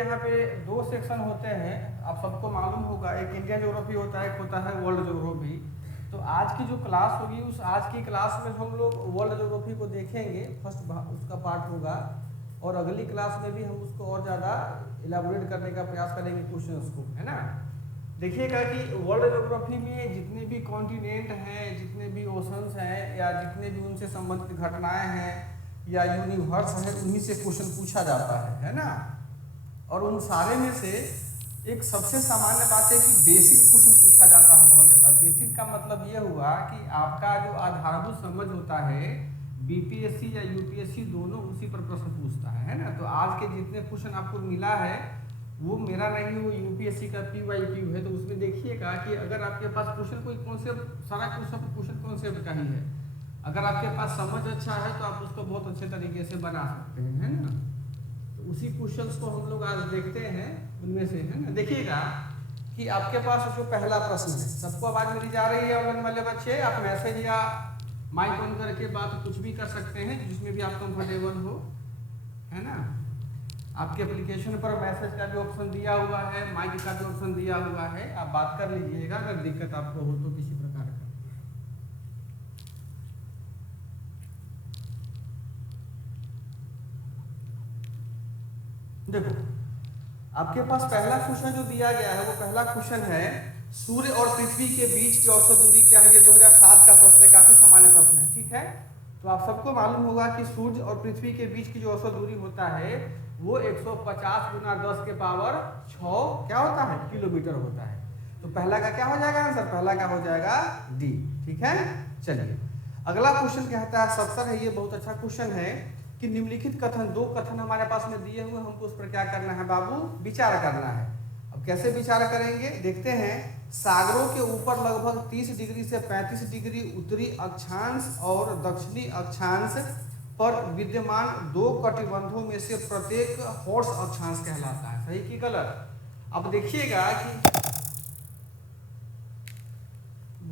यहाँ पे दो सेक्शन होते हैं, आप सबको मालूम होगा, एक इंडियन ज्योग्राफी होता है, एक होता है वर्ल्ड ज्योग्राफी। तो आज की जो क्लास होगी उस आज की क्लास में हम लोग वर्ल्ड ज्योग्राफी को देखेंगे, फर्स्ट उसका पार्ट होगा, और अगली क्लास में भी हम उसको और ज़्यादा इलाबोरेट करने का प्रयास करेंगे क्वेश्चंस को, है ना। देखिएगा कि वर्ल्ड ज्योग्राफी में जितने भी कॉन्टिनेंट हैं, जितने भी ओशंस हैं, या जितने भी उनसे संबंधित घटनाएं हैं या यूनिवर्स है, उन्हीं से क्वेश्चन पूछा जाता है ना। और उन सारे में से एक सबसे सामान्य बात है कि बेसिक क्वेश्चन पूछा जाता है बहुत ज़्यादा। बेसिक का मतलब ये हुआ कि आपका जो आधारभूत समझ होता है, बीपीएससी या यूपीएससी दोनों उसी पर प्रश्न पूछता है ना। तो आज के जितने क्वेश्चन आपको मिला है वो मेरा नहीं, वो यूपीएससी का PYQ है। तो उसमें देखिएगा कि अगर आपके पास क्वेश्चन कोई कॉन्सेप्ट, सारा क्वेश्चन कॉन्सेप्ट का ही है, अगर आपके पास समझ अच्छा है तो आप उसको बहुत अच्छे तरीके से बना सकते हैं, है ना। तो उसी क्वेश्चंस को हम लोग आज देखते हैं, उनमें से, है ना। देखिएगा कि आपके पास जो पहला प्रश्न है, सबको आवाज मिली जा रही है ऑनलाइन वाले बच्चे? आप मैसेज या माइक ऑन करके बात कुछ भी कर सकते हैं जिसमें भी आप कंफर्टेबल हो, है ना। आपके एप्लीकेशन पर मैसेज का भी ऑप्शन दिया हुआ है, माइक का भी ऑप्शन दिया हुआ है, आप बात कर लीजिएगा अगर दिक्कत आपको हो तो किसी प्रकार का। देखो आपके पास पहला क्वेश्चन जो दिया गया है, वो पहला क्वेश्चन है सूर्य और पृथ्वी के बीच की औसत दूरी क्या है। ये 2007 का प्रश्न है, काफी सामान्य प्रश्न है, ठीक है। तो आप सबको मालूम होगा कि सूर्य और पृथ्वी के बीच की जो औसत दूरी होता है वो 150 गुना 10 के पावर 6 क्या होता है, किलोमीटर होता है। तो पहला का क्या हो जाएगा आंसर? पहला का हो जाएगा डी, ठीक है। चलिए अगला क्वेश्चन कहता है 70 है, ये बहुत अच्छा क्वेश्चन है कि निम्नलिखित कथन, दो कथन हमारे पास में दिए हुए, हमको उस पर क्या करना है बाबू? विचार करना है। अब कैसे विचार करेंगे देखते हैं। सागरों के ऊपर लगभग 30 डिग्री से 35 डिग्री उत्तरी अक्षांश और दक्षिणी अक्षांश पर विद्यमान दो कटिबंधों में से प्रत्येक हॉर्स अक्षांश कहलाता है। सही कि गलत? अब देखिएगा कि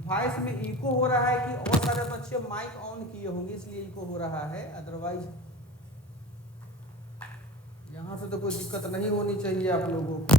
वॉइस में इको हो रहा है कि और सारे बच्चे माइक ऑन किए होंगे इसलिए इको हो रहा है, अदरवाइज यहाँ से तो कोई दिक्कत नहीं होनी चाहिए आप लोगों को।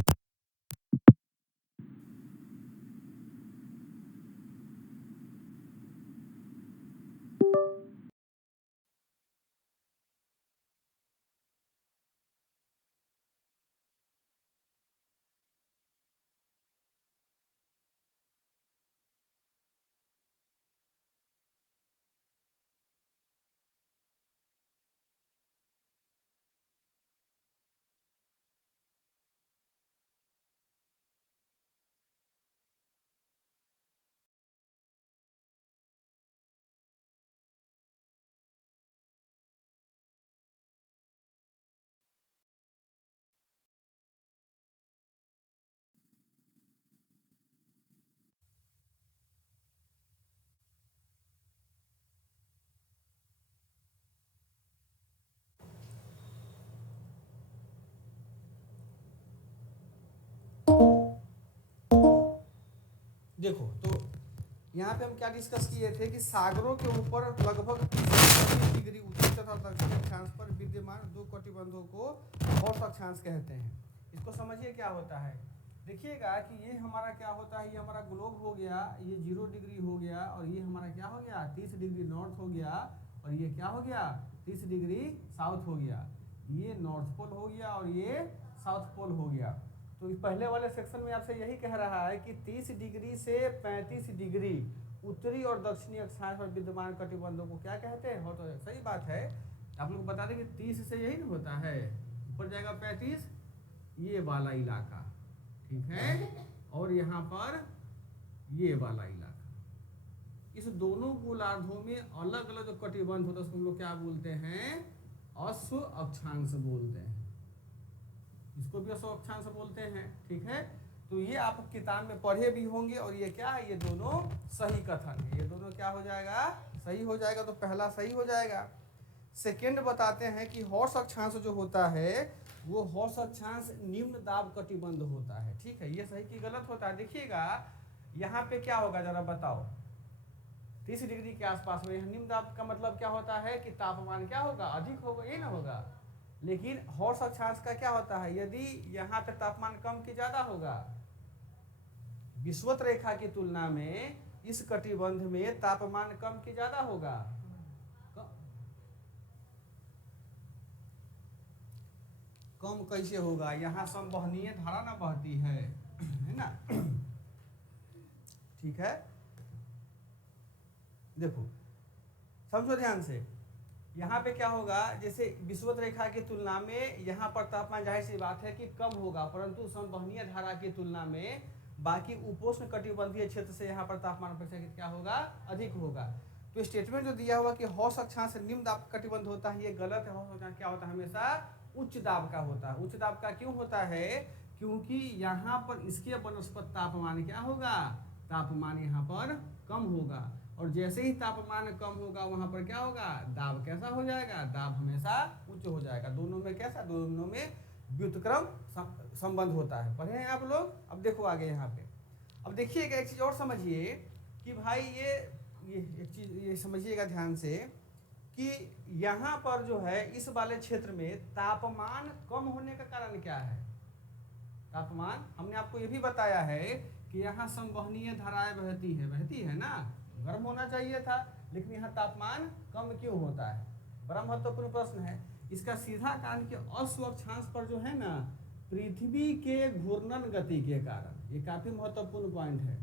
देखो तो यहाँ पे हम क्या डिस्कस किए थे कि सागरों के ऊपर लगभग 30 डिग्री उत्तरी तथा दक्षिणी अक्षांश पर विद्यमान दो कटिबंधों को हॉर्स अक्षांश कहते हैं। इसको समझिए क्या होता है। देखिएगा कि ये हमारा क्या होता है, ये हमारा ग्लोब हो गया, ये 0 डिग्री हो गया, और ये हमारा क्या हो गया 30 डिग्री नॉर्थ हो गया, और ये क्या हो गया 30 डिग्री साउथ हो गया। ये नॉर्थ पोल हो गया और ये साउथ पोल हो गया। तो इस पहले वाले सेक्शन में आपसे यही कह रहा है कि 30 डिग्री से 35 डिग्री उत्तरी और दक्षिणी अक्षांश पर विद्यमान कटिबंधों को क्या कहते हैं? हो तो सही बात है, आप लोग बता दें कि 30 से यही ना होता है, ऊपर जाएगा 35, ये वाला इलाका, ठीक है, और यहाँ पर ये वाला इलाका। इस दोनों गोलार्धों में अलग अलग जो कटिबंध होता है उसको हम लोग क्या बोलते हैं? अश्व अक्षांश बोलते हैं। इसको भी अश्व अक्षांश बोलते हैं, ठीक है। तो ये आप किताब में पढ़े भी होंगे, और ये क्या है, ये दोनों सही कथन है, ये दोनों क्या हो जाएगा? सही हो जाएगा। तो पहला सही हो जाएगा। सेकेंड बताते हैं कि हॉर्स अक्षांश जो होता है वो हॉर्स अक्षांश निम्न दाब कटिबंध होता है, ठीक है। ये सही कि गलत होता है? देखिएगा यहाँ पे क्या होगा जरा बताओ। 30 डिग्री के आसपास में निम्न दाब का मतलब क्या होता है कि तापमान क्या होगा? अधिक होगा, ये ना होगा। लेकिन हॉर्स अक्षांश का क्या होता है, यदि यहाँ पे तापमान कम की ज़्यादा होगा, विषुवत रेखा की तुलना में इस कटिबंध में तापमान कम की ज़्यादा होगा। कम कैसे होगा, यहाँ संवहनीय धारा ना बहती है ना। ठीक है, देखो समझो ध्यान से, यहाँ पे क्या होगा, जैसे विषुवत रेखा की तुलना में यहाँ पर तापमान जाहिर सी बात है कि कम होगा, परंतु संवहनीय धारा की तुलना में बाकी उपोष्ण कटिबंधीय क्षेत्र से यहाँ पर तापमान अपेक्षाकृत क्या होगा, अधिक होगा। तो स्टेटमेंट जो दिया हुआ कि हौस अक्षांश निम्न दाब कटिबंध होता है, ये गलत है। हौस अक्षांश क्या होता है, हमेशा उच्च दाब का होता है। उच्च दाब का क्यों होता है, क्योंकि यहाँ पर इसके वनस्पत तापमान क्या होगा, तापमान यहाँ पर कम होगा, और जैसे ही तापमान कम होगा वहां पर क्या होगा, दाब कैसा हो जाएगा, दाब हमेशा उच्च हो जाएगा। दोनों में कैसा, दोनों में व्युत्क्रम संबंध होता है। पढ़े हैं आप लोग। अब देखो आगे यहाँ पे, अब देखिएगा एक चीज और समझिए कि भाई ये एक चीज ये समझिएगा ध्यान से कि यहाँ पर जो है इस वाले क्षेत्र में तापमान कम होने का कारण क्या है। तापमान हमने आपको ये भी बताया है कि यहाँ संवहनीय धाराएं बहती है ना, गर्म होना चाहिए था, लेकिन यहाँ तापमान कम क्यों होता है, बड़ा महत्वपूर्ण प्रश्न है। इसका सीधा कारण कि अस्वक्षांश पर जो है ना, पृथ्वी के घूर्णन गति के कारण, ये काफी महत्वपूर्ण पॉइंट है।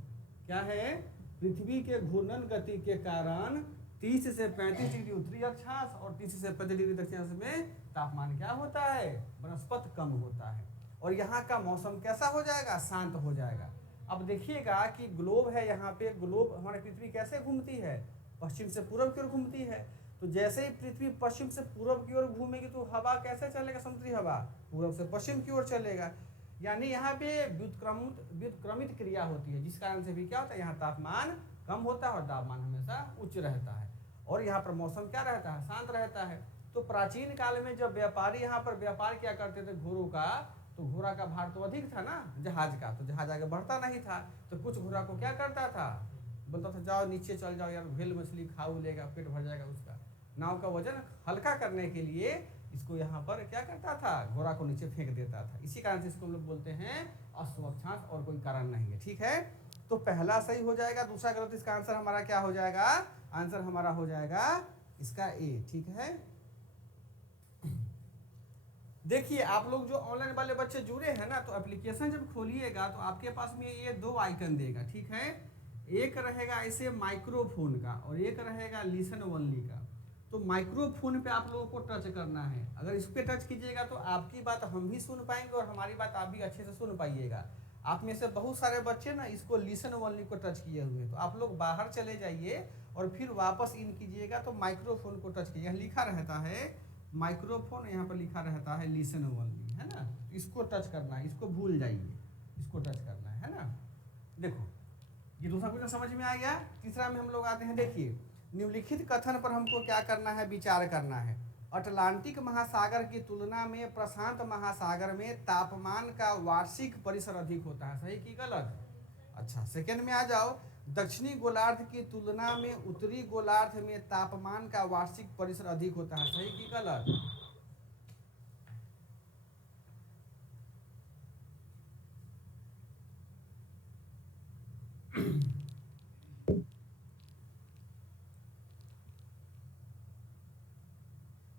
क्या है, पृथ्वी के घूर्णन गति के कारण 30 से 35 डिग्री उत्तरी अक्षांश और 30 से 35 डिग्री दक्षिण अक्षांश में तापमान क्या होता है, वनस्पत कम होता है, और यहाँ का मौसम कैसा हो जाएगा, शांत हो जाएगा। अब देखिएगा कि ग्लोब है, यहाँ पे ग्लोब हमारी पृथ्वी कैसे घूमती है, पश्चिम से पूर्व की ओर घूमती है। तो जैसे ही पृथ्वी पश्चिम से पूर्व की ओर घूमेगी तो हवा कैसे चलेगा, समुद्री हवा पूर्व से पश्चिम की ओर चलेगा, यानी यहाँ पे व्युत्क्रमित क्रिया होती है, जिस कारण से भी क्या होता है, यहाँ तापमान कम होता है और तापमान हमेशा उच्च रहता है, और यहाँ पर मौसम क्या रहता है, शांत रहता है। तो प्राचीन काल में जब व्यापारी यहाँ पर व्यापार क्या करते थे घोड़ों का, तो घोड़ा का भार तो अधिक था ना जहाज का, तो जहाज आगे बढ़ता नहीं था, तो कुछ घोड़ा को क्या करता था, बोलता था जाओ नीचे चल जाओ यार, व्हेल मछली खाऊ लेगा, पेट भर जाएगा उसका। नाव का वजन हल्का करने के लिए इसको यहाँ पर क्या करता था, घोड़ा को नीचे फेंक देता था। इसी कारण से इसको हम लोग बोलते हैं अस्वक्षांश, और कोई कारण नहीं है। ठीक है, तो पहला सही हो जाएगा, दूसरा गलत। इसका आंसर हमारा क्या हो जाएगा, आंसर हमारा हो जाएगा इसका ए। ठीक है, देखिए आप लोग जो ऑनलाइन वाले बच्चे जुड़े हैं ना, तो एप्लीकेशन जब खोलिएगा तो आपके पास में ये दो आइकन देगा। ठीक है, एक रहेगा ऐसे माइक्रोफोन का और एक रहेगा लिसन ओनली का। तो माइक्रोफोन पे आप लोगों को टच करना है। अगर इस पे टच कीजिएगा तो आपकी बात हम भी सुन पाएंगे और हमारी बात आप भी अच्छे से सुन पाइएगा। आप में से बहुत सारे बच्चे ना इसको लिसन ओनली को टच किए हुए हैं, तो आप लोग बाहर चले जाइए और फिर वापस इन कीजिएगा तो माइक्रोफोन को टच कीजिए। लिखा रहता है माइक्रोफोन, यहाँ पर लिखा रहता है लिसन ओनली, है ना, इसको टच करना है, इसको भूल जाइए, इसको टच करना है ना। देखो ये दूसरा क्वेश्चन समझ में आ गया। तीसरा में हम लोग आते हैं, देखिए निम्नलिखित कथन पर हमको क्या करना है, विचार करना है। अटलांटिक महासागर की तुलना में प्रशांत महासागर में तापमान का वार्षिक परिसर अधिक होता है, सही कि गलत। अच्छा, सेकंड में आ जाओ, दक्षिणी गोलार्ध की तुलना में उत्तरी गोलार्ध में तापमान का वार्षिक परिसर अधिक होता है, सही कि गलत।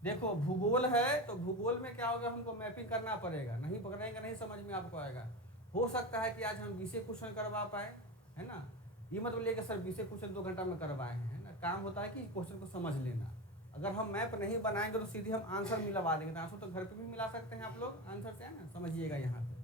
देखो भूगोल है तो भूगोल में क्या होगा, हमको मैपिंग करना पड़ेगा, नहीं पकड़ेंगे नहीं समझ में आपको आएगा। हो सकता है कि आज हम 20 क्वेश्चन करवा पाए, है ना, ये मतलब लेकर सर 20 क्वेश्चन 2 घंटा में करवाए हैं, है ना। काम होता है कि क्वेश्चन को समझ लेना। अगर हम मैप नहीं बनाएंगे तो सीधे हम आंसर मिलवा देंगे, तो आंसर तो घर पे भी मिला सकते हैं आप लोग आंसर से, है ना। समझिएगा यहाँ पे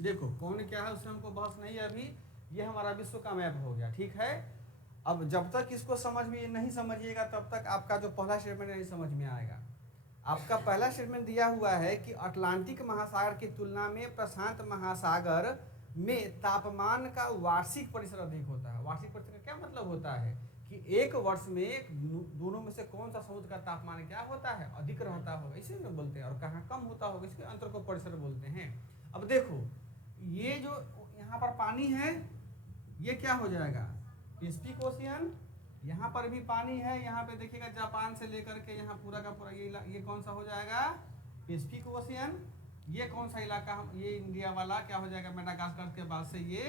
देखो कौन क्या है उससे हमको बहस नहीं है अभी। ये हमारा विश्व का मैप हो गया, ठीक है। अब जब तक इसको समझ में नहीं समझिएगा तब तक आपका जो पहला स्टेटमेंट नहीं समझ में आएगा। आपका पहला स्टेटमेंट दिया हुआ है कि अटलांटिक महासागर की तुलना में प्रशांत महासागर में तापमान का वार्षिक परिसर अधिक होता है। वार्षिक परिसर का क्या मतलब होता है कि एक वर्ष में दोनों में से कौन सा समुद्र का तापमान क्या होता है, अधिक रहता होगा, इसे में बोलते हैं, और कहाँ कम होता होगा, इसके अंतर को परिसर बोलते हैं। अब देखो ये जो यहाँ पर पानी है ये क्या हो जाएगा, पैसिफिक ओशियन। यहाँ पर भी पानी है, यहाँ पे देखिएगा जापान से लेकर के यहाँ पूरा का पूरा ये कौन सा हो जाएगा, पैसिफिक ओशियन। ये कौन सा इलाका, हम ये इंडिया वाला क्या हो जाएगा, मेडागास्कर के बाद से ये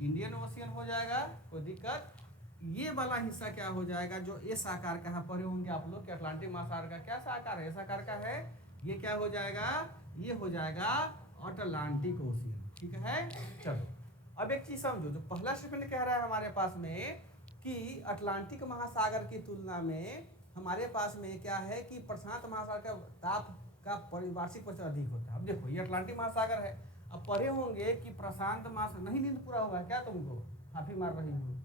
इंडियन ओशियन हो जाएगा, कोई दिक्कत। ये वाला हिस्सा क्या हो जाएगा, जो इस आकार का है, पढ़े होंगे आप लोग कि अटलांटिक महासागर का क्या सा आकार है, इस आकार का है, ये क्या हो जाएगा, ये हो जाएगा अटलांटिक ओशियन। ठीक है, चलो अब एक चीज समझो, जो पहला स्टेटमेंट कह रहा है हमारे पास में कि अटलांटिक महासागर की तुलना में हमारे पास में क्या है कि प्रशांत महासागर का ताप का वार्षिक परिसर अधिक होता है। अब देखो ये अटलांटिक महासागर है, अब पढ़े होंगे कि प्रशांत महासागर, नहीं नींद पूरा हुआ है क्या तुमको, हाफी मार रही हो।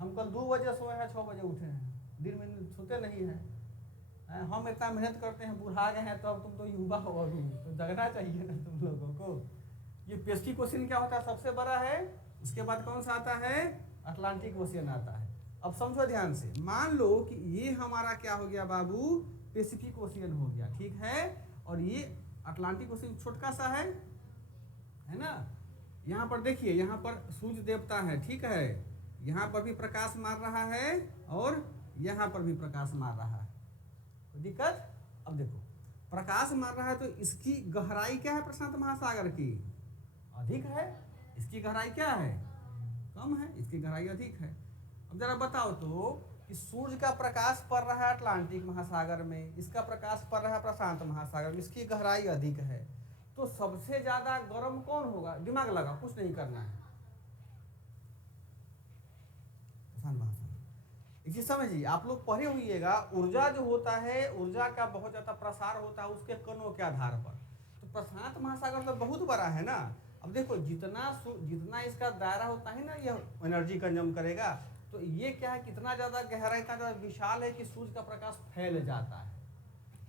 हम कल 2 बजे सोए हैं, 6 बजे उठे हैं, दिन में सोते नहीं हैं। हम इतना मेहनत करते हैं, बुढ़ा गए हैं, तो अब तुम तो युवा हो, अभी तो जगना चाहिए ना तुम लोगों को। ये पैसिफिक ओशियन क्या होता है, सबसे बड़ा है, उसके बाद कौन सा आता है, अटलांटिक ओशियन आता है। अब समझो ध्यान से, मान लो कि ये हमारा क्या हो गया बाबू, पैसिफिक ओशियन हो गया, ठीक है, और ये अटलांटिक ओशियन छोटका सा है ना। यहाँ पर देखिए, यहाँ पर सूर्य देवता है, ठीक है, यहाँ पर भी प्रकाश मार रहा है और यहाँ पर भी प्रकाश मार रहा है, कोई दिक्कत। अब देखो प्रकाश मार रहा है तो इसकी गहराई क्या है, प्रशांत महासागर की अधिक है, इसकी गहराई क्या है, कम है, इसकी गहराई अधिक है। अब जरा बताओ तो कि सूर्य का प्रकाश पड़ रहा है अटलांटिक महासागर में, इसका प्रकाश पड़ रहा है प्रशांत महासागर में, इसकी गहराई अधिक है, तो सबसे ज्यादा गर्म कौन होगा, दिमाग लगा, कुछ नहीं करना है, प्रशांत महासागर। इसे समझिए, आप लोग पढ़े होइएगा, ऊर्जा जो होता है, ऊर्जा का बहुत ज्यादा प्रसार होता है उसके कणों के आधार पर। तो प्रशांत महासागर तो बहुत बड़ा है ना। अब देखो जितना इसका दायरा होता है ना, यह एनर्जी कंज्यूम करेगा, तो ये क्या है, कितना ज्यादा गहरा, इतना ज्यादा विशाल है कि सूर्य का प्रकाश फैल जाता है।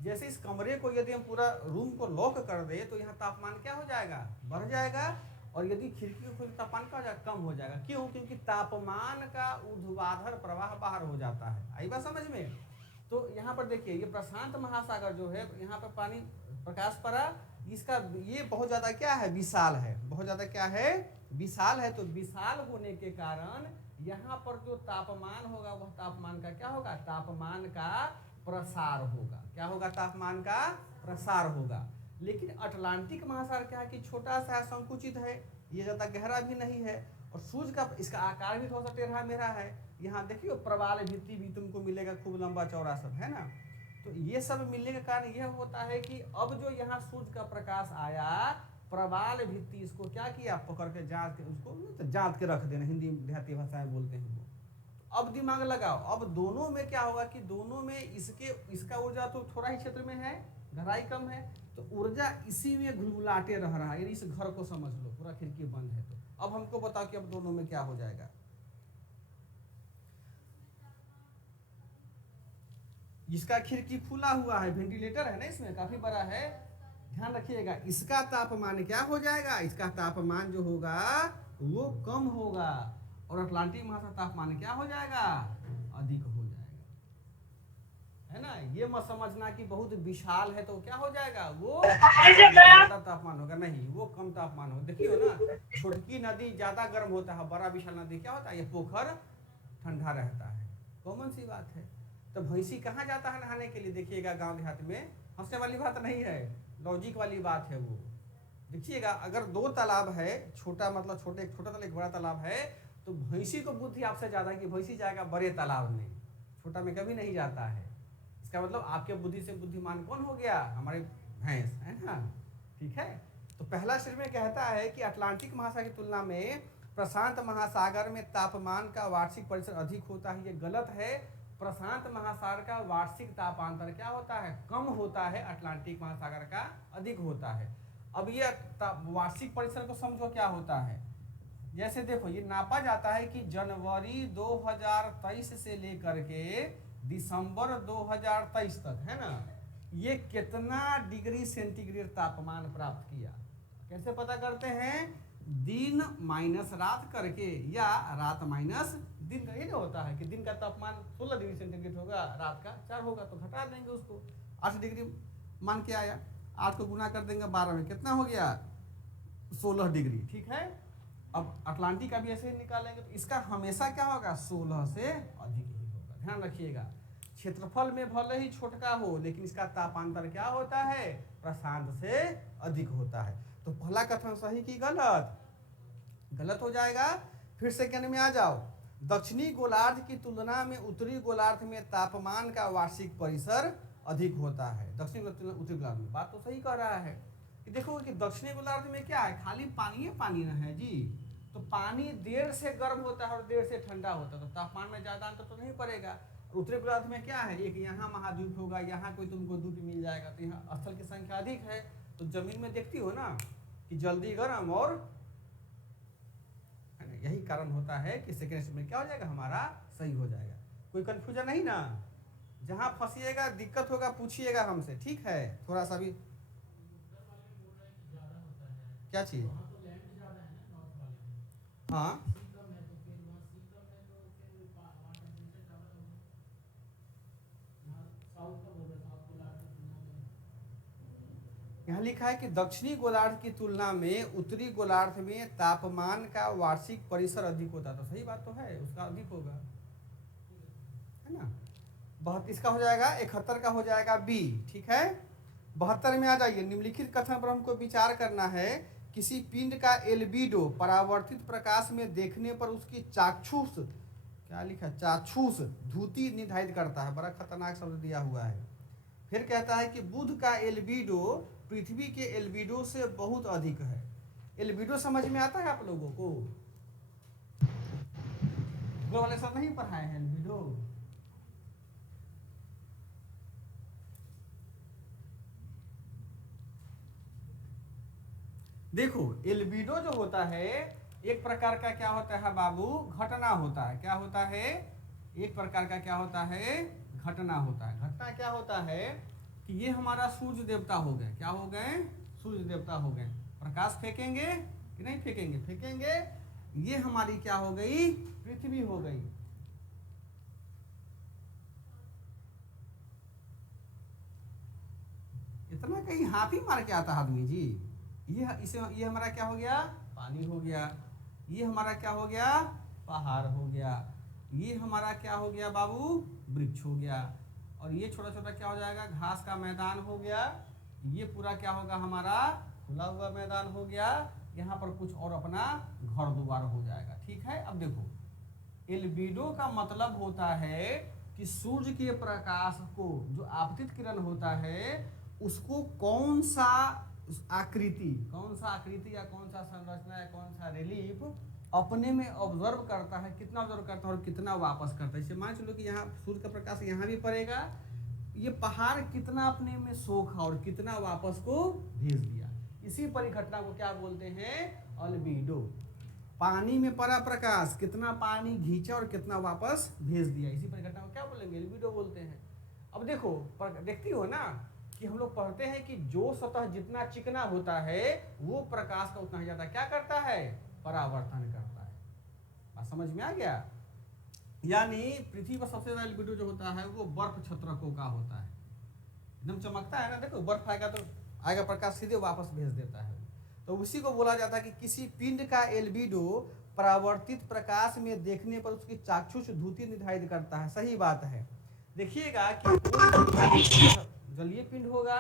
जैसे इस कमरे को यदि हम पूरा रूम को लॉक कर दे तो यहाँ तापमान क्या हो जाएगा, बढ़ जाएगा, और यदि खिड़की को खोले तापमान क्या हो जाएगा, कम हो जाएगा। क्यों, क्योंकि तापमान का ऊर्ध्वाधर प्रवाह बाहर हो जाता है। आई बात समझ में। तो यहाँ पर देखिए, ये प्रशांत महासागर जो है, यहाँ पर पानी प्रकाश पड़ा, इसका ये बहुत ज्यादा क्या है, विशाल है, बहुत ज्यादा क्या है, विशाल है। तो विशाल होने के कारण यहाँ पर जो तापमान होगा वह तापमान का क्या होगा, तापमान का प्रसार होगा। क्या होगा, तापमान का प्रसार होगा। लेकिन अटलांटिक महासागर क्या है कि छोटा सा है, संकुचित है, ये ज्यादा गहरा भी नहीं है, और सूर्य का इसका आकार भी थोड़ा सा टेढ़ा मेढ़ा है। यहाँ देखिए प्रवाल भित्ति भी तुमको मिलेगा, खूब लंबा चौड़ा सब है ना। तो ये सब मिलने के कारण यह होता है कि अब जो यहाँ सूर्य का प्रकाश आया, प्रवाल भित्ति इसको क्या किया, पकड़ के जांच के, उसको तो जांच के रख देना, हिंदी देहाती भाषा में बोलते हैं वो। अब दिमाग लगाओ, अब दोनों में क्या होगा कि दोनों में इसका ऊर्जा तो थोड़ा ही क्षेत्र में है, गहराई कम है, तो ऊर्जा इसी में घुलघुलाते रह रहा है। इस घर को समझ लो, पूरा खिड़की बंद है। तो अब हमको बताओ कि अब दोनों में क्या हो जाएगा। इसका खिड़की खुला हुआ है, वेंटिलेटर है ना, इसमें काफी बड़ा है, ध्यान रखिएगा, इसका तापमान क्या हो जाएगा, इसका तापमान जो होगा वो कम होगा, और अटलांटिक महासागर तापमान क्या हो जाएगा, अधिक हो जाएगा, है ना। ये मत समझना कि बहुत विशाल है तो क्या हो जाएगा, वो ज्यादा तापमान होगा, नहीं, वो कम तापमान होगा। देखियो ना, छोटकी नदी ज्यादा गर्म होता है, बड़ा विशाल नदी क्या होता है, ये पोखर ठंडा रहता है, कॉमन सी बात है। तो भैंसी कहाँ जाता है नहाने के लिए, देखिएगा गांव देहात में, हंसने वाली बात नहीं है, लॉजिक वाली बात है वो। देखिएगा, अगर 2 तालाब है, छोटा मतलब छोटा तालाब, एक बड़ा तालाब है, तो भैंसी को बुद्धि आपसे ज्यादा कि भैंसी जाएगा बड़े तालाब में, छोटा में कभी नहीं जाता है। इसका मतलब आपके बुद्धि से बुद्धिमान कौन हो गया, हमारे भैंस, है ना। ठीक है, तो पहला स्टेटमेंट कहता है कि अटलांटिक महासागर की तुलना में प्रशांत महासागर में तापमान का वार्षिक परिसर अधिक होता है। ये गलत है। प्रशांत महासागर का वार्षिक तापांतर क्या होता है, कम होता है, अटलांटिक महासागर का अधिक होता है। अब ये वार्षिक परिसर को समझो क्या होता है। जैसे देखो ये नापा जाता है कि जनवरी 2023 से लेकर के दिसंबर 2023 तक, है ना, ये कितना डिग्री सेंटीग्रेड तापमान प्राप्त किया। कैसे पता करते हैं? दिन माइनस रात करके, या रात माइनस दिन का। ये जो होता है कि दिन का तापमान 16 डिग्री सेंटीग्रेड होगा, रात का 4 होगा, तो घटा देंगे उसको, 8 डिग्री मान के आया, 8 को गुना कर देंगे 12 में, कितना हो गया? 16 डिग्री। ठीक है, अब अटलांटिक का भी ऐसे ही निकालेंगे, तो इसका हमेशा क्या होगा? 16 से अधिक ही होगा। ध्यान रखिएगा, क्षेत्रफल में भले ही छोटका हो, लेकिन इसका तापांतर क्या होता है? प्रशांत से अधिक होता है। तो पहला कथन सही कि गलत? गलत हो जाएगा। फिर सेकंड में आ जाओ। दक्षिणी गोलार्ध की तुलना में उत्तरी गोलार्ध में तापमान का वार्षिक परिसर अधिक होता है। दक्षिणी उत्तरी गोलार्ध में, बात तो सही कह रहा है कि देखो कि दक्षिणी गोलार्ध में क्या है? खाली पानी पानी ना है जी। तो पानी देर से गर्म होता है और देर से ठंडा होता है, तो तापमान में ज्यादा अंतर तो नहीं पड़ेगा। उत्तरी गोलार्ध में क्या है? एक यहाँ महाद्वीप होगा, यहाँ कोई तुमको द्वीप मिल जाएगा, तो यहाँ स्थल की संख्या अधिक है, तो जमीन में देखती हो ना कि जल्दी गर्म, और यही कारण होता है कि सेकेंड में क्या हो जाएगा? हमारा सही हो जाएगा। कोई कंफ्यूजन नहीं ना? जहां फंसिएगा दिक्कत होगा पूछिएगा हमसे, ठीक है? थोड़ा सा भी क्या चीज? हाँ, यहाँ लिखा है कि दक्षिणी गोलार्ध की तुलना में उत्तरी गोलार्ध में तापमान का वार्षिक परिसर अधिक होता है, तो सही बात तो है, उसका अधिक होगा, है ना। 72 इसका हो जाएगा, 71 का हो जाएगा बी। ठीक है, 72 में आ जाइए। निम्नलिखित कथन पर हमको विचार करना है। किसी पिंड का एल्बिडो परावर्तित प्रकाश में देखने पर उसकी चाक्षुष, क्या लिखा है? चाक्षुष धुति निर्धारित करता है। बड़ा खतरनाक शब्द दिया हुआ है। फिर कहता है कि बुध का एल्बिडो पृथ्वी के एल्बिडो से बहुत अधिक है। एल्बिडो समझ में आता है आप लोगों को? वो वाले सब नहीं पढ़ाए हैं एल्बिडो? देखो, एल्बिडो जो होता है एक प्रकार का क्या होता है बाबू? घटना होता है। क्या होता है? एक प्रकार का क्या होता है? घटना होता है। घटना क्या होता है कि ये हमारा सूर्य देवता हो गए। क्या हो गए? सूर्य देवता हो गए। प्रकाश फेंकेंगे कि नहीं फेंकेंगे? फेंकेंगे। ये हमारी क्या हो गई? पृथ्वी हो गई। इतना कहीं हाथ ही मार के आता आदमी जी। ये हमारा क्या हो गया? पानी हो गया। ये हमारा क्या हो गया? पहाड़ हो गया। ये हमारा क्या हो गया बाबू? वृक्ष हो गया। और ये छोटा छोटा क्या हो जाएगा? घास का मैदान हो गया। ये पूरा क्या होगा? हमारा खुला हुआ मैदान हो गया। यहाँ पर कुछ और अपना घर द्वार हो जाएगा। ठीक है, अब देखो, एल्बिडो का मतलब होता है कि सूर्य के प्रकाश को जो आपतित किरण होता है उसको कौन सा आकृति या कौन सा संरचना या कौन सा रिलीफ अपने में ऑब्जर्व करता है, कितना ऑब्जर्व करता है और कितना वापस करता है। इसे मान चलो कि यहाँ सूर्य का प्रकाश यहाँ भी पड़ेगा, ये पहाड़ कितना अपने में सोखा और कितना वापस को भेज दिया। इसी परिघटना को क्या बोलते हैं? अल्बिडो। पानी में पड़ा प्रकाश, कितना पानी खींचा और कितना वापस भेज दिया, इसी परिघटना को क्या बोलेंगे? एल्बिडो बोलते हैं। अब देखो, देखती हो ना कि हम लोग पढ़ते हैं कि जो सतह जितना चिकना होता है वो प्रकाश का उतना ही ज्यादा क्या करता है? परावर्तन करता है। बात समझ में आ गया? यानी पृथ्वी पर सबसे ज्यादा एल्बिडो जो होता है वो बर्फ छत्रकों का होता है। एकदम चमकता है ना, देखो बर्फ आएगा तो आएगा प्रकाश सीधे वापस भेज देता है। तो उसी को बोला जाता है कि किसी पिंड का एल्बिडो परावर्तित प्रकाश में देखने पर उसकी चाक्षुष धुति निर्धारित करता है। सही बात है। देखिएगा कि जलीय पिंड होगा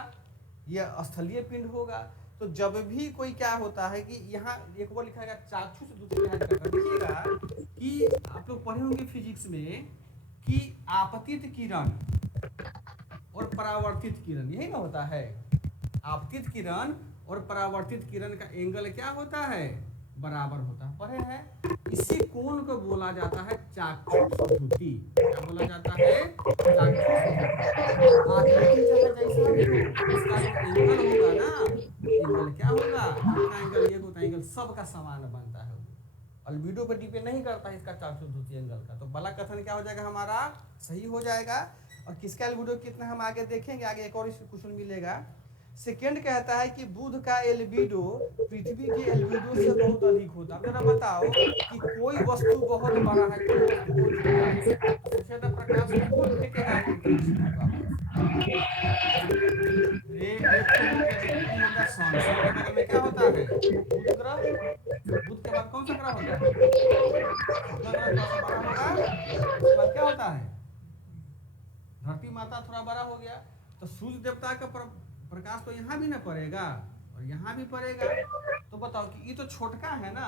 या स्थलीय पिंड होगा, तो जब भी कोई क्या होता है कि यहाँ एक बार लिखा है चाक्षुष धुति निर्धारित करता है। देखिएगा कि आप लोग पढ़े होंगे फिजिक्स में कि आपतित किरण और परावर्तित किरण, यही ना होता है? आपतित किरण और परावर्तित किरण का एंगल क्या होता है? बराबर होता है। पढ़े हैं? इसी कोण को बोला जाता है चाक्षुष धुति। क्या बोला जाता है? चाक्षुष धुति। आकृति चाहे जैसा भी हो, उसका जो एंगल होगा ना, एंगल क्या होगा? जितना एंगल ये होता है, एंगल सबका समान बनता है। अल्बिडो पे डिपेंड नहीं करता है इसका 430 एंगल का। तो बला कथन क्या हो जाएगा हमारा, सही हो जाएगा। और किसका एल्बिडो कितना हम आगे देखेंगे, आगे एक और क्वेश्चन मिलेगा। सेकंड कहता है कि बुध का एल्बिडो पृथ्वी के एल्बिडो से बहुत अधिक होता है। अब जरा बताओ कि कोई वस्तु बहुत बड़ा है, कोई वस्तु बहुत छोटा है, तो सबसे ज्यादा प्रकाश कौन फेंकेगा अंतरिक्ष में वापस? एक तो हो गया, देखो हो गया सन। सन के बगल में क्या होता है, बुध ग्रह। बुध के बाद कौन सा ग्रह होता है, शुक्र ग्रह थोड़ा सा बड़ा होगा। उसके बाद क्या होता है, धरती माता थोड़ा बड़ा हो गया। तो सूर्य देवता का प्रकाश तो यहाँ भी ना पड़ेगा और यहाँ भी पड़ेगा। तो बताओ कि ये तो छोटका है ना,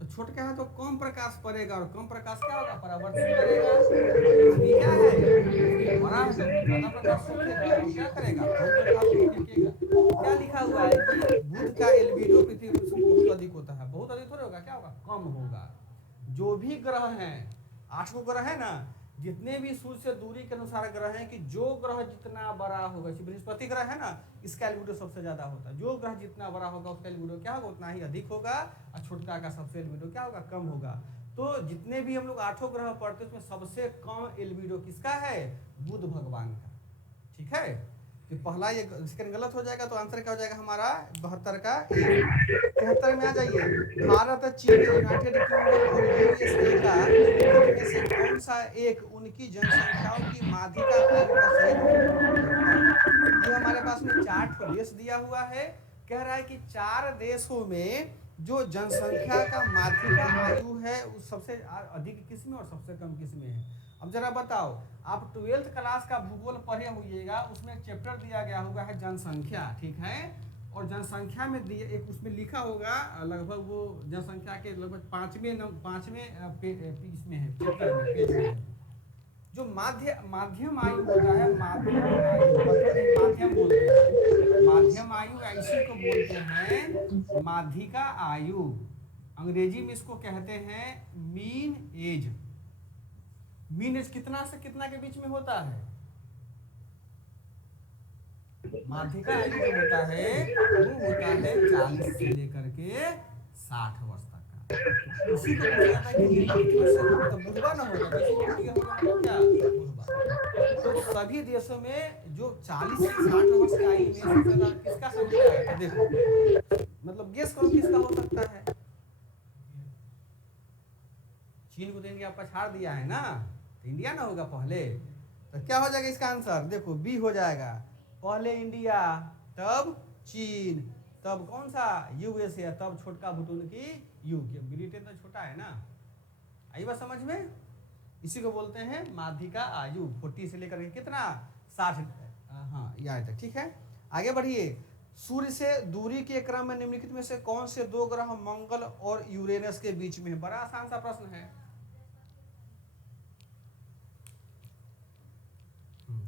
तो छोटका है तो कम प्रकाश पड़ेगा, और कम प्रकाश क्या होगा, परावर्तित करेगा। पृथ्वी क्या है, पृथ्वी बड़ा है तो ज्यादा प्रकाश सोखेगा और क्या करेगा, कम प्रकाश को फेंकेगा। तो क्या लिखा हुआ है कि बुध का एल्बिडो पृथ्वी से बहुत अधिक होता है। बहुत अधिक थोड़ा होगा, क्या होगा, कम होगा। जो भी ग्रह हैं, 8 ग्रह है ना, जितने भी सूर्य से दूरी के अनुसार ग्रह हैं, कि जो ग्रह जितना बड़ा होगा, बृहस्पति ग्रह है ना, इसका एल्बिडो सबसे ज्यादा होता है। जो ग्रह जितना बड़ा होगा उसका एल्बिडो क्या होगा, उतना ही अधिक होगा, और छोटका का सबसे एल्बिडो क्या होगा, कम होगा। तो जितने भी हम लोग 8 ग्रह पढ़ते हैं उसमें सबसे कम एल्बिडो किसका है, बुध भगवान का। ठीक है, तो पहला ये सेकंड गलत हो जाएगा, तो आंसर क्या हो जाएगा हमारा 72 का ए। 73 में आ जाइए, भारत, चीन, यूनाइटेड किंगडम और यूएसए का निम्नलिखित में से कौन सा एक उनकी जनसंख्याओं की माध्यिका आयु का सही है। ये हमारे पास में 4 देश दिया हुआ है। कह रहा है कि 4 देशों में जो जनसंख्या का माध्यिका आयु है वो सबसे अधिक किस में और सबसे कम किस में है। अब जरा बताओ, आप 12th क्लास का भूगोल पढ़े हुइएगा, उसमें एक चैप्टर दिया गया होगा है जनसंख्या, ठीक है। और जनसंख्या में दिए एक उसमें लिखा होगा लगभग वो जनसंख्या के लगभग 5वें इसमें है, चैप्टर में, पेज में है। जो माध्यम आयु होता है, माध्यम आयु माध्यम बोलते हैं, माध्यम आयु इसी को बोलते हैं माध्यिका आयु। अंग्रेजी में इसको कहते हैं मीन एज। मीन एज कितना से कितना के बीच में होता है, माध्यिका आयु जो होता है वो होता है 40 से लेकर के 60 वर्ष तक का। उसी को पूछा जाता है कि निम्नलिखित में से तो बुढ़वा ना होगा, बेसी बुढ़ी होगा मतलब क्या, बुढ़वा। तो सभी देशों में जो 40 से 60 वर्ष की आयु में सबसे ज्यादा किसका संख्या है, तो देखो मतलब गेस करो किसका हो सकता है। चीन को तो इंडिया पछाड़ दिया है ना, तो इंडिया ना होगा पहले। तो क्या हो जाएगा इसका आंसर, देखो बी हो जाएगा। पहले इंडिया, तब चीन, तब कौन सा, यूएसए, तब छोटका भुटून की यूके। ब्रिटेन तो छोटा है ना। आई बात समझ में, इसी को बोलते हैं माध्यिका आयु, 40 से लेकर के कितना 60, हाँ यहाँ तक। ठीक है, आगे बढ़िए। सूर्य से दूरी के क्रम में निम्नलिखित में से कौन से 2 ग्रह मंगल और यूरेनस के बीच में, बड़ा आसान सा प्रश्न है।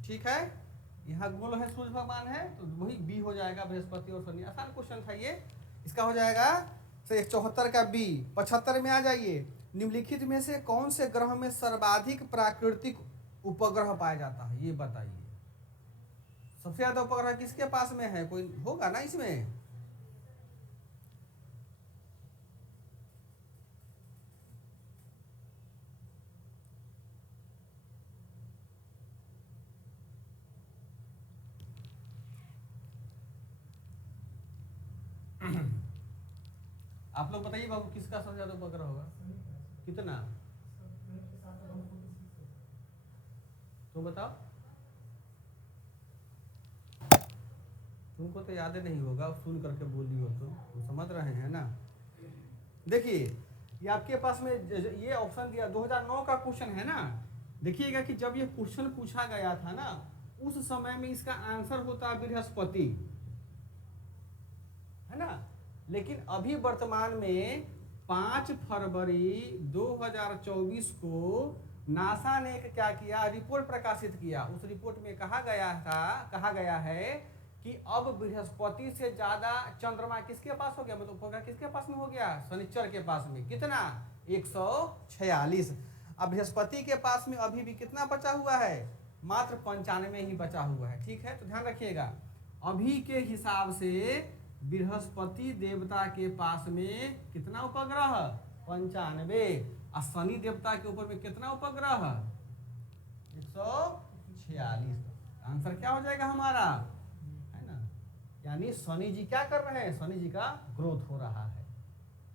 ठीक है, यहाँ गोल है, सूर्य भगवान है, तो वही बी हो जाएगा, बृहस्पति और शनि। आसान क्वेश्चन था ये, इसका हो जाएगा 74 का बी। 75 में आ जाइए, निम्नलिखित में से कौन से ग्रह में सर्वाधिक प्राकृतिक उपग्रह पाया जाता है, ये बताइए। सबसे ज्यादा उपग्रह किसके पास में है, कोई होगा ना इसमें। आप लोग बताइए बाबू, किसका सबसे ज्यादा उपग्रह होगा, कितना, तो बताओ। तुमको तो याद नहीं होगा, सुन करके बोली हो तो समझ रहे हैं ना। देखिए ये आपके पास में ये ऑप्शन दिया 2009 का क्वेश्चन है ना। देखिएगा कि जब ये क्वेश्चन पूछा गया था ना, उस समय में इसका आंसर होता बृहस्पति, है ना। लेकिन अभी वर्तमान में 5 फरवरी 2024 को नासा ने क्या किया, रिपोर्ट प्रकाशित किया। उस रिपोर्ट में कहा गया है कि अब बृहस्पति से ज्यादा चंद्रमा किसके पास हो गया, मतलब उपग्रह किसके पास में हो गया, शनिचर के पास में। कितना, 146। अब बृहस्पति के पास में अभी भी कितना बचा हुआ है, मात्र 95 ही बचा हुआ है। ठीक है, तो ध्यान रखिएगा, अभी के हिसाब से बृहस्पति देवता के पास में कितना उपग्रह, 95। और शनि देवता के ऊपर में कितना उपग्रह? 146। आंसर क्या हो जाएगा हमारा, है ना। यानी शनि जी क्या कर रहे हैं, शनि जी का ग्रोथ हो रहा है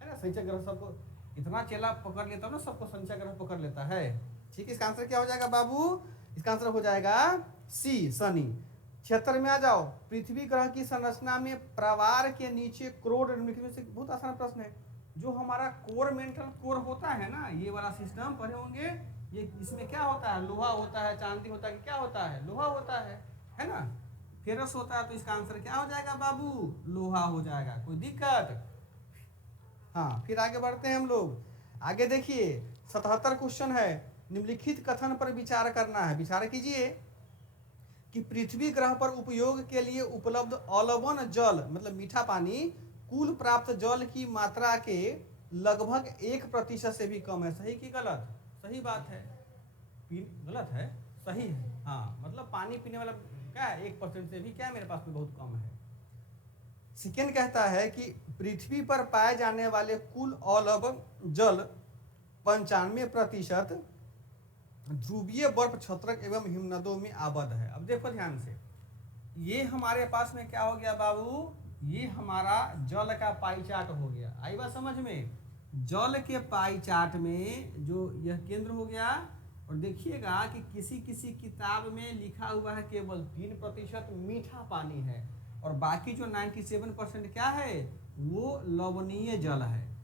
ना। शनिचर ग्रह सबको इतना चेला पकड़ लेता है ना, सबको शनिचर ग्रह पकड़ लेता है। ठीक है, इसका आंसर क्या हो जाएगा बाबू, इसका आंसर हो जाएगा सी, शनि। 76 में आ जाओ। पृथ्वी ग्रह की संरचना में प्रवार के नीचे कोर निम्नलिखित से, बहुत आसान प्रश्न है। जो हमारा कोर मेंटल कोर होता है ना, ये वाला सिस्टम पढ़े होंगे। ये इसमें क्या होता है, लोहा होता है, चांदी होता है, क्या होता है, लोहा होता है ना। फेरस होता है, तो इसका आंसर क्या हो जाएगा बाबू, लोहा हो जाएगा। कोई दिक्कत? हाँ, फिर आगे बढ़ते हैं हम लोग। आगे देखिए 77 क्वेश्चन है। निम्नलिखित कथन पर विचार करना है, विचार कीजिए कि पृथ्वी ग्रह पर उपयोग के लिए उपलब्ध अलवन जल मतलब मीठा पानी कुल प्राप्त जल की मात्रा के लगभग 1% से भी कम है। सही कि गलत? सही बात है। गलत है? सही है। हाँ, मतलब पानी पीने वाला क्या है, 1% से भी क्या मेरे पास में बहुत कम है। सेकेंड कहता है कि पृथ्वी पर पाए जाने वाले कुल अलवन जल 95% ध्रुवीय बर्फ छत्रक एवं हिमनदों में आबद्ध है। अब देखो ध्यान से, ये हमारे पास में क्या हो गया बाबू, ये हमारा जल का पाई चार्ट हो गया। आई बात समझ में? जल के पाई चार्ट में जो यह केंद्र हो गया, और देखिएगा कि किसी किसी किताब में लिखा हुआ है केवल 3% मीठा पानी है, और बाकी जो 97% क्या है, वो लवणीय जल है।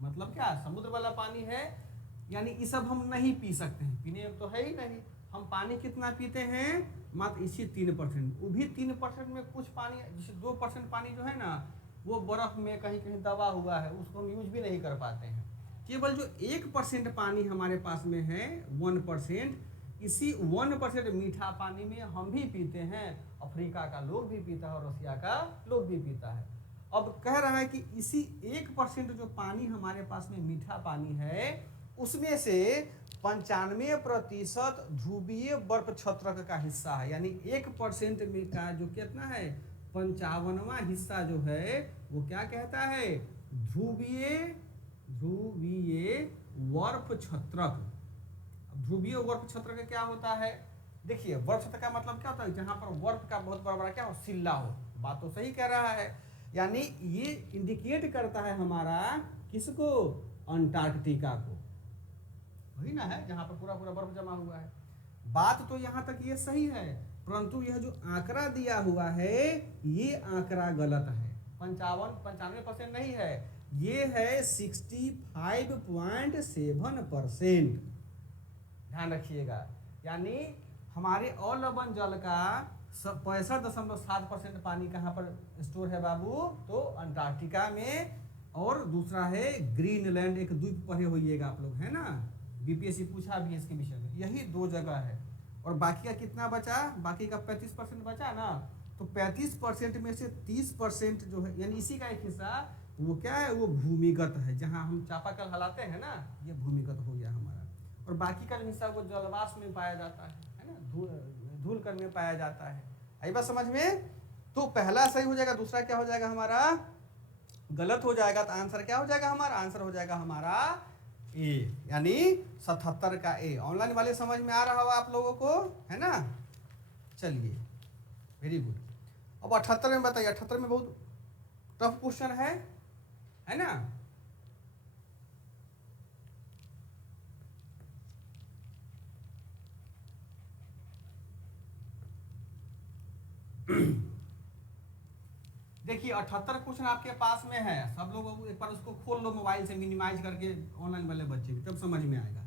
मतलब क्या, समुद्र वाला पानी है, यानी ये सब हम नहीं पी सकते हैं, पीने तो है ही नहीं। हम पानी कितना पीते हैं, मात्र इसी 3%। वो भी 3% में कुछ पानी, जैसे 2% पानी जो है ना, वो बर्फ में कहीं कहीं दबा हुआ है, उसको हम यूज भी नहीं कर पाते हैं। केवल जो 1% पानी हमारे पास में है, 1%, इसी 1% मीठा पानी में हम भी पीते हैं। अफ्रीका का लोग भी पीता है और रसिया का लोग भी पीता है। अब कह रहा है कि इसी 1% जो पानी हमारे पास में मीठा पानी है, उसमें से 95% ध्रुवीय बर्फ छत्रक का हिस्सा है। यानी 1% में का जो कितना है, 55वां हिस्सा जो है, वो क्या कहता है, ध्रुवीय बर्फ छत्रक। ध्रुवीय बर्फ छत्रक क्या होता है, देखिए बर्फ छत्रक का मतलब क्या होता है, जहां पर बर्फ का बहुत बड़ा बड़ा क्या हो, सिल्ला हो। बात तो सही कह रहा है। यानी ये इंडिकेट करता है हमारा किसको, अंटार्कटिका को, वही ना है जहां पर पूरा पूरा बर्फ जमा हुआ है। बात तो यहां तक ये सही है, परंतु यह जो आंकड़ा दिया हुआ है, ये आंकड़ा गलत है। 95% नहीं है, ये है 65.7%। ध्यान रखिएगा। यानी हमारे अलवन जल का 65.7% पानी कहाँ पर स्टोर है बाबू, तो अंटार्कटिका में। और दूसरा है ग्रीनलैंड, एक द्वीप पढ़े होइएगा आप लोग, है ना, बीपीएससी पूछा भी इसके विषय में। यही 2 जगह है। और बाकी का कितना बचा, बाकी का 35% बचा ना, तो 35% में से 30% जो है, यानी इसी का एक हिस्सा वो क्या है, वो भूमिगत है। जहाँ हम चापाकल हलाते हैं ना, ये भूमिगत हो गया हमारा। और बाकी का जो हिस्सा वो जलवाष्प में पाया जाता है ना, धूल कण में पाया जाता है। आई बात समझ में? तो पहला सही हो जाएगा, दूसरा क्या हो जाएगा हमारा, गलत हो जाएगा। तो आंसर क्या हो जाएगा हमारा, आंसर हो जाएगा हमारा ए, यानी 77 का ए। ऑनलाइन वाले समझ में आ रहा होगा आप लोगों को, है ना। चलिए, वेरी गुड। अब 78 में बताइए, 78 में बहुत टफ क्वेश्चन है ना। देखिए 78 क्वेश्चन आपके पास में है, सब लोग एक बार उसको खोल लो मोबाइल से, मिनिमाइज करके, ऑनलाइन वाले बच्चे भी, तब समझ में आएगा।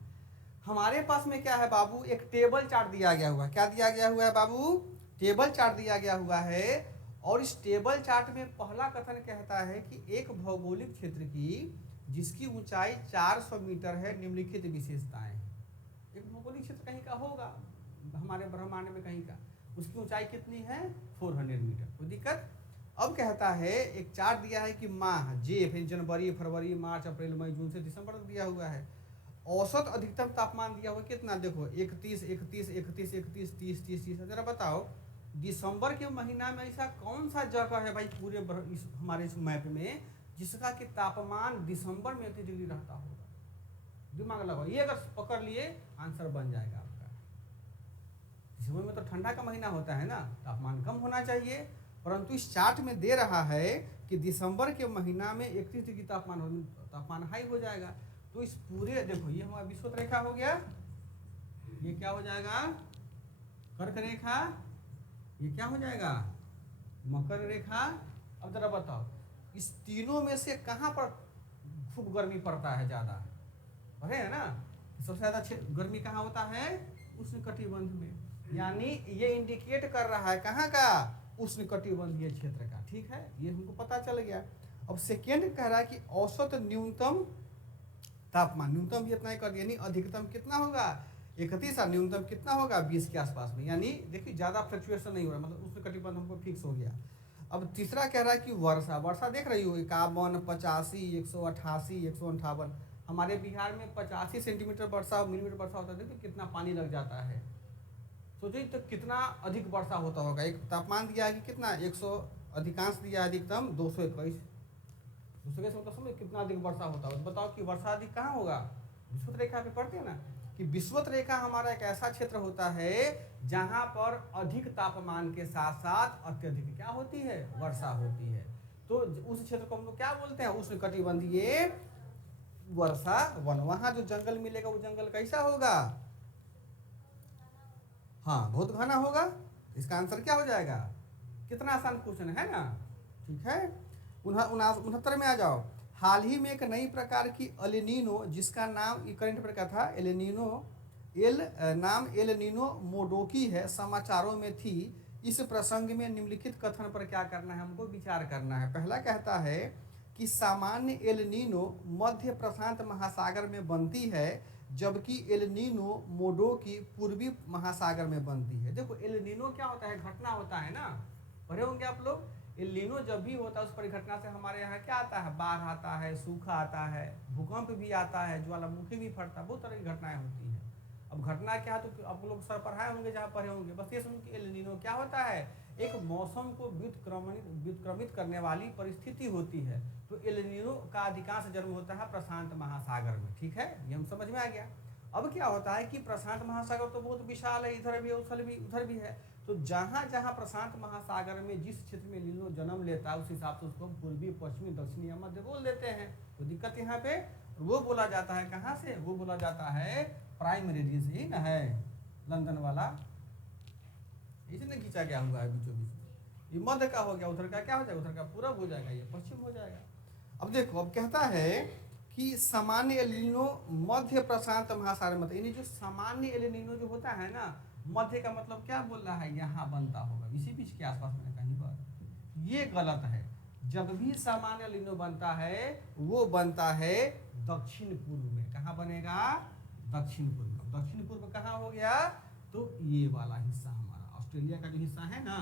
हमारे पास में क्या है बाबू, एक टेबल चार्ट दिया गया हुआ है। क्या दिया गया हुआ है बाबू, टेबल चार्ट दिया गया हुआ है। और इस टेबल चार्ट में पहला कथन कहता है कि एक भौगोलिक क्षेत्र की जिसकी ऊंचाई 400 मीटर है, निम्नलिखित विशेषताएं। एक भौगोलिक क्षेत्र कहीं का होगा हमारे ब्रह्मांड में कहीं का, उसकी ऊंचाई कितनी है, 400 मीटर। कोई दिक्कत? अब कहता है, एक चार्ट दिया है कि माह जनवरी, फरवरी, मार्च, अप्रैल, मई, जून से दिसंबर तक दिया हुआ है। औसत अधिकतम तापमान दिया हुआ कितना, देखो 31, 31, 31, 31, 30, 30, 30। जरा बताओ दिसंबर के महीना में ऐसा कौन सा जगह है भाई पूरे हमारे इस मैप में जिसका कि तापमान दिसंबर में 29 डिग्री रहता होगा। दिमाग लगाओ, ये अगर पकड़ लिए आंसर बन जाएगा आपका। दिसंबर में तो ठंडा का महीना होता है ना, तापमान कम होना चाहिए, परंतु इस चार्ट में दे रहा है कि दिसंबर के महीना में 31 डिग्री तापमान हाई हो जाएगा। तो इस पूरे देखो, ये हमारा विषुवत रेखा हो गया, ये क्या हो जाएगा कर्क रेखा, ये क्या हो जाएगा मकर रेखा। अब जरा बताओ इस तीनों में से कहां पर खूब गर्मी पड़ता है ज्यादा, पढ़े है ना, सबसे ज्यादा गर्मी कहाँ होता है उष्णकटिबंध में, यानी ये इंडिकेट कर रहा है कहाँ का उष्णकटिबंधीय क्षेत्र का। ठीक है, ये हमको पता चल गया। अब सेकेंड कह रहा है कि औसत न्यूनतम तापमान, न्यूनतम भी इतना ही कर दिया, यानी अधिकतम कितना होगा 31 और न्यूनतम कितना होगा 20 के आसपास में, यानी देखिए ज्यादा फ्लक्चुएशन नहीं हो रहा, मतलब उष्णकटिबंध हमको फिक्स हो गया। अब तीसरा कह रहा है कि वर्षा, वर्षा देख रही हो 51, 85, 188, 158, हमारे बिहार में 85 सेंटीमीटर वर्षा मिलीमीटर वर्षा होता है, देखिए कितना पानी लग जाता है। सोचिए तो कितना अधिक वर्षा होता होगा। एक तापमान दिया है कि कितना 100, अधिकांश दिया है अधिकतम 221, 221 मतलब समझ कितना अधिक वर्षा होता है। बताओ कि वर्षा अधिक कहाँ होगा, विषुवत रेखा पे पढ़ते हैं ना कि विषुवत रेखा हमारा एक ऐसा क्षेत्र होता है जहां पर अधिक तापमान के साथ साथ अत्यधिक क्या होती है वर्षा होती है। तो उस क्षेत्र को हम लोग क्या बोलते हैं उष्णकटिबंधीय वर्षा वन। वहां जो जंगल मिलेगा वो जंगल कैसा होगा, हाँ बहुत घना होगा। इसका आंसर क्या हो जाएगा, कितना आसान क्वेश्चन है ना। ठीक है, 69 में आ जाओ। हाल ही में एक नई प्रकार की एलिनीनो, जिसका नाम करंट अफेयर का था एलिनीनो, नाम एलिनीनो मोडोकी है, समाचारों में थी। इस प्रसंग में निम्नलिखित कथन पर क्या करना है, हमको विचार करना है। पहला कहता है कि सामान्य एलिनीनो मध्य प्रशांत महासागर में बनती है, जबकि एलिनीनो मोडोकी पूर्वी महासागर में बनती है। देखो एलिनीनो क्या होता है, घटना होता है ना, पढ़े होंगे आप लोग। एलिनो जब भी होता है उस परिघटना से हमारे यहाँ क्या आता है, बाढ़ आता है, सूखा आता है, भूकंप भी आता है, ज्वालामुखी भी फटता है, बहुत तरह की घटनाएं होती हैं। अब घटना क्या है तो आप लोग सर पढ़ाए होंगे जहाँ पढ़े होंगे, बस ये समझ कि एलिनो क्या होता है, एक मौसम को व्युत्क्रमित करने वाली परिस्थिति होती है। तो एलिनो का अधिकांश जन्म होता है प्रशांत महासागर में। ठीक है, ये हम समझ में आ गया। अब क्या होता है कि प्रशांत महासागर तो बहुत विशाल है, इधर भी उधर भी है। तो जहाँ जहाँ प्रशांत महासागर में जिस क्षेत्र में एलिनो जन्म लेता है उस हिसाब से उसको पूर्वी पश्चिमी दक्षिणी या मध्य बोल देते हैं। तो दिक्कत यहाँ पे वो बोला जाता है कहाँ से, वो बोला जाता है प्राइम मेरिडियन से ही ना है, लंदन वाला इसने खींचा गया हुआ है बीचों बीच में। ये मध्य का हो गया, उधर का क्या हो जाएगा, उधर का पूरब हो जाएगा, ये पश्चिम हो जाएगा। अब देखो अब कहता है कि सामान्य एलिनो मध्य प्रशांत महासागर में, यानी जो सामान्य एलिनो जो होता है ना, मध्य का मतलब क्या बोल रहा है, यहाँ बनता होगा इसी बीच के आसपास में कहीं पर। ये गलत है। जब भी सामान्य एलिनो बनता है वो बनता है दक्षिण पूर्व में। कहाँ बनेगा, दक्षिण पूर्व। दक्षिण पूर्व कहाँ हो गया, तो ये वाला हिस्सा हमारा ऑस्ट्रेलिया का जो हिस्सा है ना,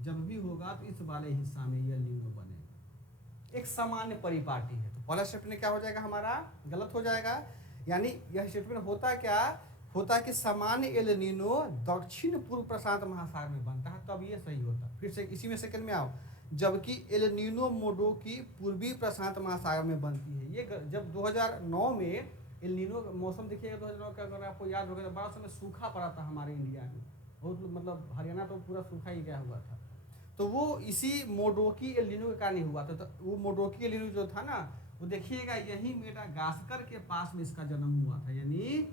जब भी होगा तो इस वाले हिस्सा में ये एलिनो बनेगा। एक सामान्य परिपाटी है, तो पहला स्टेटमेंट क्या हो जाएगा हमारा, गलत हो जाएगा। यानी यह स्टेटमेंट होता क्या होता है कि सामान्य एलिनो दक्षिण पूर्व प्रशांत महासागर में बनता है, तब ये सही होता। फिर से इसी में सेकंड में आओ, जबकि एलिनो मोडोकी पूर्वी प्रशांत महासागर में बनती है। ये जब 2009 में एलिनो मौसम देखिएगा 2009 का, अगर आपको याद होगा बड़ा समय सूखा पड़ा था हमारे इंडिया में, बहुत मतलब हरियाणा तो पूरा सूखा ही गया हुआ था। तो वो इसी मोडोकी एलिनो के कारण हुआ था। तो वो मोडोकी एलिनो जो था ना, वो देखिएगा यही मेडागास्कर के पास में इसका जन्म हुआ था, यानी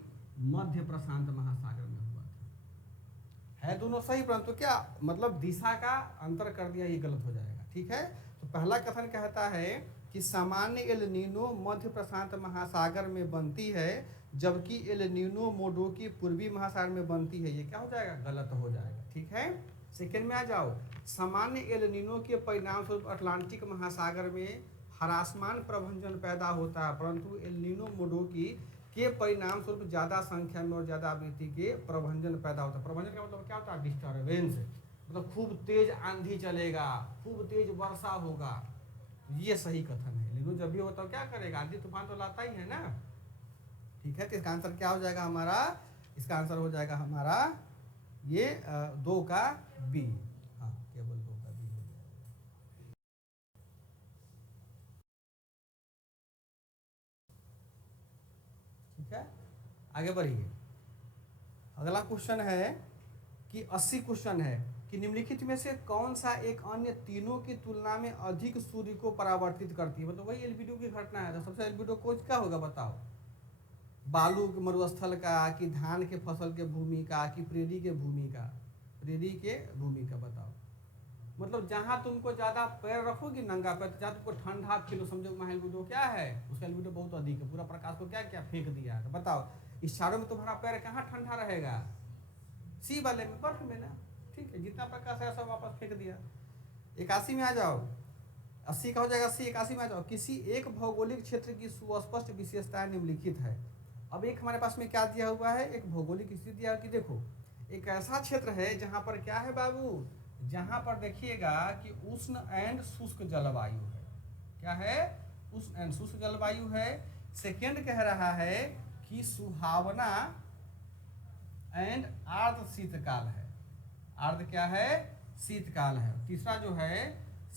मध्य प्रशांत महासागर में हुआ था। है दोनों सही, परंतु क्या मतलब दिशा का अंतर कर दिया, ये गलत हो जाएगा। ठीक है, तो पहला कथन कहता है कि सामान्य एलिनो मध्य प्रशांत महासागर में बनती है, जबकि एलिनो मोडोकी पूर्वी महासागर में बनती है। ये क्या हो जाएगा, गलत हो जाएगा। ठीक है, सेकेंड में आ जाओ। सामान्य एलिनो के परिणाम स्वरूप अटलांटिक महासागर में हरासमान प्रभंजन पैदा होता है, परंतु एलिनो मोडोकी के परिणाम स्वरूप ज्यादा संख्या में और ज्यादा आवृत्ति के प्रभंजन पैदा होता है। प्रभंजन का मतलब क्या होता है, डिस्टर्बेंस, मतलब खूब तेज आंधी चलेगा, खूब तेज वर्षा होगा। ये सही कथन है। एलिनो जब भी होता है क्या करेगा, आंधी तूफान तो लाता ही है ना। ठीक है, तो इसका आंसर क्या हो जाएगा हमारा, इसका आंसर हो जाएगा हमारा ये 2 का बी। ठीक है, आगे बढ़िए। अगला क्वेश्चन है कि 80 क्वेश्चन है कि निम्नलिखित में से कौन सा एक अन्य तीनों की तुलना में अधिक सूर्य को परावर्तित करती है। मतलब वही एल्बिडो की घटना है। तो सबसे एल्बिडो कोच क्या होगा बताओ? बालू के मरुस्थल का, कि धान के फसल के भूमि का, कि प्रेरी के भूमि का? प्रेरी के भूमि का बताओ। मतलब जहाँ तुमको ज़्यादा पैर रखोगी नंगा पैर, जहाँ तुमको ठंडा फील हो, समझो वहाँ एल्बिडो क्या है, उसका एल्बिडो बहुत अधिक है, पूरा प्रकाश को क्या क्या फेंक दिया है। तो बताओ इस चारों में तुम्हारा पैर कहाँ ठंडा रहेगा? सी वाले में, बर्फ में ना। ठीक है, जितना प्रकाश है सब वापस फेंक दिया। 81 में आ जाओ। 80 का हो जाएगा 80, 81 में आ जाओ। किसी एक भौगोलिक क्षेत्र की सुस्पष्ट विशेषताएं निम्नलिखित है। अब एक हमारे पास में क्या दिया हुआ है, एक भौगोलिक स्थिति दिया कि देखो एक ऐसा क्षेत्र है जहाँ पर क्या है बाबू, जहाँ पर देखिएगा कि उष्ण एंड शुष्क जलवायु है। क्या है? उष्ण एंड शुष्क जलवायु है। सेकेंड कह रहा है कि सुहावना एंड आर्द्र शीतकाल है। आर्द्र क्या है? शीतकाल है। तीसरा जो है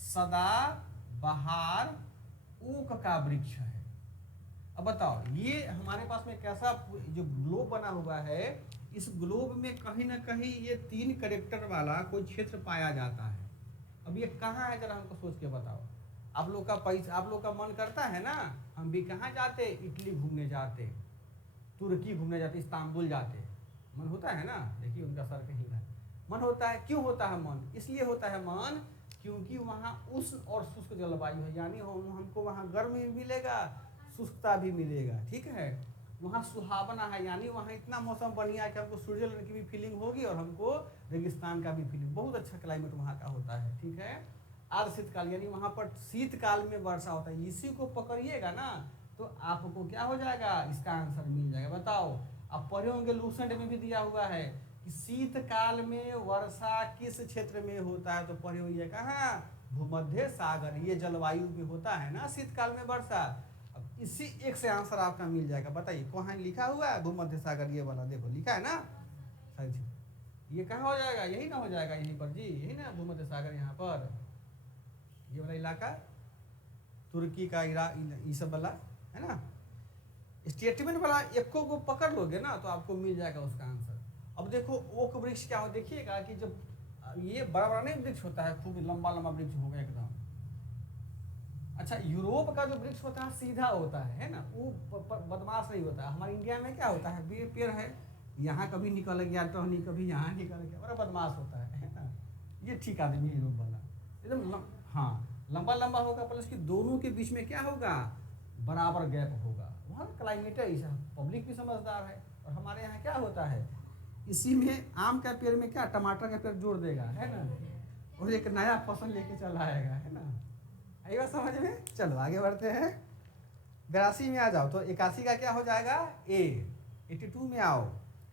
सदा बहार ओक का वृक्ष है। अब बताओ ये हमारे पास में कैसा जो ग्लोब बना हुआ है, इस ग्लोब में कहीं ना कहीं ये 3 कैरेक्टर वाला कोई क्षेत्र पाया जाता है। अब ये कहाँ है जरा हमको सोच के बताओ। आप लोग का पैसा, आप लोग का मन करता है ना, हम भी कहाँ जाते, इटली घूमने जाते, तुर्की घूमने जाते, इस्तांबुल जाते, मन होता है ना। देखिए उनका सर कहीं है, मन होता है। क्यों होता है मन? इसलिए होता है मन क्योंकि वहाँ उष्ण और शुष्क जलवायु है, यानी हमको वहाँ गर्मी भी मिलेगा, शुष्कता भी मिलेगा। ठीक है, वहाँ सुहावना है, यानी वहाँ इतना मौसम बढ़िया है कि हमको स्विट्जरलैंड की भी फीलिंग होगी और हमको रेगिस्तान का भी फीलिंग, बहुत अच्छा क्लाइमेट वहाँ का होता है। ठीक है, आर्द्र शीतकाल यानी वहाँ पर शीतकाल में वर्षा होता है। इसी को पकड़िएगा ना तो आपको क्या हो जाएगा, इसका आंसर मिल जाएगा। बताओ आप पढ़े होंगे, लूसेंट में भी दिया हुआ है कि शीतकाल में वर्षा किस क्षेत्र में होता है। तो पढ़े हुए कहाँ, भूमध्य सागर, ये जलवायु में होता है ना शीतकाल में वर्षा। अब इसी एक से आंसर आपका मिल जाएगा। बताइए कहाँ लिखा हुआ है भूमध्य सागर, ये वाला देखो लिखा है ना सर जी। ये कहाँ हो जाएगा, यही ना हो जाएगा, यहीं पर जी, यही ना भूमध्य सागर, यहाँ पर ये वाला इलाका, तुर्की का ये सब वाला है ना। स्टेटमेंट वाला एक को पकड़ लोगे ना तो आपको मिल जाएगा उसका आंसर। अब देखो ओक वृक्ष क्या हो, देखिएगा कि जब ये बड़ा बड़ा नहीं वृक्ष होता है, खूब लंबा लंबा वृक्ष होगा एकदम। अच्छा, यूरोप का जो वृक्ष होता है सीधा होता है ना, वो बदमाश नहीं होता है। हमारे इंडिया में क्या होता है, पेड़ है, यहाँ कभी निकल गया टहनी, कभी यहाँ निकल गया, बड़ा बदमाश होता है ना। ये ठीक आदमी है यूरोप वाला, एकदम हाँ लंबा लंबा होगा, प्लस कि दोनों के बीच में क्या होगा, बराबर गैप होगा। वहाँ क्लाइमेट है ऐसा, पब्लिक भी समझदार है। और हमारे यहाँ क्या होता है, इसी में आम का पेड़ में क्या टमाटर का पेड़ जोड़ देगा, है ना, और एक नया फसल लेके चला आएगा, है ना। आई बात समझ में? चलो आगे बढ़ते हैं। 82 में आ जाओ तो 81 का क्या हो जाएगा, ए। 82 में आओ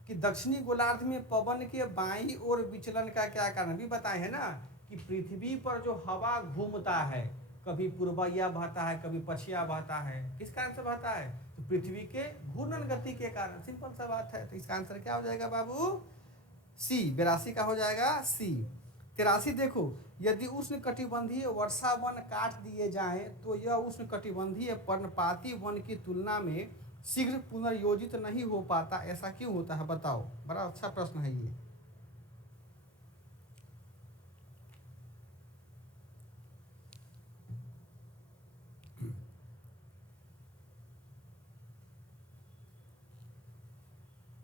कि दक्षिणी गोलार्ध में पवन के बाईं ओर विचलन का क्या कारण भी बताए है ना, कि पृथ्वी पर जो हवा घूमता है, कभी पूर्वया बहता है, कभी पछिया बहता है, किस कारण से बहता है, तो पृथ्वी के घूर्णन गति के कारण। सिंपल सा बात है। तो इसका आंसर क्या हो जाएगा बाबू, सी। 82 का हो जाएगा सी। 83 देखो, यदि उष्ण कटिबंधीय वर्षा वन काट दिए जाएं तो यह उष्ण कटिबंधीय पर्णपाती वन की तुलना में शीघ्र पुनर्योजित नहीं हो पाता, ऐसा क्यों होता है बताओ। बड़ा अच्छा प्रश्न है ये।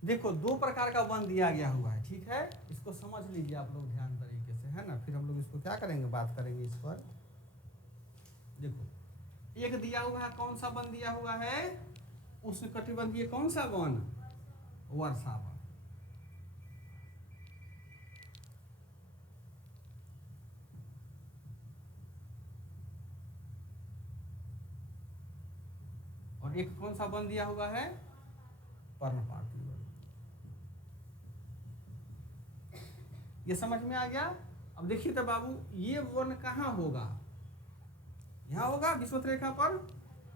देखो 2 प्रकार का वन दिया गया हुआ है, ठीक है, इसको समझ लीजिए आप लोग ध्यान तरीके से, है ना। फिर हम लोग इसको क्या करेंगे, बात करेंगे इस पर। देखो एक दिया हुआ है, कौन सा वन दिया हुआ है, उष्ण कटिबंधीय कौन सा वन, वर्षा वन। और एक कौन सा वन दिया हुआ है, पर्णपाती वन। ये समझ में आ गया। अब देखिए तो बाबू ये वन कहाँ होगा, यहाँ होगा विषुवत रेखा पर,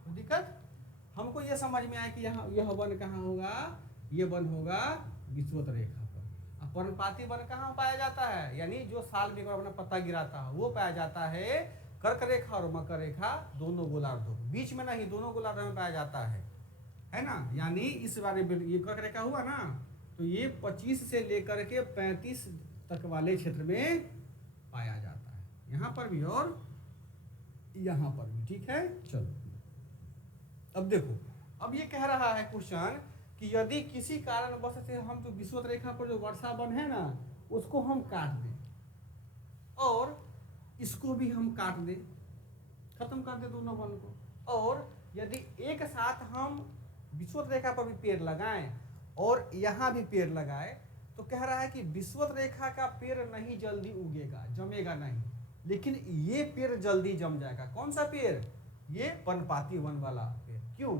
दिक्कत। हमको ये समझ में आया कि यहाँ यह वन कहाँ होगा, ये वन होगा विषुवत रेखा पर। अब पर्णपाती वन कहाँ पाया जाता है, यानी जो साल में एक बार अपना पत्ता गिराता है वो पाया जाता है कर्क रेखा और मकर रेखा दोनों गोलार्धों, बीच में नहीं, दोनों गोलार्धों में पाया जाता है है ना, यानी इस बारे में ये कर्क रेखा हुआ ना, तो ये 25 से लेकर के 35 तक वाले क्षेत्र में पाया जाता है, यहाँ पर भी और यहाँ पर भी। ठीक है, चलो अब देखो, अब ये कह रहा है क्वेश्चन कि यदि किसी कारणवश से हम जो विषुवत रेखा पर जो वर्षा बन है ना उसको हम काट दें और इसको भी हम काट दें, खत्म कर दे दोनों वन को, और यदि एक साथ हम विषुवत रेखा पर भी पेड़ लगाएं और यहाँ भी पेड़ लगाए, तो कह रहा है कि विषुवत रेखा का पेड़ नहीं जल्दी उगेगा, जमेगा नहीं, लेकिन ये पेड़ जल्दी जम जाएगा। कौन सा पेड़? ये पर्णपाती वन वाला पेड़। क्यों?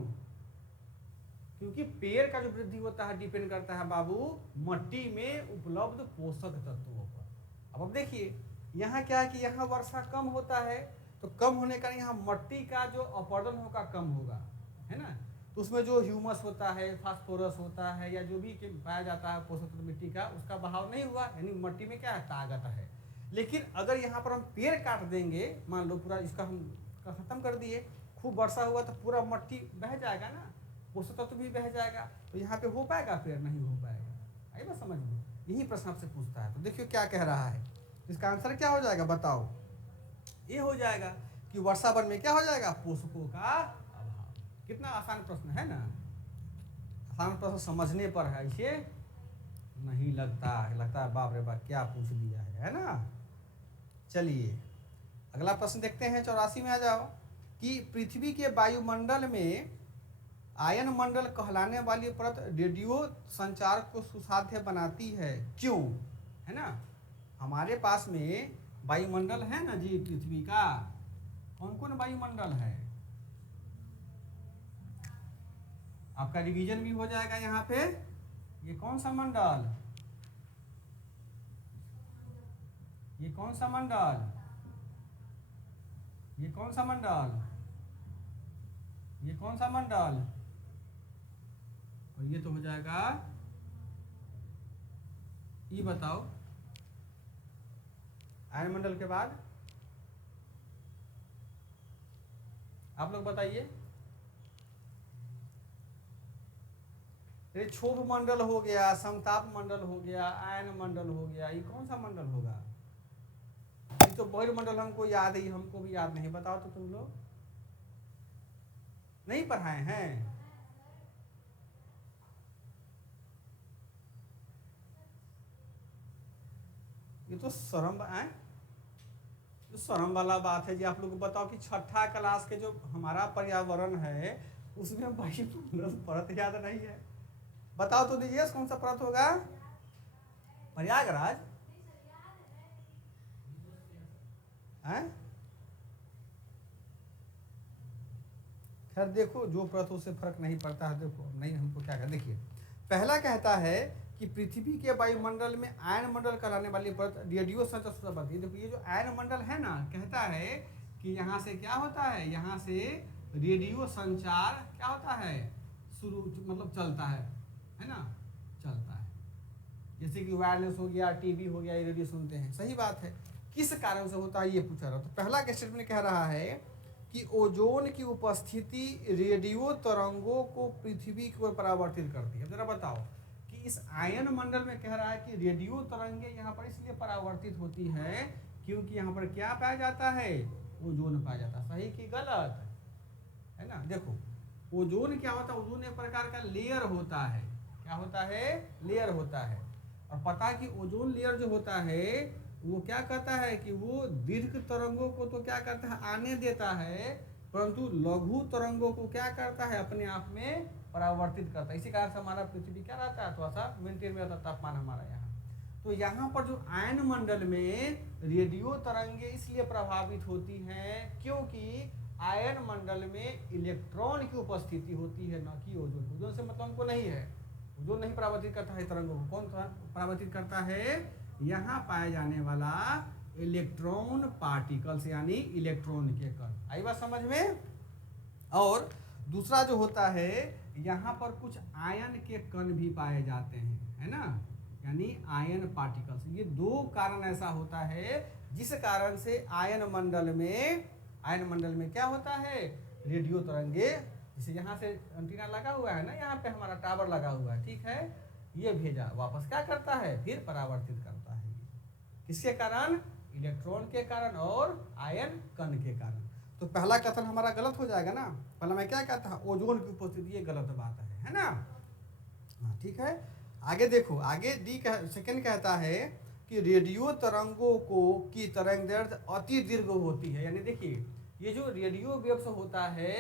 क्योंकि पेड़ का जो वृद्धि होता है डिपेंड करता है बाबू मट्टी में उपलब्ध पोषक तत्वों पर। अब देखिए यहाँ क्या है कि यहाँ वर्षा कम होता है, तो कम होने का यहाँ मट्टी का जो अपरदन होगा कम होगा, है ना, तो उसमें जो ह्यूमस होता है, फास्फोरस होता है, या जो भी पाया जाता है पोषक तत्व मिट्टी का, उसका बहाव नहीं हुआ, यानी मट्टी में क्या है, ताकत है। लेकिन अगर यहाँ पर हम पेड़ काट देंगे, मान लो पूरा इसका हम खत्म कर दिए, खूब वर्षा हुआ तो पूरा मट्टी बह जाएगा ना, पोषक तत्व भी बह जाएगा, तो यहाँ पे हो पाएगा पेड़? नहीं हो पाएगा। आई बात समझ में? यही प्रश्न आपसे पूछता है। तो देखियो क्या कह रहा है, इसका आंसर क्या हो जाएगा बताओ? ये हो जाएगा कि वर्षा वन में क्या हो जाएगा, पोषकों का अभाव। कितना आसान प्रश्न है ना, आसान प्रश्न समझने पर है, इसे नहीं लगता है बाप रे बाप क्या पूछ दिया है ना। चलिए अगला प्रश्न देखते हैं, 84 में आ जाओ कि पृथ्वी के वायुमंडल में आयन मंडल कहलाने वाली परत रेडियो संचार को सुसाध्य बनाती है, क्यों? है ना, हमारे पास में वायुमंडल है ना जी पृथ्वी का, कौन कौन वायुमंडल है? आपका रिवीजन भी हो जाएगा यहाँ पे। ये कौन सा मंडल, ये कौन सा मंडल, ये कौन सा मंडल, ये कौन सा मंडल, और ये तो हो जाएगा, ये बताओ आयन मंडल के बाद आप लोग बताइए। क्षोभ मंडल हो गया, समताप मंडल हो गया, आयन मंडल हो गया, ये कौन सा मंडल होगा? ये तो बहिर्मंडल हमको याद है, हमको भी याद नहीं, बताओ तो तुम लोग नहीं पढ़ाए हैं? ये तो शर्म है, तो शर्म वाला बात है जी। आप लोग बताओ कि छठा क्लास के जो हमारा पर्यावरण है उसमें वायुमंडल परत याद नहीं है, बताओ तो दीजिए कौन सा परत होगा? प्रयागराज हैं? खैर देखो जो परतों से फर्क नहीं पड़ता है, देखो नहीं हमको क्या कर, देखिए पहला कहता है कि पृथ्वी के वायुमंडल में आयन मंडल कहलाने वाली परत रेडियो संचार बनती है। देखो ये जो आयन मंडल है ना, कहता है कि यहाँ से क्या होता है, यहाँ से रेडियो संचार क्या होता है, शुरू मतलब चलता है ना, चलता है। जैसे कि वायरलेस हो गया, टीवी हो गया, ये रेडियो सुनते हैं, सही बात है। किस कारण से होता है ये पूछा रहा। तो पहला स्टेटमेंट कह रहा है कि ओजोन की उपस्थिति रेडियो तरंगों को पृथ्वी की ओर परावर्तित करती है। जरा बताओ कि इस आयन मंडल में कह रहा है कि रेडियो तरंगे यहाँ पर इसलिए परावर्तित होती है क्योंकि यहाँ पर क्या पाया जाता है, ओजोन पाया जाता है। सही कि गलत है ना? देखो ओजोन क्या होता है, ओजोन एक प्रकार का लेयर होता है। क्या होता है? लेयर होता है। और पता है कि ओजोन लेयर जो होता है वो क्या करता है कि वो दीर्घ तरंगों को तो क्या करता है, आने देता है, परंतु लघु तरंगों को क्या करता है, अपने आप में परावर्तित करता है। इसी कारण से हमारा पृथ्वी क्या रहता है, थोड़ा सा मेंटेन में रहता है तापमान हमारा यहाँ। तो यहाँ पर जो आयन मंडल में रेडियो तरंगे इसलिए प्रभावित होती हैं क्योंकि आयन मंडल में इलेक्ट्रॉन की उपस्थिति होती है, न कि ओजोन। ओजोन से मतलब हमको नहीं है, ओजोन नहीं परावर्तित करता है तरंगों को। कौन परावर्तित करता है? यहाँ पाए जाने वाला इलेक्ट्रॉन पार्टिकल्स यानी इलेक्ट्रॉन के कण। आई बात समझ में? और दूसरा जो होता है यहाँ पर कुछ आयन के कण भी पाए जाते हैं, है ना, यानी आयन पार्टिकल्स। ये दो कारण ऐसा होता है जिस कारण से आयन मंडल में क्या होता है, रेडियो तरंगे जैसे यहाँ से एंटीना लगा हुआ है ना, यहाँ पे हमारा टावर लगा हुआ है, ठीक है, ये भेजा, वापस क्या करता है, फिर परावर्तित करता है। किसके कारण, इलेक्ट्रॉन के कारण और आयन कण के कारण। तो पहला कथन हमारा गलत हो जाएगा ना, पहला मैं क्या कहता हूँ, ओजोन की उपस्थिति, ये गलत बात है ना। हाँ ठीक है, आगे देखो, आगे सेकंड कहता है कि रेडियो तरंगों की तरंगदैर्घ्य अति दीर्घ होती है। यानी देखिए, ये जो रेडियो वेव्स होता है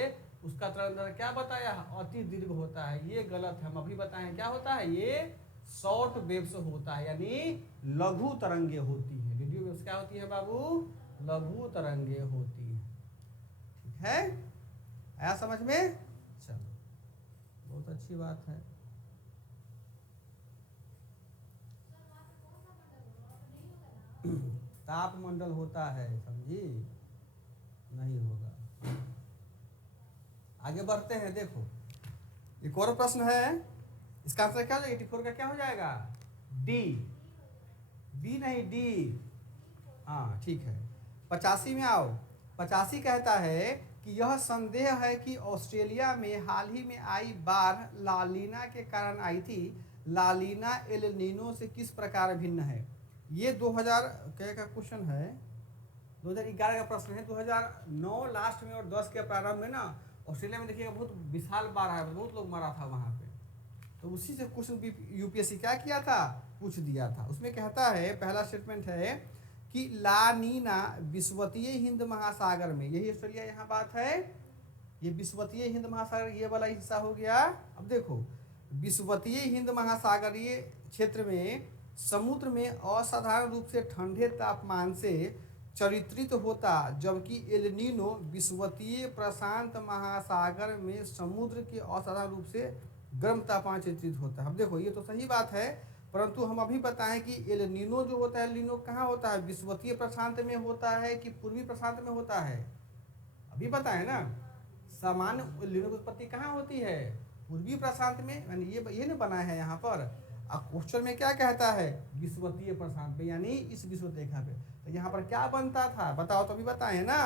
उसका तरंगदैर्घ्य क्या बताया, अति दीर्घ होता है, ये गलत है। हम अभी बताएं क्या होता है, ये शॉर्ट वेव्स होता है, यानी लघु तरंगे होती है। रेडियो वेव्स क्या होती है बाबू, लघु तरंगे होती है। ठीक है, आया समझ में, चलो बहुत अच्छी बात है। तापमंडल होता है, समझी, नहीं होगा। आगे बढ़ते हैं, देखो एक और प्रश्न है, इसका आंसर क्या हो जाएगा, 84 का क्या हो जाएगा, डी, बी नहीं डी, हाँ ठीक है। 85 में आओ, 85 कहता है कि यह संदेह है कि ऑस्ट्रेलिया में हाल ही में आई बाढ़ लालीना के कारण आई थी। लालीना एल नीनो से किस प्रकार भिन्न है। ये 2000 का क्वेश्चन है, 2011 का प्रश्न है। 2009 लास्ट में और 10 के प्रारंभ में ना ऑस्ट्रेलिया में देखिएगा बहुत विशाल बाढ़ आया, बहुत लोग मरा था वहाँ पे। तो उसी से क्वेश्चन भी यूपीएससी क्या किया था, पूछ दिया था। उसमें कहता है, पहला स्टेटमेंट है कि ला नीना विषुवतीय हिंद महासागर में, यही ऑस्ट्रेलिया यहाँ बात है, ये विषुवतीय हिंद महासागर ये वाला हिस्सा हो गया। अब देखो, विषुवतीय हिंद महासागरीय क्षेत्र में समुद्र में असाधारण रूप से ठंडे तापमान से चरित्रित होता, जबकि एल नीनो विषुवतीय प्रशांत महासागर में समुद्र के असाधारण रूप से गर्म तापमान चित्रित होता है। अब देखो, ये तो सही बात है, परंतु हम अभी बताएं कि एल नीनो जो होता है, एल नीनो कहाँ होता है, विषुवतीय प्रशांत में होता है कि पूर्वी प्रशांत में होता है, अभी बताएं ना। सामान्य एल नीनो की उत्पत्ति कहाँ होती है, पूर्वी प्रशांत में, यानी ये नहीं बना है यहाँ पर। अब क्वेश्चन में क्या कहता है, विषुवतीय प्रशांत में, यानी इस विषुवत रेखा पे। तो यहाँ पर क्या बनता था, बताओ तो अभी बताएं ना,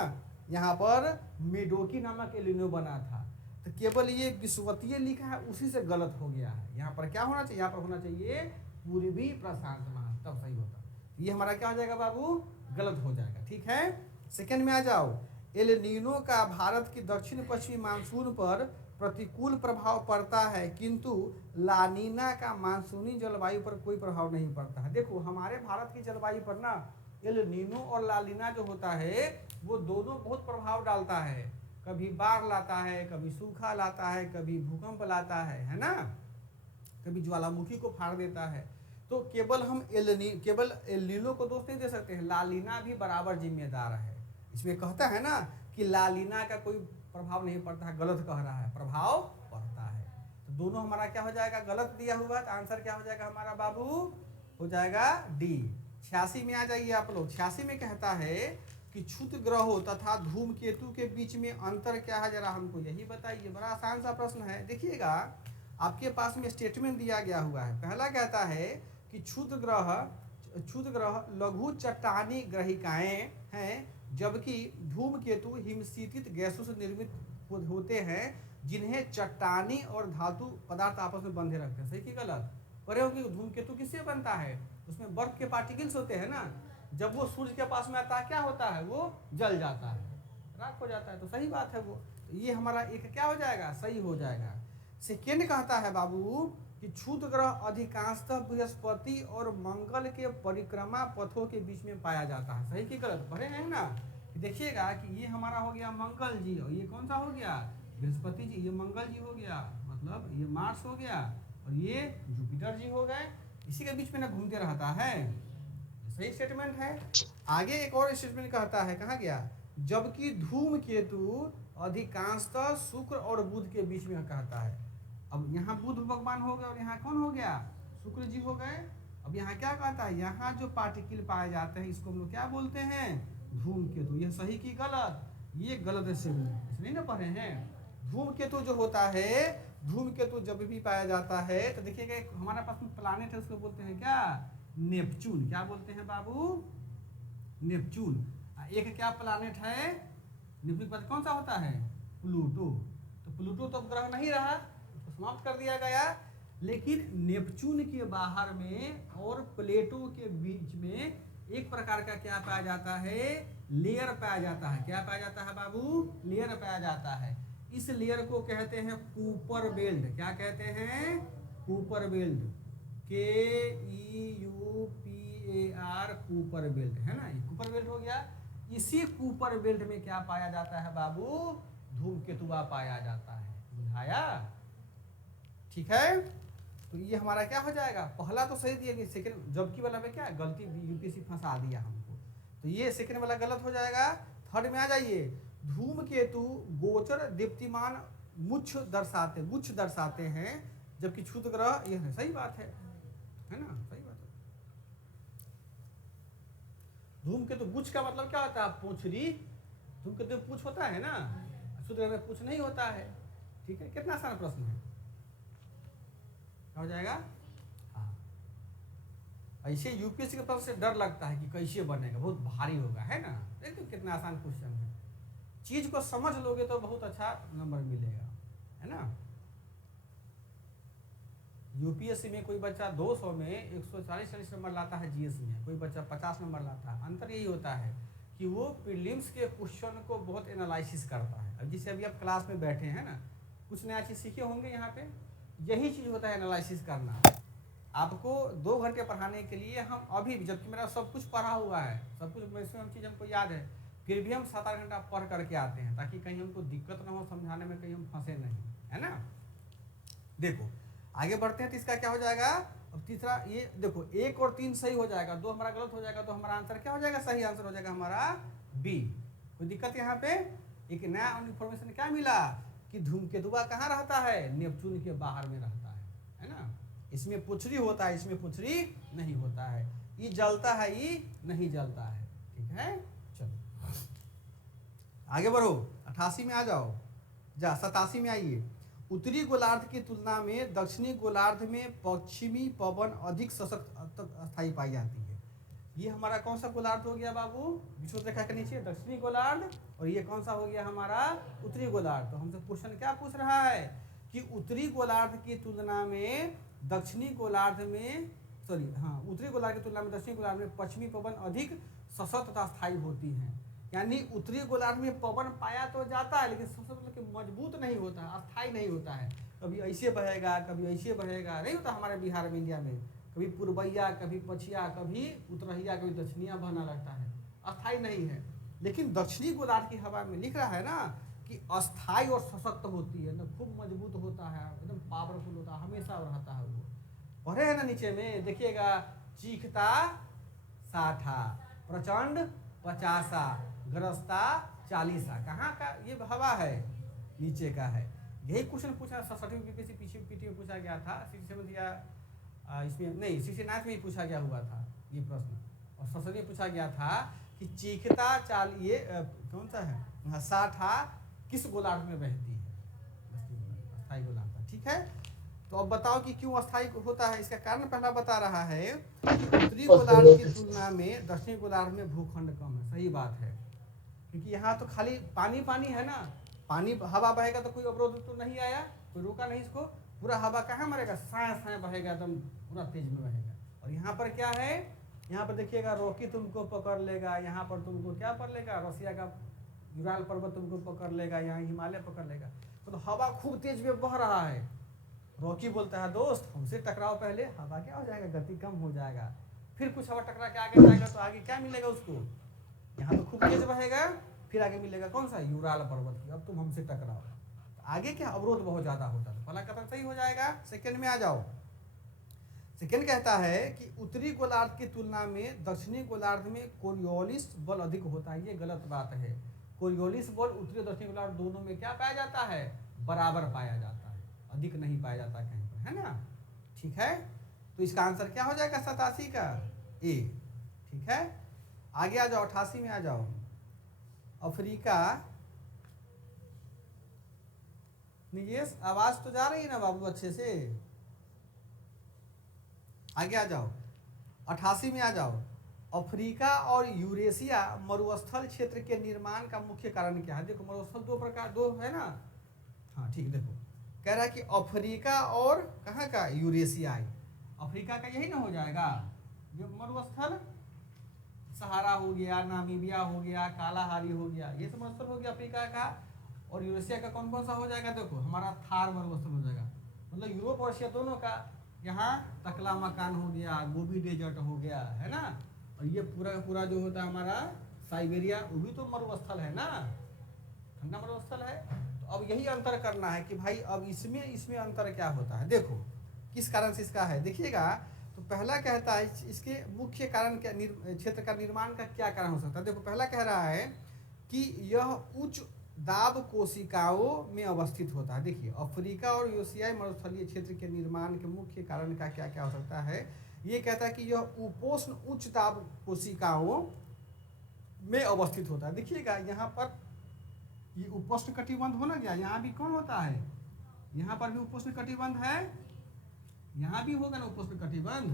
यहाँ पर मेडोकी नामक एल नीनो बना था। तो केवल ये विषुवतीय लिखा है, उसी से गलत हो गया है। यहाँ पर क्या होना चाहिए, यहाँ पर होना चाहिए पूर्वी प्रशांत महासागर, तब सही होता। ये हमारा क्या हो जाएगा बाबू, गलत हो जाएगा। ठीक है, सेकंड में आ जाओ। एल नीनो का भारत की दक्षिण पश्चिमी मानसून पर प्रतिकूल प्रभाव पड़ता है, किंतु लानीना का मानसूनी जलवायु पर कोई प्रभाव नहीं पड़ता है। देखो, हमारे भारत की जलवायु पर ना एल नीनो और लानीना जो होता है वो दोनों बहुत प्रभाव डालता है। कभी बाढ़ लाता है, कभी सूखा लाता है, कभी भूकंप लाता है ना, कभी ज्वालामुखी को फाड़ देता है। तो केवल हम केवल एल नीनो को दोष नहीं दे सकते हैं, लालीना भी बराबर जिम्मेदार है। इसमें कहता है ना कि लालीना का कोई प्रभाव नहीं पड़ता है, गलत कह रहा है, प्रभाव पड़ता है। तो दोनों हमारा क्या हो जाएगा, गलत दिया हुआ। तो आंसर क्या हो जाएगा हमारा बाबू, हो जाएगा डी। 86 में आ जाइए आप लोग। 86 में कहता है कि क्षुद्र ग्रहों तथा धूमकेतु के बीच में अंतर क्या है, जरा हमको यही बताइए। बड़ा आसान सा प्रश्न है। देखिएगा, आपके पास में स्टेटमेंट दिया गया हुआ है। पहला कहता है कि क्षुद्र ग्रह लघु चट्टानी ग्रहिकाएं हैं, जबकि धूमकेतु हिमशीतित गैसों से निर्मित होते हैं, जिन्हें चट्टानी और धातु पदार्थ आपस में बंधे रखते हैं। सही कि गलत, पढ़े होंगे। धूमकेतु किससे बनता है, उसमें बर्फ के पार्टिकल्स होते हैं ना, जब वो सूर्य के पास में आता है क्या होता है, वो जल जाता है, राख हो जाता है। तो सही बात है वो। तो ये हमारा एक क्या हो जाएगा, सही हो जाएगा। सेकेंड कहता है बाबू कि क्षुद्र ग्रह अधिकांशतः बृहस्पति और मंगल के परिक्रमा पथों के बीच में पाया जाता है। सही कि गलत, पढ़े हैं ना। देखिएगा कि ये हमारा हो गया मंगल जी, और ये कौन सा हो गया, बृहस्पति जी। ये मंगल जी हो गया, मतलब ये मार्स हो गया, और ये जुपिटर जी हो गए। इसी के बीच में ना घूमते रहता है। सही स्टेटमेंट है। आगे एक और स्टेटमेंट कहता है, कहाँ गया, जबकि धूमकेतु अधिकांशतः शुक्र और बुध के बीच में कहता है। अब यहाँ बुध भगवान हो गए और यहाँ कौन हो गया, शुक्र जी हो गए। अब यहाँ क्या कहता है, यहाँ जो पार्टिकल पाए जाते हैं इसको हम लोग क्या बोलते हैं, धूमकेतु। यह सही की गलत, ये गलत से इसलिए ना पढ़े हैं। धूमकेतु जो होता है, धूमकेतु जब भी पाया जाता है तो देखिएगा हमारे पास में प्लानेट है, उसको बोलते हैं क्या, नेपच्यून। क्या बोलते हैं बाबू, नेपच्यून। एक क्या प्लानेट है, नेपच्यून पर कौन सा होता है, प्लूटो। तो प्लूटो तो ग्रह नहीं रहा, उसको समाप्त कर दिया गया। लेकिन नेपच्यून के बाहर में और प्लेटो के बीच में एक प्रकार का क्या पाया जाता है, लेयर पाया जाता है। क्या पाया जाता है बाबू, लेयर पाया जाता है। इस लेयर को कहते हैं कूपर बेल्ट। क्या कहते हैं, Cooper belt, KEUPAR, Cooper belt है ना, ये कूपर बेल्ट हो गया। इसी कूपर बेल्ट में क्या पाया जाता है बाबू, धूमकेतुआ पाया जाता है। बुझाया, ठीक है। तो ये हमारा क्या हो जाएगा, पहला तो सही दिया, सेकंड जबकि वाला में क्या गलती, यूपीएससी फंसा दिया हमको, तो ये सेकंड वाला गलत हो जाएगा। थर्ड में आ जाइए, धूमकेतु गोचर दीप्तिमान मुच्छ दर्शाते हैं, जबकि क्षुद्र ग्रह ये है। सही बात है ना, सही बात है। धूमकेतु गुच्छ का मतलब क्या होता है, पूंछड़ी। धूमकेतु पूछ होता है ना, क्षुद्र ग्रह में पूछ नहीं होता है। ठीक है, कितना आसान प्रश्न है, हो जाएगा। हाँ, ऐसे यूपीएससी के प्रश्न से डर लगता है कि कैसे बनेगा, बहुत भारी होगा, है ना। देखो कितना आसान क्वेश्चन है, चीज को समझ लोगे तो बहुत अच्छा नंबर मिलेगा, है ना। यूपीएससी में कोई बच्चा 200 में 140 नंबर लाता है, जीएस में कोई बच्चा 50 नंबर लाता है। अंतर यही होता है कि वो प्रीलिम्स के क्वेश्चन को बहुत एनालिसिस करता है। अब जैसे अभी आप क्लास में बैठे हैं ना, कुछ नया चीज़ सीखे होंगे यहाँ पे, यही चीज़ होता है एनालिसिस करना। आपको 2 घंटे पढ़ाने के लिए हम अभी, जबकि मेरा सब कुछ पढ़ा हुआ है, सब कुछ मैक्सिमम चीज़ हमको याद है, फिर भी हम 7-8 घंटा पढ़ करके आते हैं, ताकि कहीं हमको दिक्कत ना हो समझाने में, कहीं हम फंसे नहीं, है ना। देखो आगे बढ़ते हैं, तो इसका क्या हो जाएगा, अब तीसरा ये देखो 1 और 3 सही हो जाएगा, 2 हमारा गलत हो जाएगा, तो हमारा आंसर क्या हो जाएगा, सही आंसर हो जाएगा हमारा बी। कोई दिक्कत यहाँ पे, एक नया इन्फॉर्मेशन क्या मिला कि धूमकेतुआ कहाँ रहता है, नेपच्यून के बाहर में रहता है ना। इसमें पुछरी होता है, इसमें पुछरी नहीं होता है। ये जलता है, ये नहीं जलता है, ठीक है। चलो आगे बढ़ो, 88 में आ जाओ, 87 में आइए। उत्तरी गोलार्ध की तुलना में दक्षिणी गोलार्ध में पश्चिमी पवन अधिक सशक्त अस्थायी पाई जाती है। ये हमारा कौन सा गोलार्ध हो गया बाबू, विषुवत रेखा के नीचे दक्षिणी गोलार्ध, और ये कौन सा हो गया हमारा उत्तरी गोलार्ध। तो हमसे क्वेश्चन क्या पूछ रहा है कि उत्तरी गोलार्ध की तुलना में दक्षिणी गोलार्ध में, उत्तरी गोलार्ध की तुलना में दक्षिणी गोलार्ध में पश्चिमी पवन अधिक सशक्त तथा स्थायी होती हैं। यानी उत्तरी गोलार्ध में पवन पाया तो जाता है, लेकिन सबसे मतलब कि मजबूत नहीं होता है, अस्थायी नहीं होता है। कभी ऐसे बहेगा, कभी ऐसे बहेगा, नहीं होता हमारे बिहार में, इंडिया में कभी पूर्वैया, कभी पछिया, कभी उत्तरहिया, कभी दक्षिणिया बहना लगता है, अस्थायी नहीं है। लेकिन दक्षिणी गोलार्ध की हवा में लिख रहा है ना कि अस्थायी और सशक्त होती है, तो खूब मजबूत होता है, एकदम पावरफुल होता है, हमेशा रहता है वो। पढ़े है ना नीचे में, देखिएगा, चीखता 60, प्रचंड 50, ग्रस्ता 40। कहाँ का ये हवा है, नीचे का है। यही क्वेश्चन पूछा 60वीं यूपीएससी पीटी में पूछा गया था, 67 या इसमें नहीं 69 में ही पूछा गया हुआ था ये प्रश्न, और 67 में पूछा गया था कि चीखता 40, ये कौन सा है, 60 किस गोलार्ध में बहती है, अस्थायी गोलार्ध, ठीक है। तो अब बताओ कि क्यों अस्थायी होता है। इसका कारण पहला बता रहा है, उत्तरी गोलार्ध की तुलना में दक्षिणी गोलार्ध में भूखंड कम है। सही बात है, क्योंकि यहाँ तो खाली पानी पानी है ना, पानी हवा बहेगा तो कोई अवरोध तो नहीं आया, कोई रोका नहीं इसको, पूरा हवा कहाँ मरेगा, साए बहेगा, एकदम पूरा तेज में बहेगा। और यहाँ पर क्या है, यहाँ पर देखिएगा, रॉकी तुमको पकड़ लेगा, यहाँ पर तुमको क्या पकड़ लेगा, रसिया का यूराल पर्वत तुमको पकड़ लेगा, यहाँ हिमालय पकड़ लेगा। तो हवा खूब तेज में बह रहा है। रॉकी बोलता है, दोस्त हमसे टकराओ पहले, हवा क्या हो जाएगा, गति कम हो जाएगा। फिर कुछ हवा टकरा के आगे जाएगा तो आगे क्या मिलेगा उसको, यहाँ तो खूब तेज बहेगा, फिर आगे मिलेगा कौन सा, यूराल पर्वत की। अब तुम हमसे टकराओ, आगे क्या अवरोध बहुत ज्यादा होता है। पहला कथन सही हो जाएगा। सेकंड में आ जाओ, सेकंड कहता है कि उत्तरी गोलार्ध की तुलना में दक्षिणी गोलार्ध में कोरियोलिस बल अधिक होता है। ये गलत बात है। कोरियोलिस बल उत्तरी और दक्षिणी गोलार्ध दोनों में क्या पाया जाता है, बराबर पाया जाता है, अधिक नहीं पाया जाता कहीं पर, है ना, ठीक है। तो इसका आंसर क्या हो जाएगा, 87 का ए, ठीक है। आगे आ जाओ, 88 में आ जाओ। अफ्रीका, निगेश आवाज तो जा रही है ना बाबू अच्छे से, आगे आ जाओ, 88 में आ जाओ। अफ्रीका और यूरेशिया मरुस्थल क्षेत्र के निर्माण का मुख्य कारण क्या है। देखो मरुस्थल दो है ना, हाँ ठीक, देखो कह रहा है कि अफ्रीका और कहाँ का, यूरेशियाई, अफ्रीका का यही ना हो जाएगा जो मरुस्थल, सहारा हो गया, नामीबिया हो गया, कालाहारी हो गया, ये सब मरुस्थल हो गया अफ्रीका का। और यूरेशिया का कौन कौन सा हो जाएगा, देखो हमारा थार मरुस्थल हो जाएगा, मतलब यूरोप और एशिया दोनों का। यहाँ तकला मकान हो गया, गोबी डेजर्ट हो गया, है ना। और ये पूरा का पूरा जो होता है हमारा साइबेरिया, वो भी तो मरुस्थल है ना, ठंडा मरुस्थल है। तो अब यही अंतर करना है कि भाई अब इसमें इसमें अंतर क्या होता है, देखो किस कारण से इसका है, देखिएगा। तो पहला कहता है इसके मुख्य कारण क्या, क्षेत्र का निर्माण का क्या कारण हो सकता है। देखो पहला कह रहा है कि यह उच्च दाब कोशिकाओं में अवस्थित होता है। देखिए अफ्रीका और यूरेशियाई मरुस्थलीय क्षेत्र के निर्माण के मुख्य कारण का क्या क्या हो सकता है। ये कहता है कि यह उपोष्ण उच्च दाब कोशिकाओं में अवस्थित होता है। देखिएगा यहाँ पर ये उपोष्ण कटिबंध हो ना गया, यहाँ भी कौन होता है, यहाँ पर भी उपोष्ण कटिबंध है, यहाँ भी होगा ना उपोष्ण कटिबंध।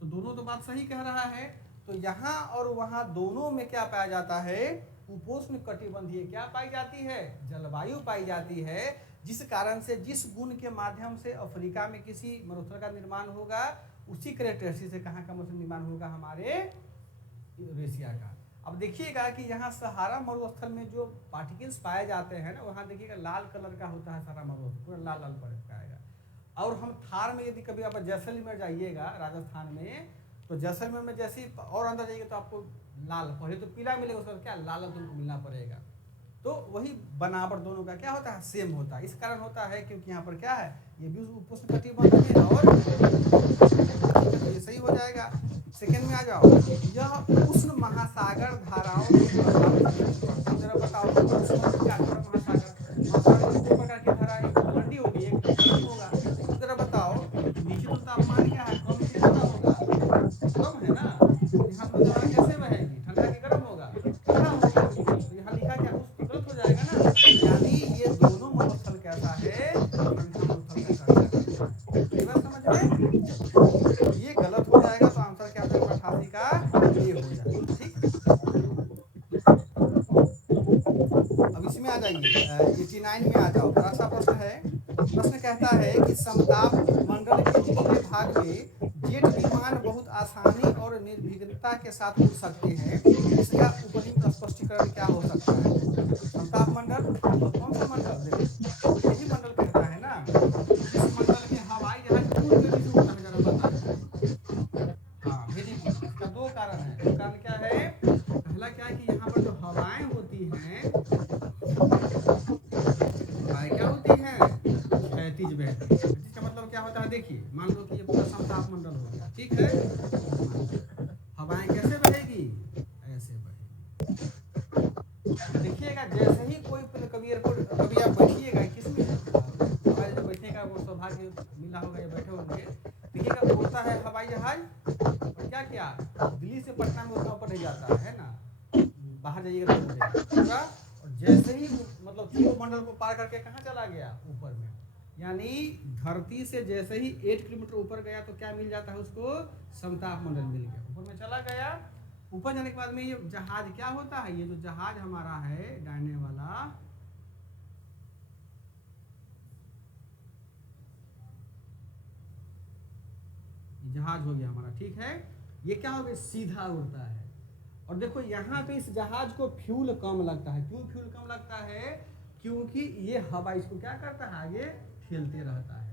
तो दोनों तो बात सही कह रहा है। तो यहाँ और वहाँ दोनों में क्या पाया जाता है, उपोष्ण कटिबंधीय क्या पाई जाती है, जलवायु पाई जाती है। जिस कारण से, जिस गुण के माध्यम से अफ्रीका में किसी मरुस्थल का निर्माण होगा, उसी कैरेक्टरिस्टिक से कहाँ का मरुस्थल निर्माण होगा, हमारे यूरेशिया का। अब देखिएगा कि यहाँ सहारा मरुस्थल में जो पार्टिकल्स पाए जाते हैं ना, वहाँ देखिएगा लाल कलर का होता है सारा मरुस्थल, पूरा लाल लाल पाएगा। और हम थार में यदि कभी आप जैसलमेर जाइएगा राजस्थान में, तो जैसलमेर में जैसे और अंदर जाइएगा तो आपको लाल, पहले तो पीला मिलेगा, उसका क्या लाल तुमको मिलना पड़ेगा। तो वही बनावट दोनों का क्या होता है, सेम होता है। इस कारण होता है क्योंकि यहाँ पर क्या है, ये भी उपोष्ण कटिबंध है और तो ये सही हो जाएगा। सेकेंड में आ जाओ, यह उष्ण महासागर धाराओं के प्रभाव से, जरा बताओ उष्ण क्या महासागर, महासागर में दो प्रकार की धाराएं, ठंडी होगी एक गर्म होगा। जरा बताओ नीचे तो तापमान क्या है, कम की कितना होगा, कम है ना। यहाँ से धारा कैसे बहेगी, ठंडा की गर्म होगा, ठंडा होगा। तो यहाँ लिखा क्या, उस गलत हो जाएगा ना। यानी ये दोनों मरुस्थल कैसा है, ठंडा मरुस्थल का चर्चा करता है। ये बात समझ में, चलो ये गलत हो जाएगा। तो आंसर क्या हो जाएगा 88 का ए हो जाएगा। ठीक, अब इसमें आ जाइए 89 में आ जाओ, बड़ा सा प्रश्न है। प्रश्न कहता है कि समताप मंडल के निचले भाग में जेट विमान बहुत आसानी और निर्विघ्नता के साथ उड़ सकते हैं, इसका उपयुक्त स्पष्टीकरण क्या हो सकता है। समताप मंडल मतलब कौन सा मंडल, देखो यही मंडल कहता है ना, जिस मंडल में हवाई जहाज बहुत तेजी से उड़ता है, जरा बताइए। हाँ वेरी गुड, इसका दो कारण है। दो कारण क्या है, पहला क्या है कि यहाँ पर जो हवाएं होती हैं, हवाएं क्या होती हैं, क्षैतिज बहती है। क्षैतिज का मतलब क्या होता है, देखिए मान लो कि ये पूरा समताप मंडल हो गया, ठीक है। हवाएं कैसे बहेगी, ऐसे बहेगी। देखिएगा जैसे ही कोई कभी एयरपोर्ट, कभी आप बैठिएगा किसमें, हमारे जो बैठने का वो सौभाग्य मिला होगा, ये बैठे होंगे, देखिएगा उड़ता है हवाई जहाज, और क्या किया, दिल्ली से पटना में उतना ऊपर नहीं जाता है ना, बाहर जाइएगा तो उड़ेगा पूरा। और जैसे ही मतलब ध्रुव मंडल को पार करके कहाँ चला गया, ऊपर में। यानी धरती से जैसे ही 8 किलोमीटर ऊपर गया तो क्या मिल जाता है उसको, समताप मंडल मिल गया, ऊपर में चला गया। ऊपर जाने के बाद में ये जहाज क्या होता है, ये जो जहाज हमारा है डायने वाला, जहाज हो गया हमारा, ठीक है। ये क्या हो गया, सीधा उड़ता है। और देखो यहाँ पे इस जहाज को फ्यूल कम लगता है। क्यों फ्यूल कम लगता है, क्योंकि ये हवा इसको क्या करता है, आगे ठेलते रहता है।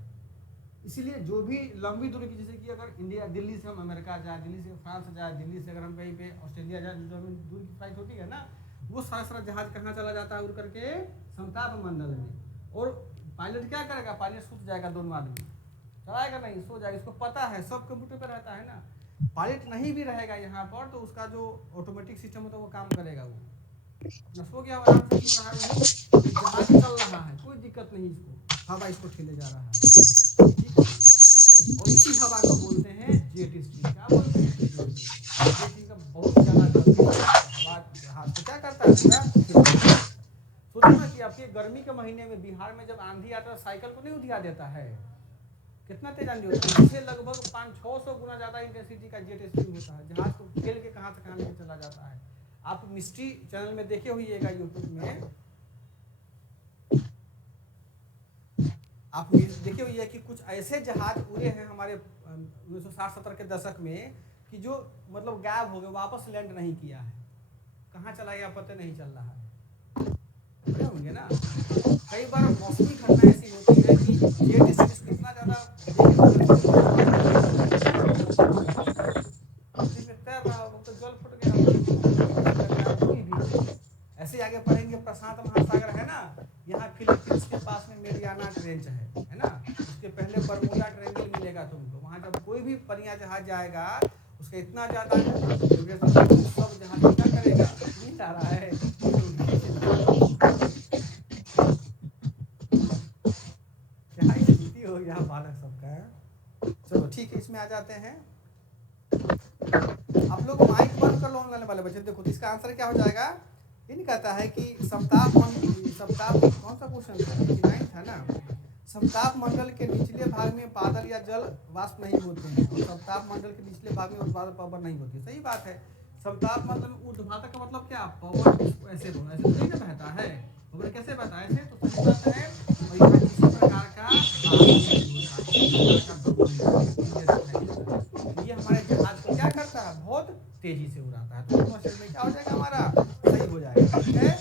इसीलिए जो भी लंबी दूरी की, जैसे कि अगर इंडिया, दिल्ली से हम अमेरिका जाए, दिल्ली से फ्रांस जाए, दिल्ली से अगर हम कहीं पे ऑस्ट्रेलिया जाए, जो हमें दूर की फ्लाइट होती है ना, वो सारा सारा जहाज कहाँ चला जाता है, उड़ करके समताप मंडल में। और पायलट क्या करेगा, पायलट सूत जाएगा, दोनों आदमी चलाएगा नहीं, सो जाएगा। इसको पता है, सब कंप्यूटर पर रहता है ना। पायलट नहीं भी रहेगा यहाँ पर तो उसका जो ऑटोमेटिक सिस्टम होता है वो काम करेगा, वो अपना सो गया, आराम से सो रहा है, वो जहाज चल रहा है, कोई दिक्कत नहीं, इसको हवा इसको ठेले जा रहा है, ठीक है। और इसी हवा को बोलते हैं जेट स्ट्रीम। क्या बोलते हैं, जेट स्ट्रीम का बहुत ज़्यादा गति है, तो हवा जहाज को क्या करता है, पूरा खींचता है। सोचो ना कि आपके गर्मी के महीने में बिहार में जब आंधी आता है, साइकिल को नहीं उधिया देता है, कितना तेज आंधी होता है, इससे लगभग 500-600 गुना ज़्यादा इंटेंसिटी का जेट स्ट्रीम होता है। जहाज को खेल के कहाँ से कहाँ लेके चला जाता है। आप मिस्ट्री चैनल में देखे होइएगा यूट्यूब में, आप देखिए ये कि कुछ ऐसे जहाज उड़े हैं हमारे 1960-70 के दशक में कि जो मतलब गायब हो गए, वापस लैंड नहीं किया है, कहाँ चला गया पता नहीं चल रहा है, पढ़े होंगे ना। कई बार मौसमी घटना ऐसी होती है कि जेट स्पेस इतना ज़्यादा वेग में गति से बढ़ रहा है पृथ्वी पे तैर रहा हो तो जल फुट गया हो, ऐसा लग रहा है कोई भी नहीं। ऐसे आगे पढ़ेंगे प्रशांत महासागर है ना, यहाँ फिलीपींस के पास में मेरियाना ट्रेंच है ना, उसके पहले बरमूडा ट्रायंगल मिलेगा तुमको, वहाँ जब कोई भी परियां जहाज जाएगा उसका इतना ज़्यादा वाइब्रेशन होगा कि सब जहाज को क्या करेगा, नींद आ रहा है तो खींच लेगा। क्या स्थिति हो गया बालक सबका। चलो ठीक है, इसमें आ जाते हैं। आप लोग माइक बंद कर लो ऑनलाइन वाले बच्चे। देखो तो इसका आंसर क्या हो जाएगा, ये नहीं कहता है कि सप्ताह कौन सा क्वेश्चन था, 89 था ना। सप्ताह मंडल के निचले भाग में बादल या जल वाष्प नहीं होते हैं और सप्ताह मंडल के निचले भाग में ऊर्ध्वाधर पवन नहीं होती। सही बात है। सप्ताह मंडल में ऊर्ध्वाधर का मतलब क्या, पवन ऐसे थोड़ी ना बहता है, पवन कैसे बहता है, ऐसे तो सही बात है। और यहाँ किसी प्रकार का बादल नहीं होता, किसी प्रकार का धूल नहीं, क्लियर दिखाई देता है। तो ये हमारे जहाज को क्या करता है, बहुत तेजी से उड़ाता है। तो दोनों स्टेटमेंट क्या हो जाएगा हमारा, सही हो जाएगा। ठीक है,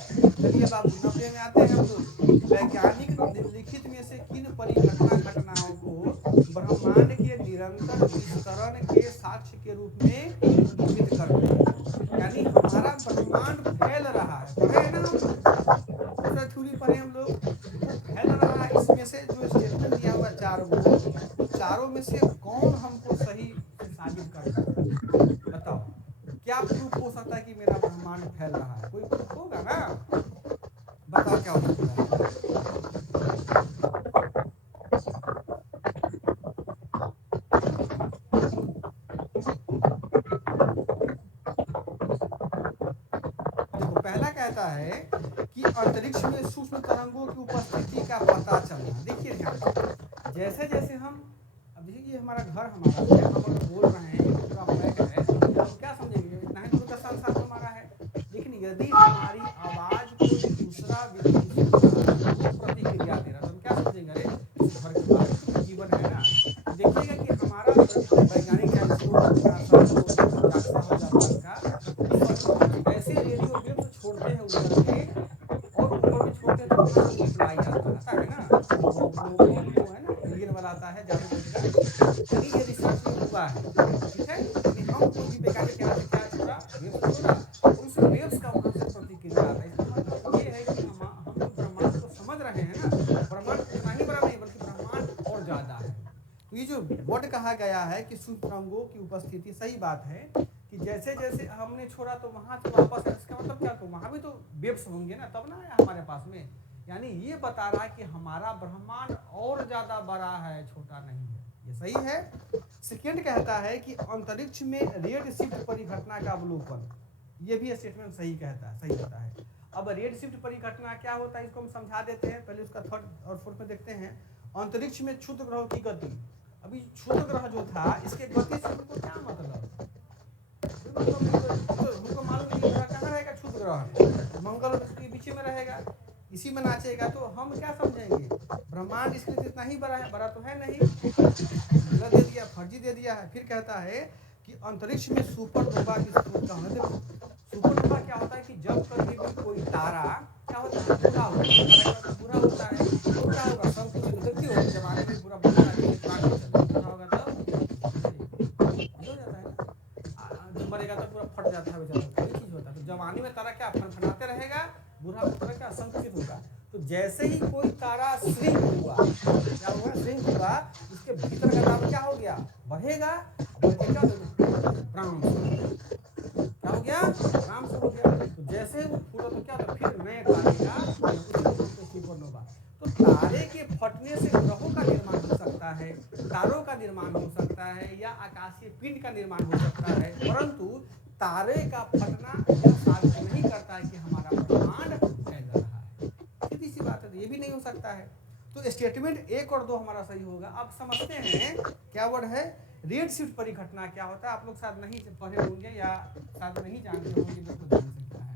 चलिए बाबू 90 में आते हैं हम लोग। वैज्ञानिक निम्नलिखित में से किन परिघटना घटनाओं को ब्रह्मांड के निरंतर विस्तरण के साक्ष्य के रूप में इंगित करते हैं। यानी हमारा ब्रह्मांड फैल रहा है, पढ़े हैं ना हम दूसरा थ्योरी पढ़े हम लोग, वो फैल रहा है। इसमें से जो स्टेटमेंट दिया हुआ चार वो चारों में से कौन हमको सही से साबित करना है, बताओ क्या प्रूफ हो सकता है कि मेरा ब्रह्मांड फैल रहा है, कोई प्रूफ होगा ना, बताओ क्या हो सकता है। देखो पहला कहता है कि अंतरिक्ष में सूक्ष्म तरंगों की उपस्थिति का पता चलना। देखिए ध्यान से, जैसे जैसे हम, अब देखिए ये हमारा घर हमारा है, हम अगर बोल रहे हैं ये पूरा पैक है तो हम क्या समझेंगे, इतना ही दूर का संसार हमारा है। लेकिन यदि हमारी आवाज कोई दूसरा व्यक्ति सुन रहा है, वो प्रतिक्रिया दे रहा है, तो हम क्या समझेंगे, अरे इस घर के बाहर भी तो कोई जीवन है ना। तो देखिएगा कि हमारा वैज्ञानिक चाहे इसरो हो, नासा हो, जाक्सा हो जापान का, सब लोग ऐसे रेडियो वेव्स छोड़ते हैं ऊपर में, और ऊपर में छोड़ते हैं तो वहाँ से रिप्लाई आता है ना, वो है ना एलियन वाला आता है जादू करेगा। यानी ये रिसर्च में हुआ है। ठीक है, यानी हम कोई भी वैज्ञानिक यहाँ से क्या छोड़ा, वेव्स छोड़ा, और उस वेव्स का वहाँ से प्रतिक्रिया आता है। इसका मतलब ये है कि हम जो ब्रह्मांड को समझ रहे हैं ना, ब्रह्मांड उतना ही बड़ा नहीं बल्कि ब्रह्मांड और ज़्यादा है। तो ये जो वर्ड कहा गया है कि सूक्ष्म तरंगों की उपस्थिति, सही बात है कि जैसे जैसे हमने छोड़ा तो वहाँ से वापस, इसका मतलब क्या, तो वहाँ भी तो वेव्स होंगे ना, तब ना आया हमारे पास में। यानी ये बता रहा है कि हमारा ब्रह्मांड और ज़्यादा बड़ा है, छोटा नहीं है। ये सही है। सेकेंड कहता है कि अंतरिक्ष में रेड शिफ्ट परिघटना का अवलोकन, ये भी स्टेटमेंट सही कहता है, सही होता है। अब रेड शिफ्ट परिघटना क्या होता है, इसको हम समझा देते हैं। पहले उसका थर्ड और फोर्थ में देखते हैं। अंतरिक्ष में क्षुद्र ग्रहों की गति, अभी क्षुद्र ग्रह जो था इसके गति से हमको क्या मतलब, कोई मतलब नहीं। तो हमको मालूम है ये ग्रह कहाँ रहेगा, क्षुद्र ग्रह मंगल और बृहस्पति के बीच में रहेगा, इसी में नाचेगा। तो हम क्या समझेंगे, ब्रह्मांड इसके लिए इतना ही बड़ा है, बड़ा तो है नहीं, गलत दे दिया, फर्जी दे दिया है। फिर कहता है कि अंतरिक्ष में सुपरनोवा की स्रोत का होना। देखो सुपरनोवा क्या होता है कि जब कभी भी कोई तारा क्या होता है, बुरा होता है, तारा का मतलब बुरा होता है, तो क्या होगा, संकुचित देखते हो जमाने में पूरा बहुत आदमी प्राण नहीं चलेगा, बुरा होगा तब ये हो जाता है ना, जब मरेगा तो पूरा फट जाता है बेचारा, तो वही चीज होता है। तो जवानी में तारा क्या फनफनाते रहेगा, बूढ़ा होकर तारा क्या संकुचित होगा। तो जैसे ही कोई तारा श्रिंक हुआ, क्या हुआ, श्रिंक हुआ, उसके भीतर का ताप क्या हो गया, बढ़ेगा, बढ़ के क्या होता है, ब्राउन से हो गया। क्या हो गया, ब्राउन से हो गया। तो जैसे ही वो फूला तो क्या होता, फिर नए तारे का जन्म, उसी को बोलते हैं सुपरनोवा। तो तारे के फटने से ग्रहों का निर्माण हो सकता है, तारों का निर्माण हो सकता है, या आकाशीय पिंड का निर्माण हो सकता है, परंतु तारे का फटना यह साबित नहीं करता है कि हमारा ब्रह्मांड फैल रहा है। सीधी सी बात है, तो ये भी नहीं हो सकता है। तो स्टेटमेंट 1 और 2 हमारा सही होगा। अब समझते हैं क्या वर्ड है, रेड शिफ्ट परिघटना क्या होता है। आप लोग शायद नहीं पढ़े होंगे या शायद नहीं जानते होंगे, मेरे को ध्यान से क्या है।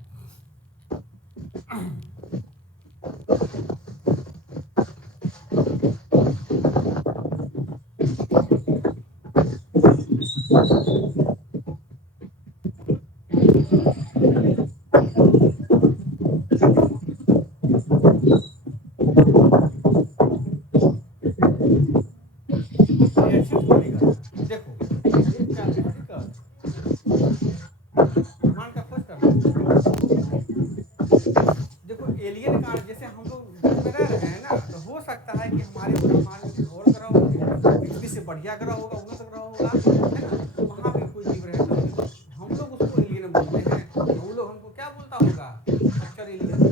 एलियन का जैसे हम लोग में रह रहे हैं ना, तो हो सकता है कि हमारे ब्रह्मांड में कुछ और ग्रह होंगे, पृथ्वी से बढ़िया ग्रह होगा, उन्नत ग्रह होगा, है ना, तो वहाँ भी कोई जीव रहते होंगे, तो हम लोग उसको एलियन बोलते हैं, और वो लोग हमको क्या बोलता होगा, स्ट्रक्चर एलियन।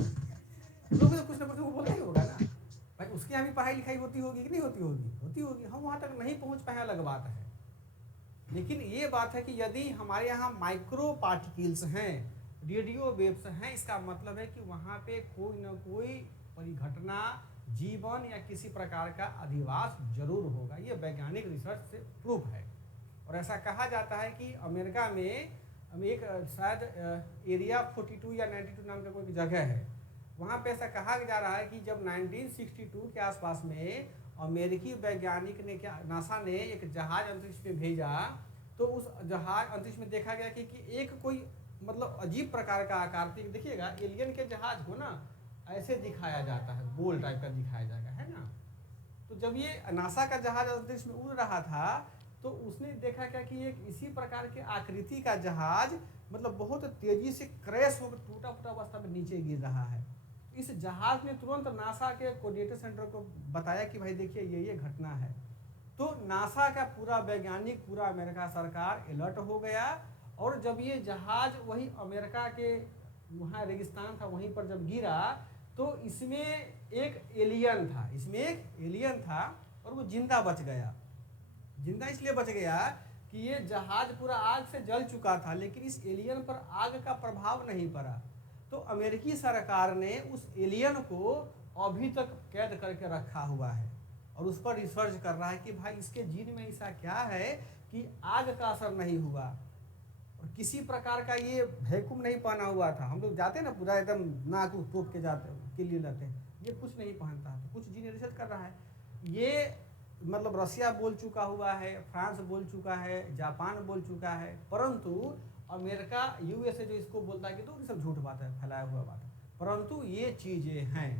हम लोग भी तो कुछ ना कुछ वो बोलता ही होगा ना भाई। उसके यहाँ भी पढ़ाई लिखाई होती होगी कि नहीं होती होगी, होती होगी। हम वहाँ तक नहीं पहुँच पाए, अलग बात है। लेकिन ये बात है कि यदि हमारे यहाँ माइक्रो पार्टिकल्स हैं, रेडियो वेव्स हैं, इसका मतलब है कि वहाँ पे कोई ना कोई परिघटना, जीवन या किसी प्रकार का अधिवास जरूर होगा। ये वैज्ञानिक रिसर्च से प्रूफ है। और ऐसा कहा जाता है कि अमेरिका में एक शायद एरिया 42 या 92 नाम का कोई जगह है, वहाँ पे ऐसा कहा जा रहा है कि जब 1962 के आसपास में अमेरिकी वैज्ञानिक ने क्या, नासा ने एक जहाज अंतरिक्ष में भेजा, तो उस जहाज अंतरिक्ष में देखा गया कि एक कोई मतलब अजीब प्रकार का आकार, देखिएगा एलियन के जहाज को ना ऐसे दिखाया जाता है, गोल टाइप का दिखाया जाएगा, है ना। तो जब ये नासा का जहाज अंतरिक्ष में उड़ रहा था, तो उसने देखा क्या कि एक इसी प्रकार के आकृति का जहाज मतलब बहुत तेजी से क्रैश होकर टूटा फूटा अवस्था में नीचे गिर रहा है। इस जहाज ने तुरंत नासा के कोऑर्डिनेटर सेंटर को बताया कि भाई देखिए ये घटना है। तो नासा का पूरा वैज्ञानिक, पूरा अमेरिका सरकार अलर्ट हो गया। और जब ये जहाज वही अमेरिका के वहाँ रेगिस्तान था, वहीं पर जब गिरा, तो इसमें एक एलियन था, इसमें एक एलियन था, और वो जिंदा बच गया। जिंदा इसलिए बच गया कि ये जहाज पूरा आग से जल चुका था, लेकिन इस एलियन पर आग का प्रभाव नहीं पड़ा। तो अमेरिकी सरकार ने उस एलियन को अभी तक कैद करके रखा हुआ है, और उस पर रिसर्च कर रहा है कि भाई इसके जीन में ऐसा क्या है कि आग का असर नहीं हुआ, और किसी प्रकार का ये वैक्यूम नहीं पहना हुआ था। हम लोग जाते हैं ना पूरा एकदम नाक टोप के जाते के लिए जाते हैं, ये कुछ नहीं पहनता, तो कुछ जीन रिसर्च कर रहा है। ये मतलब रसिया बोल चुका हुआ है, फ्रांस बोल चुका है, जापान बोल चुका है, परंतु अमेरिका, यूएसए जो इसको बोलता है कि तो ये सब झूठ बात है, फैलाया हुआ बात है। परंतु ये चीज़ें हैं,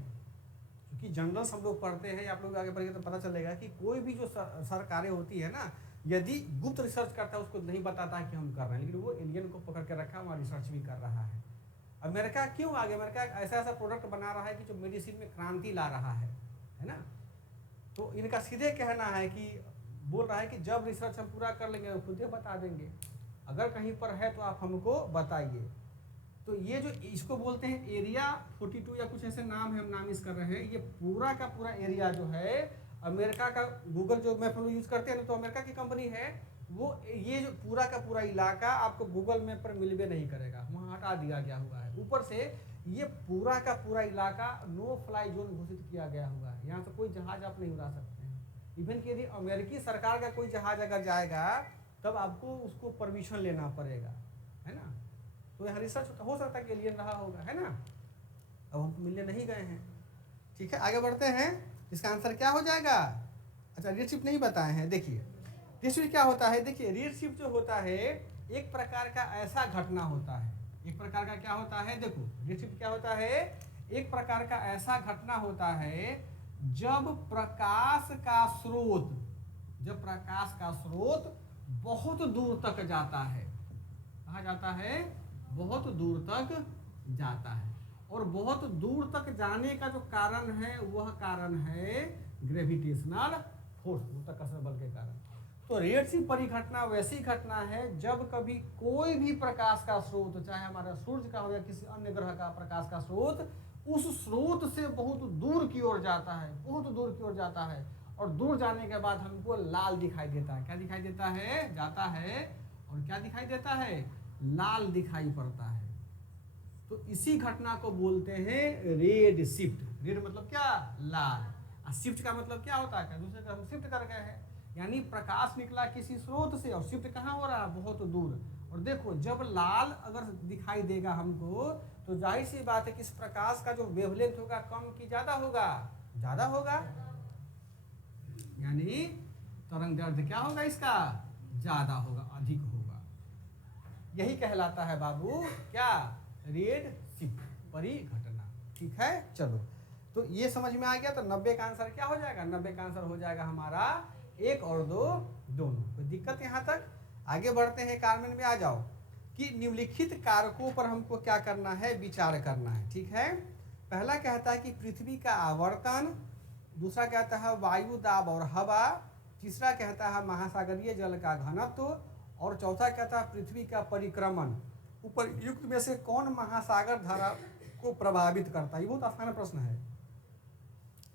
क्योंकि जनरल्स हम लोग पढ़ते हैं, आप लोग आगे बढ़ेंगे तो पता चलेगा कि कोई भी जो सरकारें होती है ना, यदि गुप्त रिसर्च करता है उसको नहीं बताता है कि हम कर रहे हैं, लेकिन वो एलियन को पकड़ के रखा, वहाँ रिसर्च भी कर रहा है। अमेरिका क्यों आगे, अमेरिका ऐसा ऐसा प्रोडक्ट बना रहा है कि जो मेडिसिन में क्रांति ला रहा है ना। तो इनका सीधे कहना है कि बोल रहा है कि जब रिसर्च हम पूरा कर लेंगे तो खुद ही बता देंगे, अगर कहीं पर है तो आप हमको बताइए। तो ये जो इसको बोलते हैं एरिया 42 या कुछ ऐसे नाम है, हम नाम इस कर रहे हैं, ये पूरा का पूरा एरिया जो है अमेरिका का, गूगल जो मैप हम लोग यूज़ करते हैं तो अमेरिका की कंपनी है वो, ये जो पूरा का पूरा इलाका आपको गूगल मैप पर मिलवे नहीं करेगा, वहाँ हटा दिया गया हुआ है। ऊपर से ये पूरा का पूरा इलाका नो फ्लाई जोन घोषित किया गया हुआ है, यहाँ से कोई जहाज आप नहीं उड़ा सकते हैं। इवन कि यदि अमेरिकी सरकार का कोई जहाज अगर जाएगा तब आपको उसको परमिशन लेना पड़ेगा, है ना। तो यहाँ रिसर्च हो सकता है कि एलियन रहा होगा, है ना। अब हम मिलने नहीं गए हैं, ठीक है। आगे बढ़ते हैं, इसका आंसर क्या हो जाएगा। अच्छा, लीडरशिप नहीं बताए हैं। देखिए लीडरशिप क्या होता है, देखिए लीडरशिप जो होता है एक प्रकार का ऐसा घटना होता है, एक प्रकार का क्या होता है, देखो लीडरशिप क्या होता है, एक प्रकार का ऐसा घटना होता है जब प्रकाश का स्रोत, जब प्रकाश का स्रोत बहुत दूर तक जाता है, कहाँ जाता है, बहुत दूर तक जाता है। और बहुत दूर तक जाने का जो कारण है वह कारण है ग्रेविटेशनल फोर्स, गुरुत्वाकर्षण बल के कारण। तो रेडसी परिघटना वैसी घटना है जब कभी कोई भी प्रकाश का स्रोत, चाहे हमारा सूर्य का हो या किसी अन्य ग्रह का प्रकाश का स्रोत, उस स्रोत से बहुत दूर की ओर जाता है, बहुत दूर की ओर जाता है, और दूर जाने के बाद हमको लाल दिखाई देता है। क्या दिखाई देता है, जाता है और क्या दिखाई देता है, लाल दिखाई पड़ता है। तो इसी घटना को बोलते हैं रेड शिफ्ट। रेड मतलब क्या, लाल, और शिफ्ट का मतलब क्या होता है, दूसरे का हम शिफ्ट कर गए हैं, यानी प्रकाश निकला किसी स्रोत से और शिफ्ट कहाँ हो रहा है, बहुत दूर। और देखो जब लाल अगर दिखाई देगा हमको तो जाहिर सी बात है कि इस प्रकाश का जो वेवलेंथ होगा कम की ज्यादा होगा, ज्यादा होगा, यानी तरंग दैर्ध्य क्या होगा इसका, ज्यादा होगा, अधिक होगा। यही कहलाता है बाबू क्या, रेड शिफ्ट परिघटना, ठीक है। चलो तो ये समझ में आ गया। तो 90 का आंसर क्या हो जाएगा, 90 का आंसर हो जाएगा हमारा 1 और 2 दोनों। कोई दिक्कत यहाँ तक। आगे बढ़ते हैं, कार्बन में आ जाओ कि निम्नलिखित कारकों पर हमको क्या करना है, विचार करना है, ठीक है। पहला कहता है कि पृथ्वी का आवर्तन, दूसरा कहता है वायु दाब और हवा, तीसरा कहता है महासागरीय जल का घनत्व, और चौथा कहता है पृथ्वी का परिक्रमण। उपयुक्त में से कौन महासागर धारा को प्रभावित करता है? ये बहुत आसान प्रश्न है,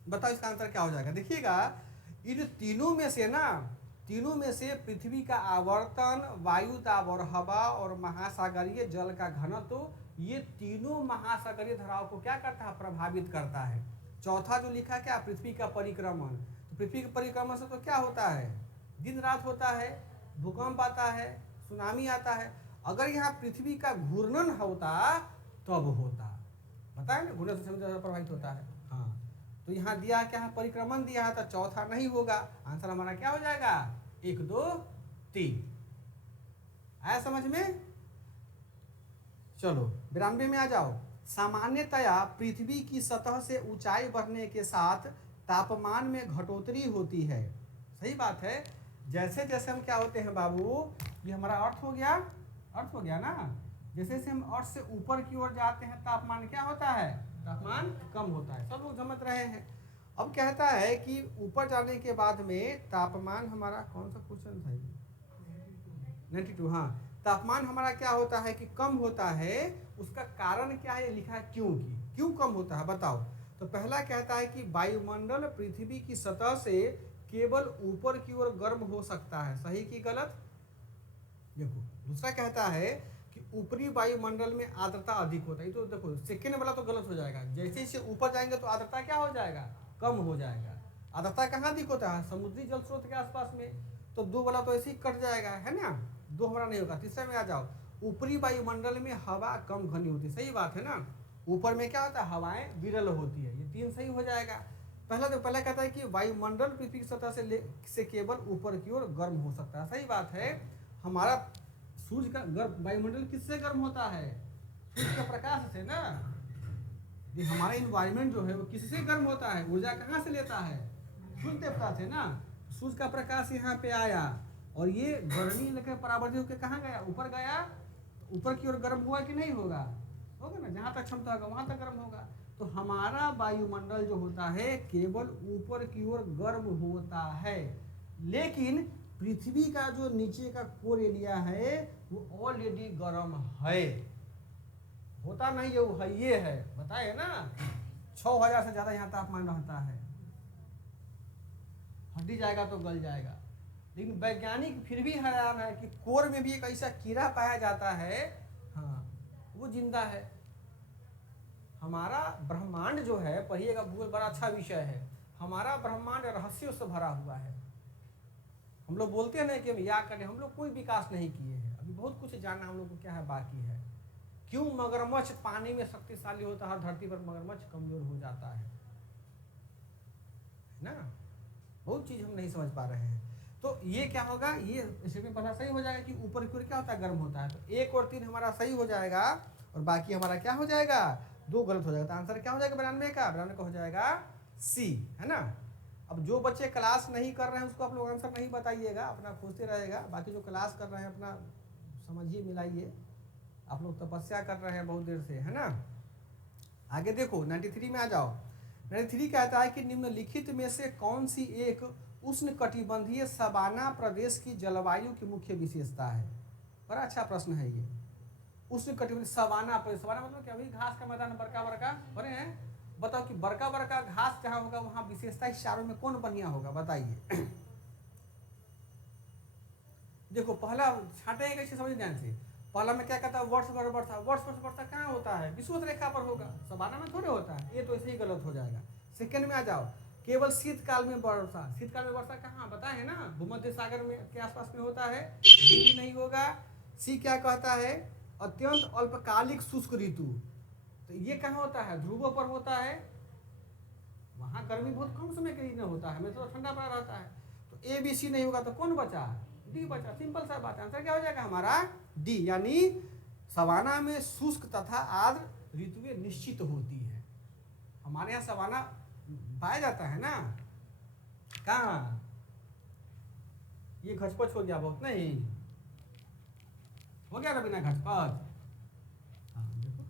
बताओ इसका आंसर क्या हो जाएगा। देखिएगा इन तीनों में से पृथ्वी का आवर्तन, वायु दाब और हवा और महासागरीय जल का घनत्व, ये तीनों महासागरीय धाराओं को क्या करता है? प्रभावित करता है। चौथा जो लिखा क्या? पृथ्वी का परिक्रमण। तो पृथ्वी के परिक्रमण से तो क्या होता है? दिन रात होता है, भूकंप आता है, सुनामी आता है। अगर यहाँ पृथ्वी का घूर्णन होता तब होता, बताए ना, घूर्णन से समुद्र प्रभावित होता है। हाँ, तो यहाँ दिया क्या है? परिक्रमण दिया है, तो चौथा नहीं होगा। आंसर हमारा क्या हो जाएगा? 1 2 3। आया समझ में? चलो 92 में आ जाओ। सामान्यतया पृथ्वी की सतह से ऊंचाई बढ़ने के साथ तापमान में घटोतरी होती है। सही बात है। जैसे जैसे हम क्या होते हैं बाबू, ये हमारा अर्थ हो गया ना। जैसे जैसे हम अर्थ से ऊपर की ओर जाते हैं तापमान क्या होता है? तापमान कम होता है। सब लोग समझ रहे हैं। अब कहता है कि ऊपर जाने के बाद में तापमान हमारा, कौन सा क्वेश्चन था? 92। हाँ, तापमान हमारा क्या होता है कि कम होता है। उसका कारण क्या है? ये लिखा है क्यों कम होता है, बताओ। तो पहला कहता है कि वायुमंडल पृथ्वी की सतह से केवल ऊपर की ओर गर्म हो सकता है। सही कि गलत? देखो दूसरा कहता है कि ऊपरी वायुमंडल में आर्द्रता अधिक होता है। तो देखो सेकेंड वाला तो गलत हो जाएगा। जैसे जैसे ऊपर जाएंगे तो आर्द्रता क्या हो जाएगा? कम हो जाएगा। आर्द्रता कहाँ अधिक होता है? समुद्री जल स्रोत के आसपास में। तो 2 वाला तो ऐसे ही कट जाएगा, है ना। 2 हमारा नहीं होगा। तीसरे में आ जाओ। ऊपरी वायुमंडल में हवा कम घनी होती है। सही बात है ना। ऊपर में क्या होता है? हवाएं विरल होती है। ये 3 सही हो जाएगा। पहला कहता है कि वायुमंडल पृथ्वी की सतह से केवल ऊपर की ओर गर्म हो सकता है। सही बात है। हमारा सूर्य का गर्म वायुमंडल किससे गर्म होता है? सूर्य के प्रकाश से ना। ये हमारा इन्वायरमेंट जो है वो किससे गर्म होता है? ऊर्जा कहाँ से लेता है? सूर्य देवता से ना। सूर्य का प्रकाश यहाँ पे आया और ये गर्मी लेकर परावर्तित होकर कहाँ गया? ऊपर गया। ऊपर की ओर गर्म हुआ कि नहीं होगा? होगा ना। जहाँ तक क्षमता होगा वहाँ तक गर्म होगा। तो हमारा वायुमंडल जो होता है केवल ऊपर की ओर गर्म होता है, लेकिन पृथ्वी का जो नीचे का कोर एरिया है वो ऑलरेडी गर्म है। होता नहीं है, वो है, ये है, बताए ना। 6000 से ज्यादा यहाँ तापमान रहता है। हटी जाएगा तो गल जाएगा। लेकिन वैज्ञानिक फिर भी हैरान है कि कोर में भी एक ऐसा कीड़ा पाया जाता है, हाँ, वो जिंदा है। हमारा ब्रह्मांड जो है, पढ़िएगा, भूगोल बड़ा अच्छा विषय है। हमारा ब्रह्मांड रहस्यों से भरा हुआ है। हम लोग बोलते हैं ना कि हम या करें, हम लोग कोई विकास नहीं किए हैं। अभी बहुत कुछ जानना हम लोग को क्या है बाकी है। क्यों मगरमच्छ पानी में शक्तिशाली होता है, धरती पर मगरमच्छ कमजोर हो जाता है ना। बहुत चीज हम नहीं समझ पा रहे हैं। तो ये क्या होगा? ये इसमें पता सही हो जाएगा कि ऊपर की ओर क्या होता है? गर्म होता है। तो 1 और 3 हमारा सही हो जाएगा और बाकी हमारा क्या हो जाएगा? 2 गलत हो जाएगा। तो आंसर क्या हो जाएगा 92 का? 92 का हो जाएगा सी, है ना। अब जो बच्चे क्लास नहीं कर रहे हैं उसको आप लोग आंसर नहीं बताइएगा, अपना खोजते रहेगा। बाकी जो क्लास कर रहे हैं अपना समझिए, मिलाइए। आप लोग तपस्या कर रहे हैं बहुत देर से, है ना। आगे देखो 93 में आ जाओ। 93 कहता है कि निम्नलिखित में से कौन सी एक उष्णकटिबंधीय सवाना प्रदेश की जलवायु की मुख्य विशेषता है? बड़ा अच्छा प्रश्न है ये। उष्णकटिबंधीय सवाना प्रदेश, सवाना मतलब क्या? अभी घास का मैदान बड़का बड़का बने हैं। बताओ कि बड़का बड़का घास जहाँ होगा वहाँ विशेषता इस चारों में कौन बढ़िया होगा? बताइए। देखो पहला छाटेंगे कैसे, समझ ध्यान से। पहला में क्या कहता है? वर्ष पर वर्षा। वर्ष पर वर्षा कहाँ होता है? विषुवत रेखा पर होगा, सवाना में थोड़े होता है। ये तो ऐसे ही गलत हो जाएगा। सेकंड में आ जाओ। केवल शीतकाल में वर्षा। शीतकाल में वर्षा कहाँ? बताए है ना, भूमध्य सागर में के आसपास में होता है। भी नहीं होगा। सी क्या कहता है? अत्यंत अल्पकालिक शुष्क ऋतु। तो ये कहाँ होता है? ध्रुवों पर होता है। वहाँ गर्मी बहुत कम समय के लिए होता है, हमें तो ठंडा पड़ा रहता है। तो ए बी सी नहीं होगा तो कौन बचा? डी बचा। सिंपल सा बात। आंसर क्या हो जाएगा हमारा? डी, यानी सवाना में शुष्क तथा आर्द्र ऋतुएं निश्चित होती है। हमारे यहाँ सवाना पाया जाता है ना। कहाँ? ये घचपच हो गया बहुत, नहीं हो गया ना बिना घचपच। हाँ देखो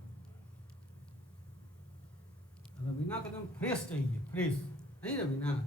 रवीना को एकदम फ्रेश चाहिए, फ्रेश नहीं रवीना।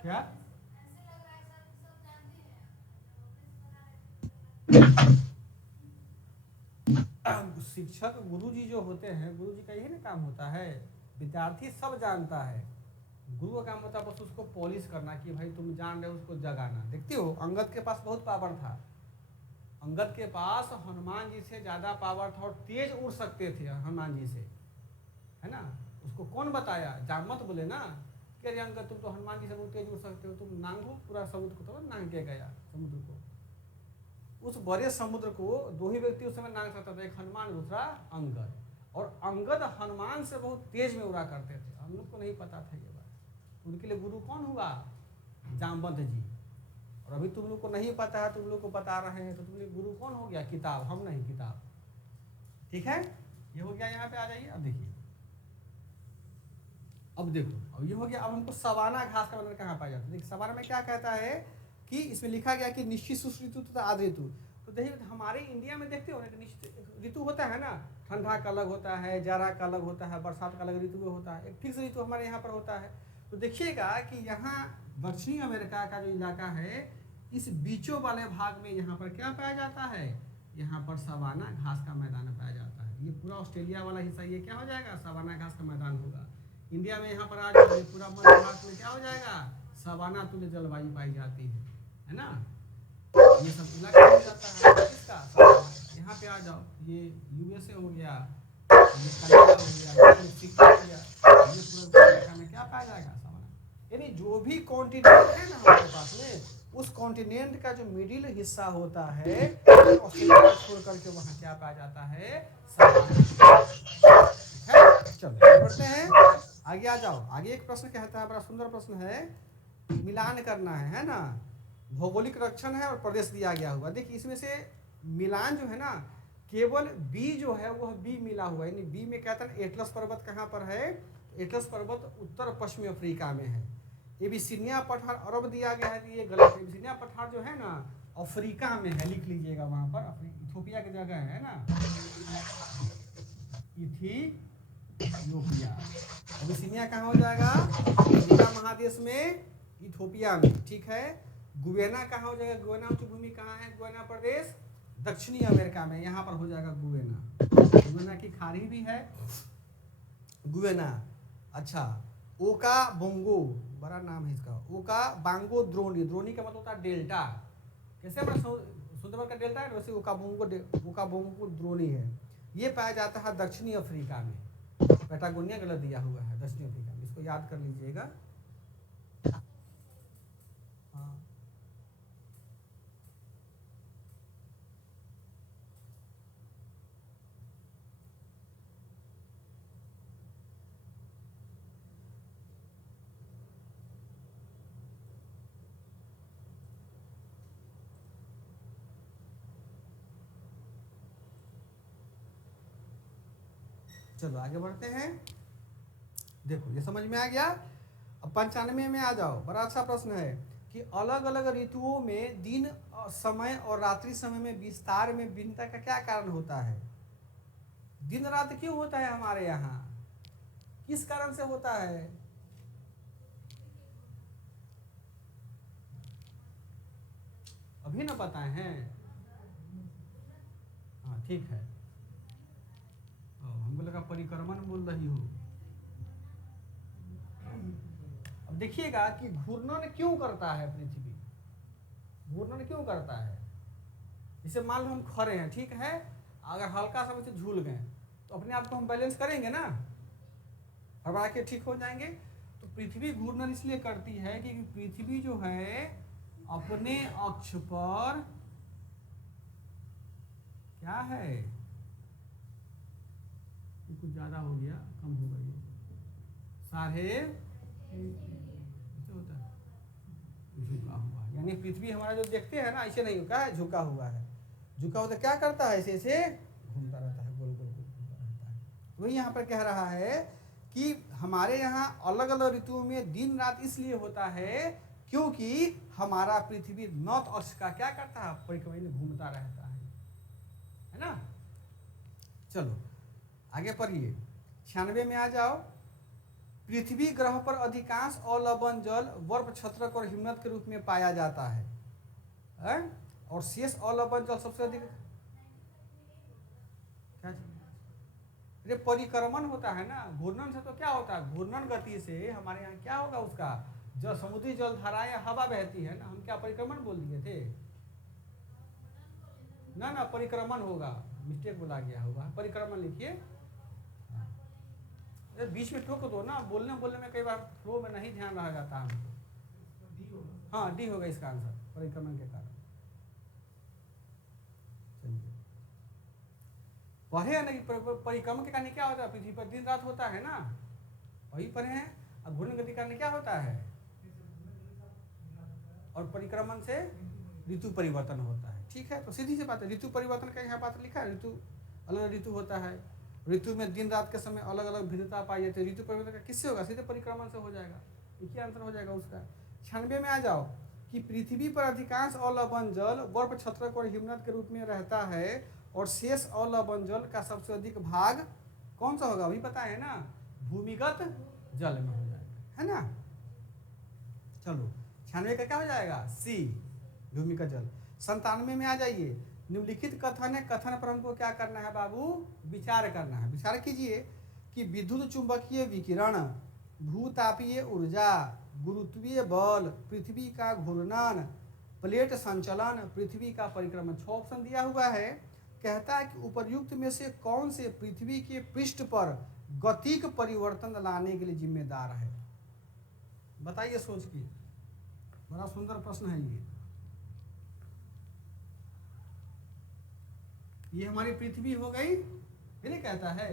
क्या शिक्षक गुरु जी जो होते हैं, गुरु जी का यही ना काम होता है, विद्यार्थी सब जानता है, गुरु का काम होता है बस उसको पॉलिश करना कि भाई तुम जान रहे हो, उसको जगाना। देखते हो अंगद के पास बहुत पावर था, अंगद के पास हनुमान जी से ज्यादा पावर था और तेज उड़ सकते थे हनुमान जी से, है ना। उसको कौन बताया, जामत बोले ना कि अरे अंगद तुम तो हनुमान जी से बहुत तेज उड़ सकते हो, तुम नांगो पूरा समुद्र को, तो नांग के गया समुद्र को। उस बड़े समुद्र को दो ही व्यक्ति उस समय नांग सकता था, एक हनुमान दूसरा अंगद। और अंगद हनुमान से बहुत तेज में उड़ा करते थे, हम लोग को नहीं पता था ये बात। उनके लिए गुरु कौन हुआ, जामवंत जी। और अभी तुम लोग को नहीं पता है, तुम लोग को बता रहे हैं, तो तुम लोग गुरु कौन हो गया, किताब, हम नहीं किताब। ठीक है, ये हो गया। यहाँ पे आ जाइए, अब देखिए, अब देखो, अब ये हो गया। अब हमको सवाना घास का मतलब कहाँ पाया जाता है। देखिए सवाना में क्या कहता है कि इसमें लिखा गया कि निश्चित शुष्क ऋतु तथा आर्द्र ऋतु। तो देखिए हमारे इंडिया में देखते हो ना, निश्चित ऋतु होता है ना, ठंडा का अलग होता है, जाड़ा का अलग होता है, बरसात का अलग ऋतु होता है, एक फिक्स ऋतु हमारे यहाँ पर होता है। तो देखिएगा कि यहाँ दक्षिणी अमेरिका का जो इलाका है, इस बीचों वाले भाग में यहाँ पर क्या पाया जाता है, यहाँ पर सवाना घास का मैदान पाया जाता है। ये पूरा ऑस्ट्रेलिया वाला हिस्सा ये क्या हो जाएगा, सवाना घास का मैदान होगा। इंडिया में यहाँ पर आ जाए पूरा मध्य भारत में क्या हो जाएगा, सवाना तुल्य जलवायु पाई जाती है ना। ये सब इलाका हो जाता है किसका, सवाना। यहाँ पे आ जाओ, ये यूएसए हो गया, ये कनाडा हो गया, ये मेक्सिको हो गया, ये पूरा इलाका में क्या पाया जाएगा, सवाना। यानी जो भी कॉन्टिनेंट है ना हमारे पास में, उस कॉन्टिनेंट का जो मिडिल हिस्सा होता है, ऑस्ट्रेलिया को छोड़ करके वहाँ क्या पाया जाता है, सवाना। चलो बढ़ते हैं, आगे आ जाओ। आगे एक प्रश्न कहता है, बड़ा सुंदर प्रश्न है, मिलान करना है ना। भौगोलिक रक्षण है और प्रदेश दिया गया हुआ। देखिए इसमें से मिलान जो है ना, केवल बी जो है वह बी मिला हुआ है। यानी बी में कहता है एटलस पर्वत कहाँ पर है, एटलस पर्वत उत्तर पश्चिमी अफ्रीका में है। एबिसिनिया पठार अरब दिया गया है, ये गलत है। एबिसिनिया पठार जो है ना अफ्रीका में है, लिख लीजिएगा, वहाँ पर इथोपिया की जगह है ना, इथियोपिया। अबिसिनिया कहाँ हो जाएगा, अफ्रीका महादेश में, इथोपिया में। ठीक है, गुवेना कहाँ हो जाएगा, गुवेना उच्च भूमि कहाँ है, गुवेना प्रदेश दक्षिणी अमेरिका में, यहाँ पर हो जाएगा गुवेना। गुवेना की खाड़ी भी है गुवेना। अच्छा, ओका बोंगो, बड़ा नाम है इसका, ओका बांगो द्रोणी। द्रोणी का मतलब होता है डेल्टा, कैसे हमारा सुंदरबन का डेल्टा है वैसे ओका बोंगो द्रोणी है। ये पाया जाता है दक्षिणी अफ्रीका में। पैटागोनिया गलत दिया हुआ है, दक्षिणी अफ्रीका में, इसको याद कर लीजिएगा। हाँ चलो आगे बढ़ते हैं। देखो ये समझ में आ गया। अब 95 में आ जाओ, बड़ा अच्छा प्रश्न है कि अलग अलग ऋतुओं में दिन समय और रात्रि समय में विस्तार में भिन्नता का क्या कारण होता है। दिन रात क्यों होता है हमारे यहाँ, किस कारण से होता है। अभी ना बताए हैं, हाँ ठीक है। हमको लगा परिक्रमण बोल रही हो। अब देखिएगा कि घूर्णन क्यों करता है पृथ्वी, घूर्णन क्यों करता है। जैसे मान लो हम खड़े हैं, ठीक है, अगर हल्का सा वैसे झूल गए तो अपने आप को हम बैलेंस करेंगे ना, हड़बड़ा के ठीक हो जाएंगे। तो पृथ्वी घूर्णन इसलिए करती है कि पृथ्वी जो है अपने अक्ष पर क्या है, कुछ ज्यादा हो गया, कम हो गई, साढ़े होता है झुका हुआ, यानी पृथ्वी हमारा जो देखते हैं ना ऐसे नहीं होता है, झुका हुआ है। झुका हुआ तो क्या करता है, ऐसे ऐसे घूमता रहता है, गोल गोल गोल घूमता रहता है। वही यहाँ पर कह रहा है कि हमारे यहाँ अलग अलग ऋतुओं में दिन रात इसलिए होता है क्योंकि हमारा पृथ्वी नॉर्थ अक्ष का क्या करता है, परिक्रमण में घूमता रहता है ना। चलो आगे पढ़िए, 96 में आ जाओ। पृथ्वी ग्रह पर अधिकांश अलवण जल बर्फ छत्रक और हिमनद के रूप में पाया जाता है? और शेष अलवण जल सबसे अधिक क्या, अरे परिक्रमण होता है ना, घूर्णन से तो क्या होता है, घूर्णन गति से हमारे यहाँ क्या होगा, उसका जो समुद्री जल धारा या हवा बहती है ना, हम क्या परिक्रमण बोल दिए थे ना, ना परिक्रमण होगा, मिस्टेक बोला गया होगा, परिक्रमण लिखिए। बीच में टोक दो ना, बोलने बोलने में कई बार फ्लो में नहीं ध्यान रह जाता हमको। हाँ डी होगा इसका आंसर, परिक्रमण के कारण। चलिए पढ़े नहीं, परिक्रमण के कारण क्या होता है, पृथ्वी पर दिन रात होता है ना, वही पढ़े हैं। अब घूर्णन गति कारण क्या होता है, और परिक्रमण से ऋतु परिवर्तन होता है। ठीक है, तो सीधी सी बात है, ऋतु परिवर्तन का यहाँ बात लिखा है, ऋतु अलग ऋतु होता है, ऋतु में दिन रात के समय अलग अलग भिन्नता पाई जाती है। ऋतु परिवर्तन का किससे होगा, सीधे परिक्रमण से हो जाएगा, एक ही आंसर हो जाएगा उसका। 96 में आ जाओ कि पृथ्वी पर अधिकांश अलवण जल बर्फ छत्रक और हिमनद के रूप में रहता है और शेष अलवण जल का सबसे अधिक भाग कौन सा होगा, अभी पता है ना, भूमिगत जल में हो जाएगा, है ना। चलो 96 का क्या हो जाएगा, सी भूमिगत जल। 97 में आ जाइए, निम्नलिखित कथन है, कथन पर हमको क्या करना है बाबू, विचार करना है। विचार कीजिए कि विद्युत चुंबकीय विकिरण, भूतापीय ऊर्जा, गुरुत्वीय बल, पृथ्वी का घूर्णन, प्लेट संचलन, पृथ्वी का परिक्रमण, 6 ऑप्शन दिया हुआ है। कहता है कि उपर्युक्त में से कौन से पृथ्वी के पृष्ठ पर गतिक परिवर्तन लाने के लिए जिम्मेदार है, बताइए सोच के, बड़ा सुंदर प्रश्न है ये हमारी पृथ्वी हो गई, ये नहीं कहता है,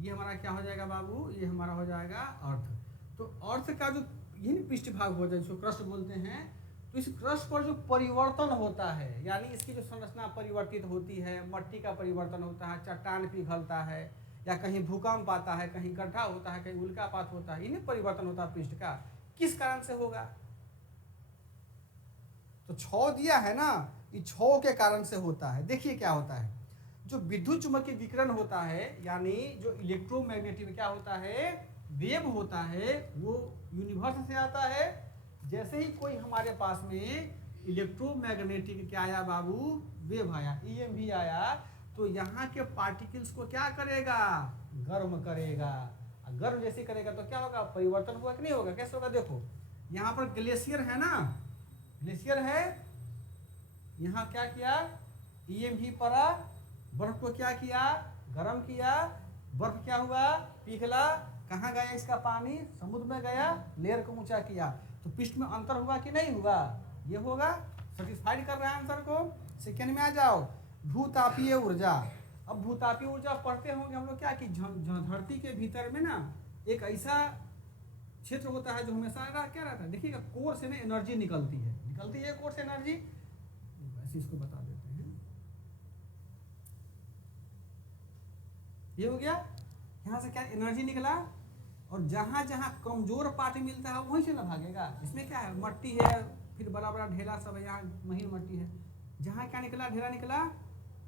ये हमारा क्या हो जाएगा बाबू, ये हमारा हो जाएगा अर्थ। तो अर्थ का जो ये पृष्ठ भाग हो जाए, जो क्रस्ट बोलते हैं, तो इस क्रस्ट पर जो परिवर्तन होता है, यानी इसकी जो संरचना परिवर्तित होती है, मट्टी का परिवर्तन होता है, चट्टान पिघलता है, या कहीं भूकंप आता है, कहीं गड्ढा होता है, कहीं उल्कापात होता है, इन्हें परिवर्तन होता है पृष्ठ का, किस कारण से होगा, तो 6 दिया है ना, ये 6 के कारण से होता है। देखिए क्या होता है, जो विद्युत चुंबकीय विकिरण होता है, यानी जो इलेक्ट्रोमैग्नेटिक क्या होता है, वेव होता है, वो यूनिवर्स से आता है। जैसे ही कोई हमारे पास में इलेक्ट्रोमैग्नेटिक क्या आया बाबू, वेव आया, ईएमवी आया, तो यहाँ के पार्टिकल्स को क्या करेगा, गर्म करेगा। गर्म जैसे करेगा तो क्या होगा, परिवर्तन हुआ कि नहीं होगा, कैसे होगा, देखो यहाँ पर ग्लेशियर है ना, ग्लेशियर है, यहाँ क्या किया, ईएमवी पड़ा, बर्फ को क्या किया, गर्म किया, बर्फ क्या हुआ, पिघला, कहाँ गया इसका पानी, समुद्र में गया, लेयर को ऊंचा किया, तो पृष्ठ में अंतर हुआ कि नहीं हुआ, ये होगा, सेटिस्फाइड कर रहा है आंसर को। सेकेंड में आ जाओ, भूतापीय ऊर्जा। अब भूतापीय ऊर्जा पढ़ते होंगे हम लोग क्या कि धरती के भीतर में ना एक ऐसा क्षेत्र होता है जो हमेशा क्या रहता है, देखिएगा कोर से ना एनर्जी निकलती है कोर से एनर्जी, वैसे इसको बता देते हैं, ये हो गया, यहाँ से क्या एनर्जी निकला, और जहाँ जहाँ कमजोर पार्ट मिलता है वहीं से ना भागेगा। इसमें क्या है, मट्टी है, फिर बड़ा बड़ा ढेला सब है, यहाँ महीन मट्टी है, जहाँ क्या निकला, ढेला निकला,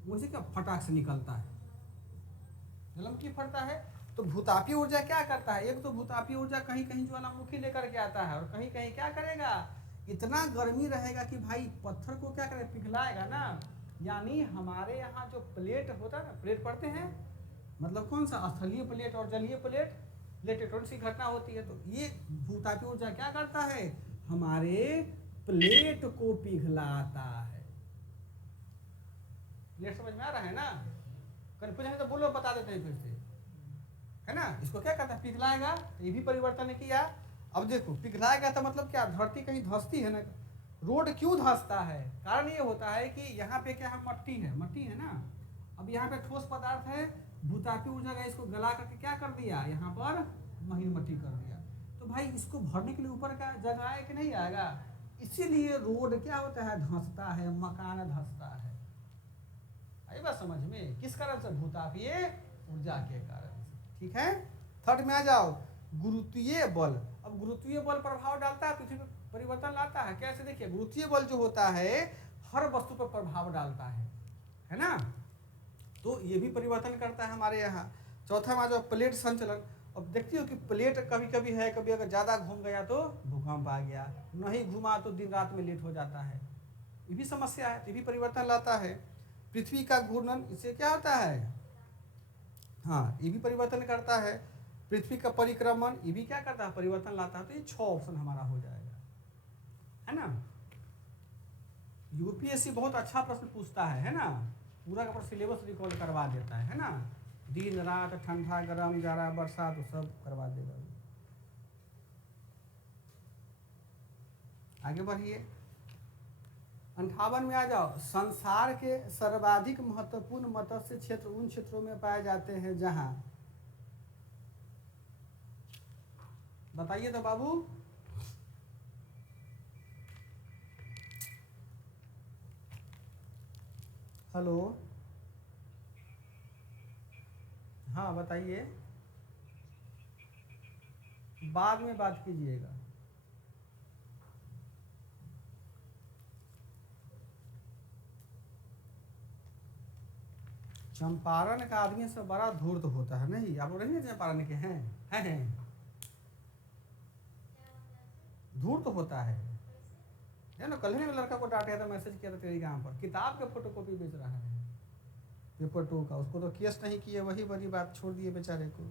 वहीं से क्या फटाक से निकलता है, जलम की फटता है। तो भूतापीय ऊर्जा क्या करता है, एक तो भूतापीय ऊर्जा कहीं कहीं ज्वालामुखी लेकर के आता है, और कहीं कहीं क्या करेगा, इतना गर्मी रहेगा कि भाई पत्थर को क्या करेगा, पिघलाएगा ना। यानी हमारे यहाँ जो प्लेट होता है ना, प्लेट पढ़ते हैं, मतलब कौन सा, स्थलीय प्लेट और जलीय प्लेट, टेक्टोनिक सी घटना होती है, तो ये भूतापीय ऊर्जा क्या करता है, हमारे प्लेट को पिघलाता है। क्लियर समझ में आ रहा है ना? कन्फ्यूजन है तो बोलो, बता देते हैं फिर से, है ना? इसको क्या कहता है? पिघलाएगा, ये भी परिवर्तन किया। अब देखो पिघलाएगा तो मतलब क्या, धरती कहीं धंसती है ना। रोड क्यों धंसता है? कारण ये होता है कि यहाँ पे क्या है, मट्टी है ना। अब यहाँ पे ठोस पदार्थ है, भूतापी ऊर्जा का इसको गला करके क्या कर दिया, यहाँ पर महीन मट्टी कर दिया। तो भाई इसको भरने के लिए ऊपर का जगह आए कि नहीं आएगा? इसीलिए रोड क्या होता है, धंसता है, मकान धंसता है। आई बात समझ में? किस कारण से? भूतापीय ऊर्जा के कारण से। ठीक है, थर्ड में आ जाओ, गुरुत्वीय बल। अब गुरुत्वीय बल प्रभाव डालता है पृथ्वी पर, परिवर्तन लाता है। कैसे? देखिए, गुरुत्वीय बल जो होता है हर वस्तु पर प्रभाव डालता है ना? तो ये भी परिवर्तन करता है हमारे यहाँ। चौथा में आ जाओ, प्लेट संचलन। अब देखती हो कि प्लेट कभी कभी है, कभी अगर ज़्यादा घूम गया तो भूकंप आ गया, नहीं घूमा तो दिन रात में लेट हो जाता है। ये भी समस्या है, ये भी परिवर्तन लाता है। पृथ्वी का घूर्णन, इससे क्या होता है, हाँ ये भी परिवर्तन करता है। पृथ्वी का परिक्रमण, ये भी क्या करता है, परिवर्तन लाता है। तो ये 6 ऑप्शन हमारा हो जाएगा, है ना? यूपीएससी बहुत अच्छा प्रश्न पूछता है ना? पूरा का सिलेबस रिकॉल करवा देता है ना? दिन रात, ठंडा गर्म, जाड़ा बरसात, तो सब करवा देगा। आगे बढ़िए, 58 में आ जाओ, संसार के सर्वाधिक महत्वपूर्ण मत्स्य क्षेत्र उन क्षेत्रों में पाए जाते हैं जहां, बताइए तो बाबू। हेलो, हाँ बताइए, बाद में बात कीजिएगा। चंपारण का आदमी से बड़ा धूर्त होता है, नहीं? आप लोग नहीं चंपारण के हैं? धूर्त होता है ना? कल ही में लड़का को डांटा था, मैसेज किया था तेरे गांव पर, किताब के फोटोकॉपी बेच रहा है, पेपर 2 का। उसको तो केस नहीं किए, वही बड़ी बात, छोड़ दिए बेचारे को।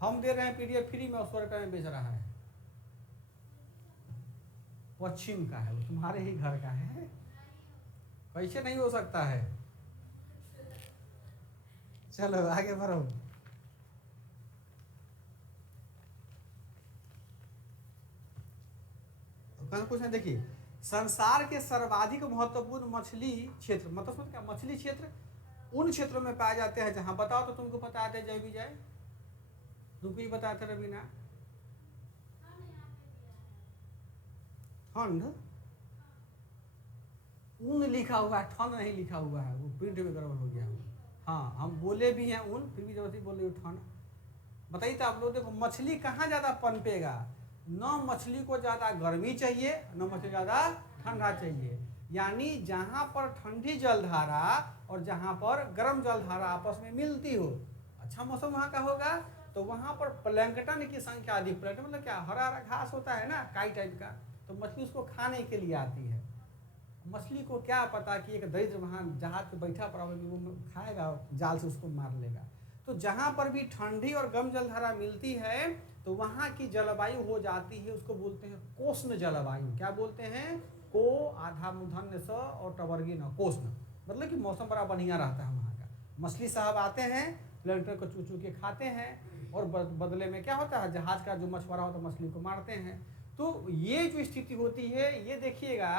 हम दे रहे हैं पीडीएफ फ्री में, 100 रुपये में बेच रहा है। पश्चिम का है वो, तुम्हारे ही घर का है, कैसे नहीं हो सकता है? चलो आगे बढ़ो। कुछ नहीं, देखिए, संसार के सर्वाधिक महत्वपूर्ण मछली क्षेत्र, मतलब क्या, मछली क्षेत्र उन क्षेत्रों में पाए जाते हैं जहां, बताओ तो तुमको पता है जय विजय, तुमको ही बताया था रवीना। ठंड, ऊन लिखा हुआ है, ठंड नहीं लिखा हुआ है, वो प्रिंट में गड़बड़ हो गया। हाँ हम बोले भी हैं ऊन, फिर भी जबरदस्ती बोल रही हो ठंड। बताइए तो आप लोग, देखो मछली कहाँ ज़्यादा पनपेगा? न मछली को ज़्यादा गर्मी चाहिए, न मछली ज़्यादा ठंडा चाहिए। यानी जहाँ पर ठंडी जलधारा और जहाँ पर गर्म जलधारा आपस में मिलती हो, अच्छा मौसम वहाँ का होगा, तो वहाँ पर प्लैंकटन की संख्या अधिक। प्लैंकटन मतलब क्या, हरा हरा घास होता है ना, काई टाइप का, तो मछली उसको खाने के लिए आती है। मछली को क्या पता कि एक दरिद्र वहाँ जहाज पे बैठा पड़ा होगा, वो खाएगा, जाल से उसको मार लेगा। तो जहाँ पर भी ठंडी और गर्म जलधारा मिलती है, तो वहाँ की जलवायु हो जाती है, उसको बोलते हैं कोष्ण जलवायु। क्या बोलते हैं? को आधा मूर्धन्य स और टवर्गी न, कोष्ण, मतलब कि मौसम बड़ा बढ़िया रहता है वहाँ का। मछली साहब आते हैं, प्लैंकटन को चू चू के खाते हैं, और बदले में क्या होता है, जहाज का जो मछुआरा होता है मछली को मारते हैं। तो ये जो स्थिति होती है, ये देखिएगा,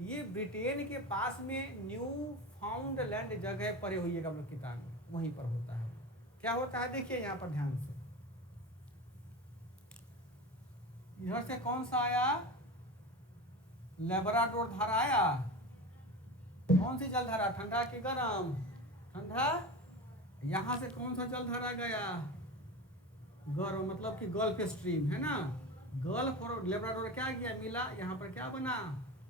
ये ब्रिटेन के पास में न्यू फाउंडलैंड जगह पड़े हुई है हम लोग किताब में, वहीं पर होता है। क्या होता है देखिए यहाँ पर ध्यान से, इधर से कौन सा आया, लेब्राडोर धारा आया। कौन सी जलधारा, ठंडा की गर्म? ठंडा। यहाँ से कौन सा जलधारा गया, गर्म, मतलब कि गल्फ स्ट्रीम, है ना? गल्फ और लेब्राडोर क्या किया, मिला, यहाँ पर क्या बना,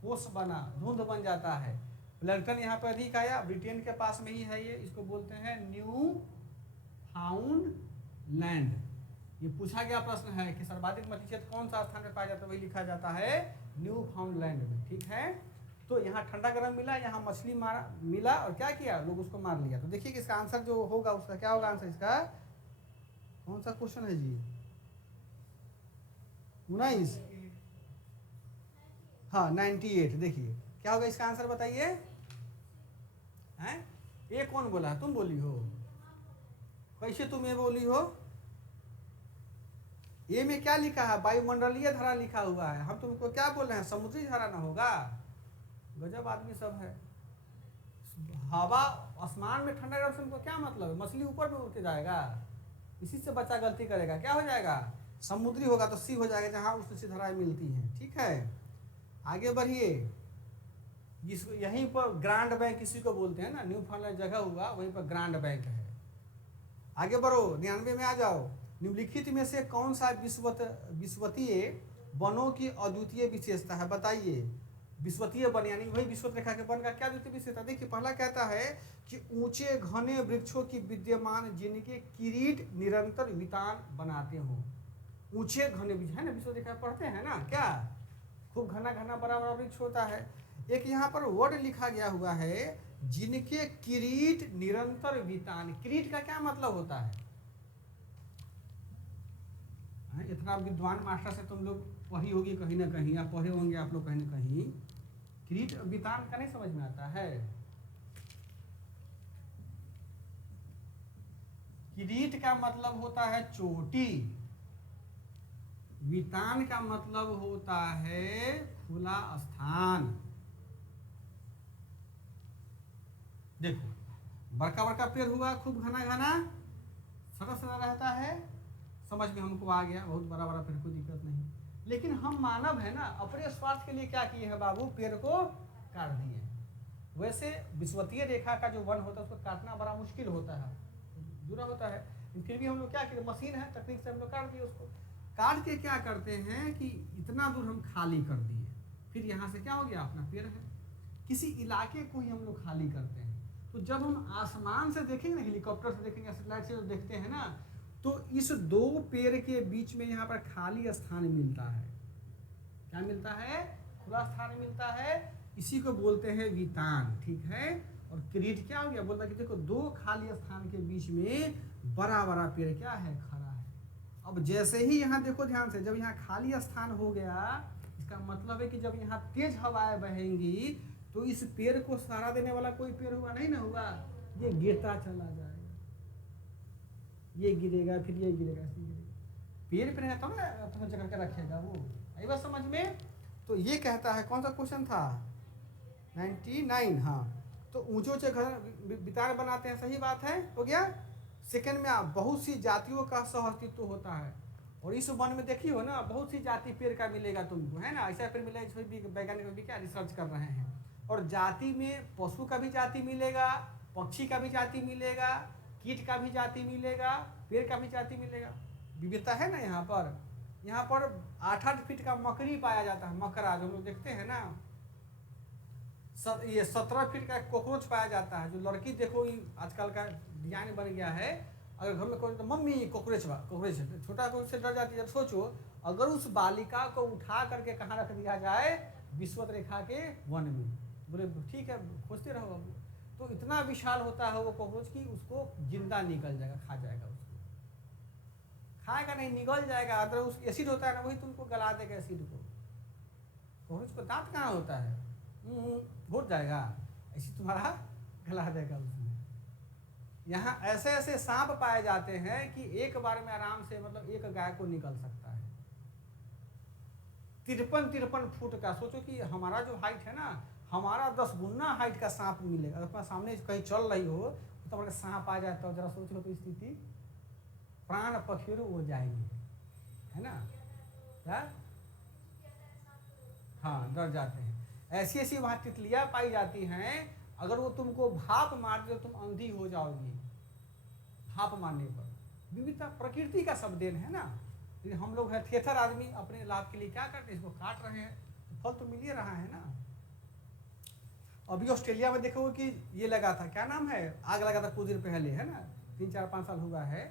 कोस बना, धुंध बन जाता है। प्लैंकटन यहाँ पर अधिक आया, ब्रिटेन के पास में ही है ये, इसको बोलते हैं न्यू फाउंडलैंड। ये पूछा गया प्रश्न है कि सर्वाधिक मछली क्षेत्र कौन सा स्थान में पाया जाता है, वही लिखा जाता है न्यू फाउंडलैंड में। ठीक है, तो यहाँ ठंडा गर्म मिला, यहाँ मछली मारा मिला, और क्या किया, लोग उसको मार लिया। तो देखिए कि इसका आंसर जो होगा, उसका क्या होगा आंसर इसका? कौन सा क्वेश्चन है जी? 19, हाँ 98। देखिए क्या होगा इसका आंसर, बताइए। ये कौन बोला है? तुम बोली हो? कैसे तुम ये बोली हो? ये में क्या लिखा है? वायुमंडलीय धारा लिखा हुआ है। हम तुमको क्या बोल रहे हैं? समुद्री धारा ना होगा? गजब आदमी सब है। हवा आसमान में ठंडा रहने से उनको क्या मतलब है? मछली ऊपर में उड़ के जाएगा, इसी से बच्चा गलती करेगा, क्या हो जाएगा? समुद्री होगा तो सी हो जाएगा, जहाँ उस धाराएं मिलती हैं। ठीक है, आगे बढ़िए। जिसको यहीं पर ग्रांड बैंक किसी को बोलते हैं ना, न्यू फाउंडलैंड जगह हुआ वहीं पर ग्रांड बैंक है। आगे बढ़ो, 99 में आ जाओ। निम्नलिखित में से कौन सा विश्वतीय वनों की अद्वितीय विशेषता है? बताइए। विश्वतीय वन यानी वही विश्वत रेखा के वन का क्या द्वितीय विशेषता? देखिए, पहला कहता है कि ऊंचे घने वृक्षों की विद्यमान, जिनके किरीट निरंतर वितान बनाते हो। ऊंचे घने वृक्ष है ना, विश्व रेखा पढ़ते हैं ना क्या? खूब घना घना बड़ा बड़ा वृक्ष होता है। एक यहाँ पर वर्ड लिखा गया हुआ है, जिनके किरीट निरंतर वितान। किरीट का क्या मतलब होता है? इतना विद्वान मास्टर से तुम लोग पढ़ी होगी कहीं ना कहीं, या पढ़े होंगे आप लोग कहीं ना कहीं। किरीट वितान का नहीं समझ में आता है? किरीट का मतलब होता है चोटी, वितान का मतलब होता है खुला स्थान। देखो, बड़का बड़का पेड़ हुआ, खूब घना घना सदा सदा रहता है, समझ में हमको आ गया, बहुत बड़ा बड़ा पेड़, कोई दिक्कत नहीं। लेकिन हम मानव है ना, अपने स्वार्थ के लिए क्या किए हैं बाबू? पेड़ को काट दिए। वैसे विश्वतीय रेखा का जो वन होता है उसको काटना बड़ा मुश्किल होता है, जुड़ा होता है, फिर भी हम लोग क्या किए? मशीन है, तकनीक से हम लोग काट दिए उसको। काट के क्या करते हैं कि इतना दूर हम खाली कर दिए, फिर यहाँ से क्या हो गया? अपना पेड़ है। किसी इलाके को ही हम लोग खाली करते हैं। तो जब हम आसमान से देखेंगे ना, हेलीकॉप्टर से देखेंगे, सैटेलाइट से देखते हैं ना, तो इस दो पेड़ के बीच में यहाँ पर खाली स्थान मिलता है। क्या मिलता है? खुला स्थान मिलता है। इसी को बोलते हैं वितान। ठीक है, और किरीट क्या हो गया? बोलता कि देखो, दो खाली स्थान के बीच में बड़ा बड़ा पेड़ क्या है? खड़ा है। अब जैसे ही यहाँ देखो ध्यान से, जब यहाँ खाली स्थान हो गया, इसका मतलब है कि जब यहाँ तेज हवाएं बहेंगी तो इस पेड़ को सहारा देने वाला कोई पेड़ हुआ नहीं ना, हुआ, ये गिरता चला जाएगा, ये गिरेगा, फिर ये गिरेगा, ऐसे गिरेगा। पेड़ पे रहता ना अपना जगह के रखेगा वो। आई बात समझ में? तो ये कहता है, कौन सा क्वेश्चन था? 99। हाँ, तो ऊंचे ऊंचे घर वितान बनाते हैं, सही बात है, हो गया। सेकंड में आप, बहुत सी जातियों का सह अस्तित्व होता है। और इस वन में देखिए हो ना, बहुत सी जाति पेड़ का मिलेगा तुमको, है ना? ऐसा पेड़ मिलेगा, इसमें भी वैज्ञानिक भी क्या रिसर्च कर रहे हैं। और जाति में पशु का भी जाति मिलेगा, पक्षी का भी जाति मिलेगा, कीट का भी जाति मिलेगा, पेड़ का भी जाति मिलेगा। विविधता है ना यहाँ पर। यहाँ पर 8-8 फीट का मकड़ी पाया जाता है, मकड़ा जो लोग देखते हैं ना। ये 17 फीट का कॉकरोच पाया जाता है। जो लड़की देखो, आजकल का डिजाइन बन गया है, अगर घर में कोई तो मम्मी कॉकरोच छोटा कॉकरोच से डर जाती है। सोचो, अगर उस बालिका को उठा करके कहाँ रख दिया जाए? विश्वत रेखा के वन में। बोले ठीक है, खोजते रहो। अब तो इतना विशाल होता है वो कॉकरोच की, उसको जिंदा निकल जाएगा, खा जाएगा उसको। खाएगा नहीं, निगल जाएगा। अगर उस एसिड होता है ना, वही तुमको गला देगा एसिड को। कॉकरोच को दांत कहाँ होता है? घुट जाएगा, ऐसी तुम्हारा गला देगा उसमें। यहाँ ऐसे ऐसे सांप पाए जाते हैं कि एक बार में आराम से, मतलब एक गाय को निकल सकता है। 53 फुट का। सोचो कि हमारा जो हाइट है ना, हमारा 10 गुना हाइट का सांप मिलेगा। अगर सामने कहीं चल रही हो तो हमारे सांप आ जाता है, जरा सोचो तो स्थिति, प्राण पखेरु हो जाएंगे, है ना? क्या? हाँ, डर जाते हैं। ऐसी ऐसी वहाँ तितलियाँ पाई जाती हैं, अगर वो तुमको भाप मार दे तो तुम अंधी हो जाओगी, भाप मारने पर। विविधता प्रकृति का सब देन है ना। लेकिन हम लोग है थेथर आदमी, अपने लाभ के लिए क्या करते हैं? इसको काट रहे हैं, तो फल तो मिल ही रहा है ना। अभी ऑस्ट्रेलिया में देखो कि ये लगा था, क्या नाम है, आग लगा था कुछ दिन पहले, है ना, 3-4-5 साल हुआ है।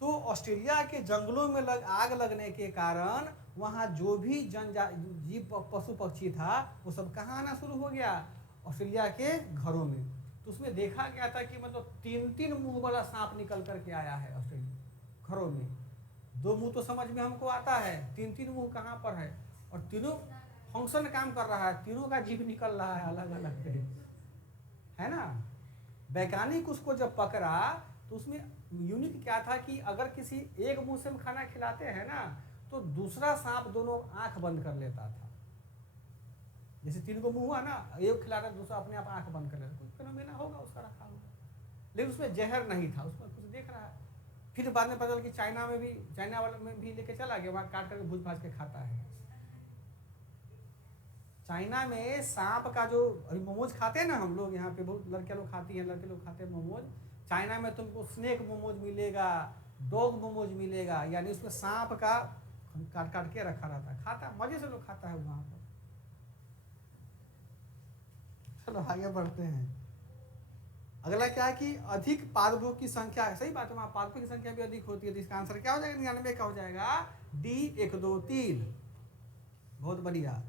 तो ऑस्ट्रेलिया के जंगलों में आग लगने के कारण वहाँ जो भी जीव पशु पक्षी था वो सब कहाँ आना शुरू हो गया? ऑस्ट्रेलिया के घरों में। तो उसमें देखा गया था कि मतलब 3-3 मुंह वाला सांप निकल करके आया है ऑस्ट्रेलिया घरों में। 2 मुंह तो समझ में हमको आता है, 3-3 मुंह कहाँ पर है? और तीनों फंक्शन काम कर रहा है, तीनों का जीव निकल रहा है अलग अलग, है ना। वैज्ञानिक उसको जब पकड़ा तो उसमें यूनिक क्या था कि अगर किसी एक मुंह से हम खाना खिलाते हैं ना तो दूसरा सांप दोनों आंख बंद कर लेता था। जैसे 3 को मुंह हुआ ना, एक खिला रहा दूसरा अपने आप आंख बंद कर लेता, कोई फिनोमेना होगा उसका रखा हुआ, लेकिन उसमें जहर नहीं था, उसमें कुछ देख रहा है। फिर बाद में पता चला कि चाइना वाले में भी लेके चला गया, वहाँ काट करके भूज भाज के खाता है। चाइना में सांप का जो अभी मोमोज खाते हैं ना हम लोग, यहाँ पे बहुत लड़के लोग खाती हैं, लड़के लोग खाते हैं मोमोज। चाइना में तुमको स्नेक मोमोज मिलेगा, डॉग मोमोज मिलेगा, यानी उसमें सांप का काट काट के रखा रहता है, खाता मजे से लोग खाता है वहाँ पर। चलो आगे बढ़ते हैं। अगला क्या है कि अधिक पादपों की संख्या, सही बात है, वहाँ पादपों की संख्या भी अधिक होती है, तो इसका आंसर क्या हो जाएगा? 99 का हो जाएगा डी 1 2 3। बहुत बढ़िया।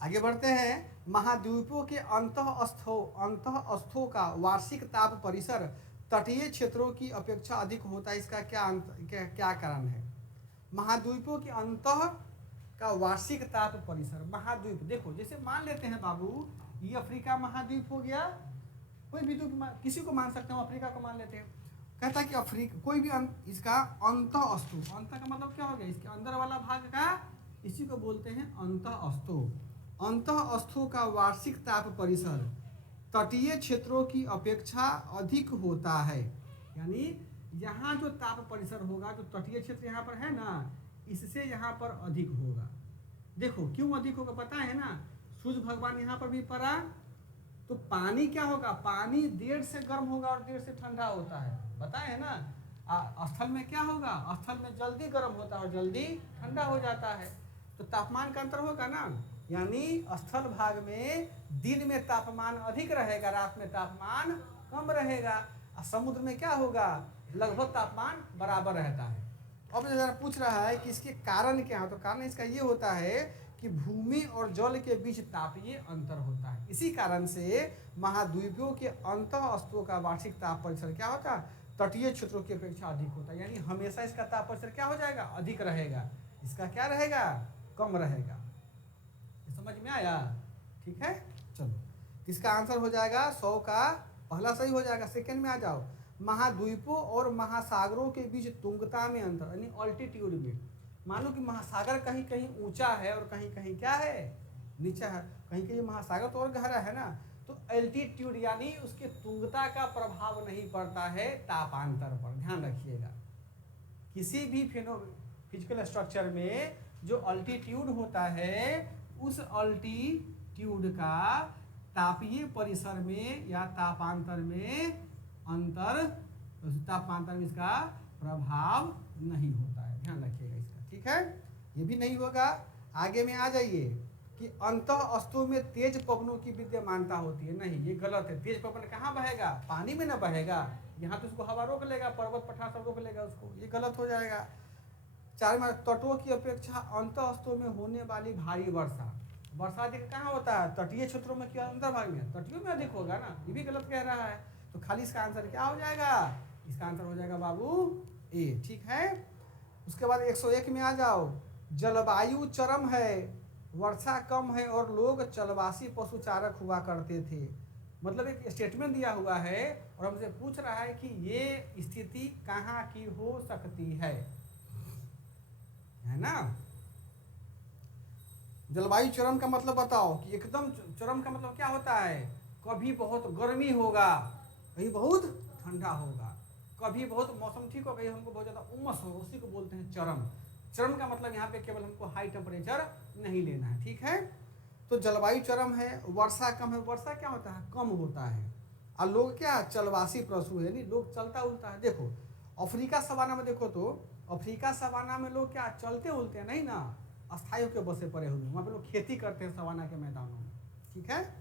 आगे बढ़ते हैं। महाद्वीपों के अंतःस्थों का वार्षिक ताप परिसर तटीय क्षेत्रों की अपेक्षा अधिक होता है, इसका क्या कारण है? महाद्वीपों के अंतः का वार्षिक ताप परिसर, महाद्वीप देखो, जैसे मान लेते हैं बाबू ये अफ्रीका महाद्वीप हो गया, कोई भी द्वीप किसी को मान सकते हो, अफ्रीका को मान लेते हैं। कहता है कि अफ्रीका कोई भी इसका अंतःस्थो, अंत का मतलब क्या हो गया? इसके अंदर वाला भाग का, इसी को बोलते हैं अंतःस्थो। अंतःस्थों का वार्षिक ताप परिसर तटीय क्षेत्रों की अपेक्षा अधिक होता है, यानी यहाँ जो ताप परिसर होगा, जो तटीय क्षेत्र यहाँ पर है ना, इससे यहाँ पर अधिक होगा। देखो क्यों अधिक होगा पता है ना? सूर्य भगवान यहाँ पर भी पड़ा, तो पानी क्या होगा? पानी देर से गर्म होगा और देर से ठंडा होता है, बताए है ना। स्थल में क्या होगा? स्थल में जल्दी गर्म होता है और जल्दी ठंडा हो जाता है, तो तापमान का अंतर होगा ना। यानी स्थल भाग में दिन में तापमान अधिक रहेगा, रात में तापमान कम रहेगा। समुद्र में क्या होगा? लगभग तापमान बराबर रहता है। अब जरा पूछ रहा है कि इसके कारण क्या है, तो कारण इसका ये होता है कि भूमि और जल के बीच तापीय अंतर होता है। इसी कारण से महाद्वीपों के अंतःस्थों का वार्षिक ताप परिसर क्या होता है? तटीय क्षेत्रों की अपेक्षा अधिक होता है, यानी हमेशा इसका ताप परिसर क्या हो जाएगा? अधिक रहेगा। इसका क्या रहेगा? कम रहेगा। समझ में आया? ठीक है, चलो इसका आंसर हो जाएगा 100 का पहला सही हो जाएगा। सेकंड में आ जाओ। महाद्वीपों और महासागरों के बीच तुंगता में अंतर, यानी ऑल्टीट्यूड में। मान लो कि महासागर कहीं कहीं ऊंचा है और कहीं कहीं क्या है? नीचा है। कहीं कहीं महासागर तो और गहरा है ना, तो एल्टीट्यूड यानी उसके तुंगता का प्रभाव नहीं पड़ता है तापांतर पर। ध्यान रखिएगा, किसी भी फिजिकल स्ट्रक्चर में जो अल्टीट्यूड होता है, उस अल्टीट्यूड का तापीय परिसर में या तापांतर में तापांतर में इसका प्रभाव नहीं होता है। ध्यान रखिएगा इसका, ठीक है? ये भी नहीं होगा। आगे में आ जाइए कि अंतःस्थों में तेज पवनों की विद्यमानता होती है। नहीं, ये गलत है। तेज पवन कहाँ बहेगा? पानी में ना बहेगा। यहाँ तो उसको हवा रोक लेगा, पर्वत पठार सब रोक लेगा उसको, ये गलत हो जाएगा। 4 में तटों की अपेक्षा अंतःस्थों में होने वाली भारी वर्षा अधिक कहाँ होता है? तटीय क्षेत्रों में। क्या अंदर भाग में? तटियों में अधिक होगा ना, ये भी गलत कह रहा है। तो खाली इसका आंसर क्या हो जाएगा? इसका आंसर हो जाएगा बाबू ए, ठीक है। उसके बाद 101 में आ जाओ। जलवायु चरम है, वर्षा कम है और लोग चलवासी पशुचारक हुआ करते थे। मतलब एक स्टेटमेंट दिया हुआ है और हमसे पूछ रहा है कि ये स्थिति कहाँ की हो सकती है ना? जलवायु चरम का मतलब बताओ कि एकदम चरम का मतलब क्या होता है? कभी बहुत गर्मी होगा, कभी बहुत ठंडा होगा, कभी बहुत मौसम ठीक होगा, हमको बहुत ज़्यादा उमस होगा, उसी को बोलते हैं चरम। चरम का मतलब यहाँ पे केवल हमको हाई टेम्परेचर नहीं लेना है, ठीक है? तो जलवायु चरम है, वर्षा कम है। वर्षा क्या होता है? कम होता है। और लोग क्या? चलवासी पशु है, नहीं लोग चलता उलता है। देखो अफ्रीका सवाना में देखो, तो अफ्रीका सवाना में लोग क्या चलते उलते हैं? नहीं ना, अस्थायी के बसे पड़े हुए, वहाँ पे लोग खेती करते हैं सवाना के मैदानों में, ठीक है?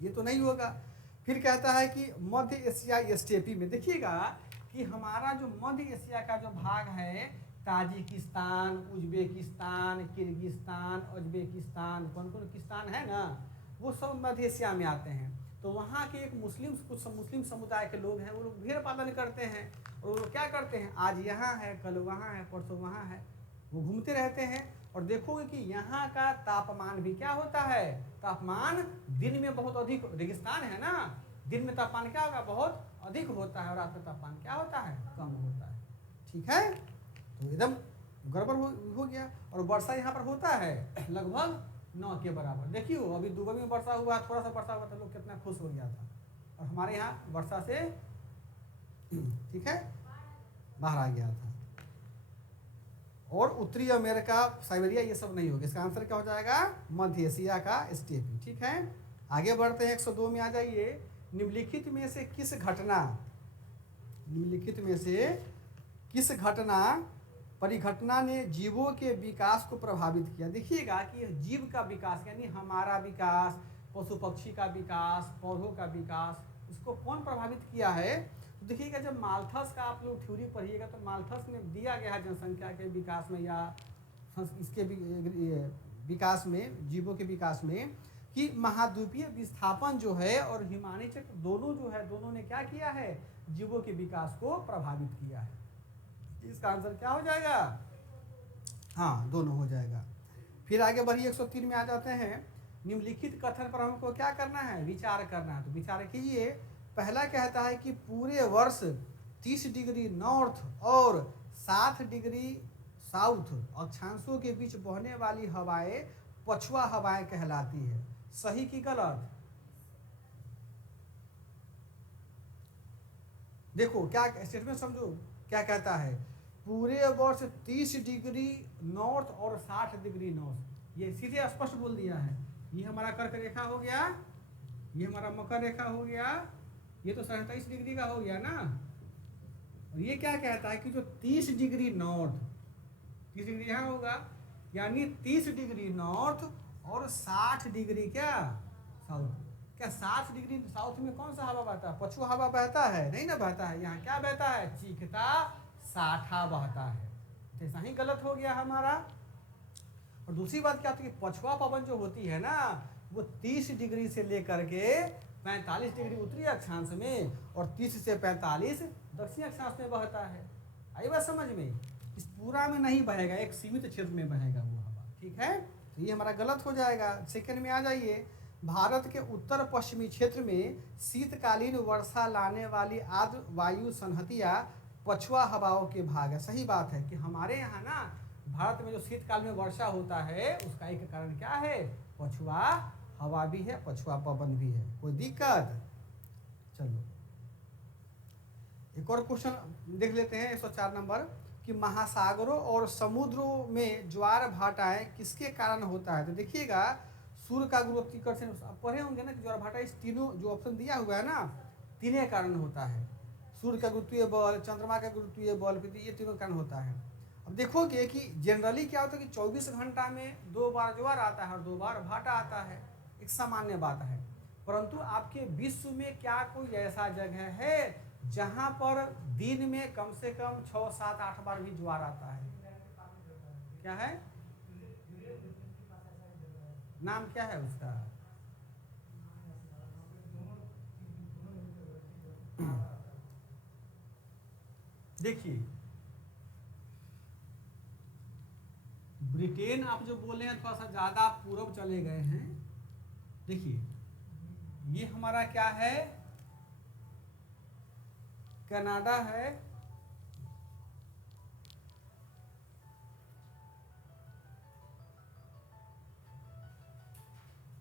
ये तो नहीं होगा। फिर कहता है कि मध्य एशिया स्टेपी में, देखिएगा कि हमारा जो मध्य एशिया का जो भाग है, ताजिकिस्तान, उज्बेकिस्तान, किर्गिस्तान, उज्बेकिस्तान, कौन कौन किस्तान है ना, वो सब मध्य एशिया में आते हैं। तो वहाँ के एक कुछ मुस्लिम समुदाय के लोग हैं, वो लोग भेड़ पालन करते हैं। और वो लोग क्या करते हैं? आज यहाँ है, कल वहाँ है, परसों वहाँ है, वो घूमते रहते हैं। और देखोगे कि यहाँ का तापमान भी क्या होता है? तापमान दिन में बहुत अधिक, रेगिस्तान है ना, दिन में तापमान क्या होगा, बहुत अधिक होता है, और रात में तापमान क्या होता है, कम होता है। ठीक है, तो एकदम गड़बड़ हो गया। और वर्षा यहाँ पर होता है लगभग 9 के बराबर। देखिए अभी दुबई में वर्षा हुआ, थोड़ा सा वर्षा हुआ तो लोग कितना खुश हो गया था, और हमारे यहाँ वर्षा से ठीक है बाहर आ गया था। और उत्तरी अमेरिका, साइबेरिया, ये सब नहीं होगा। इसका आंसर क्या हो जाएगा, मध्य एशिया का स्टेपी। ठीक है, आगे बढ़ते हैं 102 में आ जाइए। निम्नलिखित में से किस घटना परिघटना ने जीवों के विकास को प्रभावित किया। देखिएगा कि जीव का विकास यानी हमारा विकास, पशु पक्षी का विकास, पौधों का विकास, इसको कौन प्रभावित किया है। तो देखिएगा जब माल्थस का आप लोग थ्योरी पढ़िएगा तो माल्थस में दिया गया है जनसंख्या के विकास में या इसके विकास में, जीवों के विकास में, कि महाद्वीपीय विस्थापन जो है और हिमानी चक्र दोनों जो है, दोनों ने क्या किया है, जीवों के विकास को प्रभावित किया है। इसका आंसर क्या हो जाएगा, हाँ दोनों हो जाएगा। फिर आगे बढ़िए 103 में आ जाते हैं। निम्नलिखित कथन पर हमको क्या करना है, विचार करना है। तो विचार कीजिए। पहला कहता है कि पूरे वर्ष 30 डिग्री नॉर्थ और 60 डिग्री साउथ अक्षांशों के बीच बहने वाली हवाएं पछुआ हवाएं कहलाती है। सही की गलत, देखो क्या स्टेटमेंट समझो क्या कहता है। पूरे वर्ष 30 डिग्री नॉर्थ और 60 डिग्री नॉर्थ, ये सीधे स्पष्ट बोल दिया है। ये हमारा कर्क रेखा हो गया, ये हमारा मकर रेखा हो गया, ये तो 27 डिग्री का हो गया ना। और ये क्या कहता है कि जो 30 डिग्री नॉर्थ, 30 डिग्री यहाँ होगा, यानी 30 डिग्री नॉर्थ और 60 डिग्री क्या साउथ। क्या 60 डिग्री साउथ में कौन सा हवा बहता है, पछुआ हवा बहता है, नहीं ना बहता है। यहाँ क्या बहता है, चीखता साठा बहता है। तो ऐसा ही गलत हो गया हमारा। और दूसरी बात क्या होती है, पछुआ पवन जो होती है ना, वो 30 डिग्री से लेकर के 45 डिग्री उत्तरी अक्षांश में और 30 से 45 दक्षिणी अक्षांश में बहता है। आई बात समझ में। इस पूरा में नहीं बहेगा, एक सीमित क्षेत्र में बहेगा वो हवा। ठीक है, तो ये हमारा गलत हो जाएगा। सेकंड में आ जाइए। भारत के उत्तर पश्चिमी क्षेत्र में शीतकालीन वर्षा लाने वाली आर्द्र वायु संहतिया पछुआ हवाओं के भाग है। सही बात है कि हमारे यहाँ ना भारत में जो शीतकाल में वर्षा होता है उसका एक कारण क्या है, पछुआ हवा भी है, पछुआ पवन भी है। कोई दिक्कत, चलो एक और क्वेश्चन देख लेते हैं 104 नंबर, कि महासागरों और समुद्रों में ज्वार भाटाएं किसके कारण होता है। तो देखिएगा सूर्य का गुरुत्वाकर्षण पढ़े होंगे ना, ज्वार भाटा इस तीनों जो ऑप्शन दिया हुआ है ना, तीनों कारण होता है। सूर्य का गुरुत्वीय बल, चंद्रमा का गुरुत्वीय बल, फिर ये तीनों कारण होता है। अब देखोगे कि जनरली क्या होता है कि 24 घंटा में 2 बार ज्वार आता है और 2 बार भाटा आता है, एक सामान्य बात है। परंतु आपके विश्व में क्या कोई ऐसा जगह है जहां पर दिन में कम से कम 6, 7, 8 बार भी ज्वार आता है? क्या है, नाम क्या है उसका? देखिए ब्रिटेन आप जो बोले हैं थोड़ा सा ज़्यादा पूर्व चले गए हैं। देखिए ये हमारा क्या है, कनाडा है,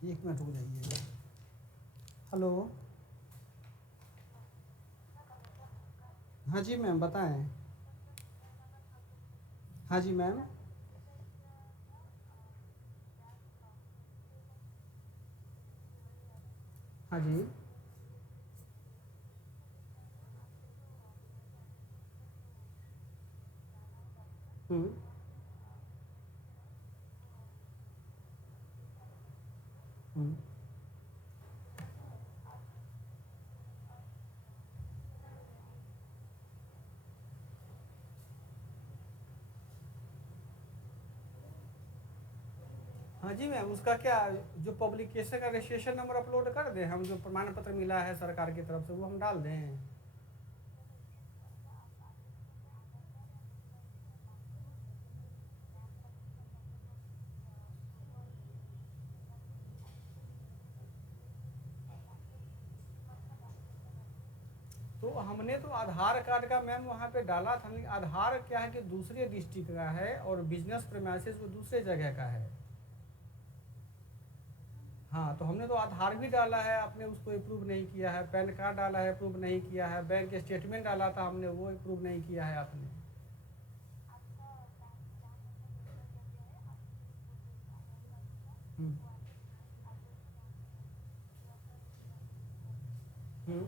एक मिनट रुक जाइएगा। हेलो, हाँ जी मैम बताएं। हाँ जी मैम, हाँ जी, हम्म, हम्म, हाँ जी मैम, उसका क्या जो पब्लिकेशन का रजिस्ट्रेशन नंबर अपलोड कर दें, हम जो प्रमाण पत्र मिला है सरकार की तरफ से वो हम डाल दें। तो हमने तो आधार कार्ड का मैम वहाँ पे डाला था, लेकिन आधार क्या है कि दूसरे डिस्ट्रिक्ट का है और बिजनेस प्रीमाइसेस वो दूसरे जगह का है। हाँ, तो हमने तो आधार भी डाला है, आपने उसको अप्रूव नहीं किया है। पैन कार्ड डाला है, अप्रूव नहीं किया है। बैंक स्टेटमेंट डाला था हमने, वो अप्रूव नहीं किया है आपने। हम्म,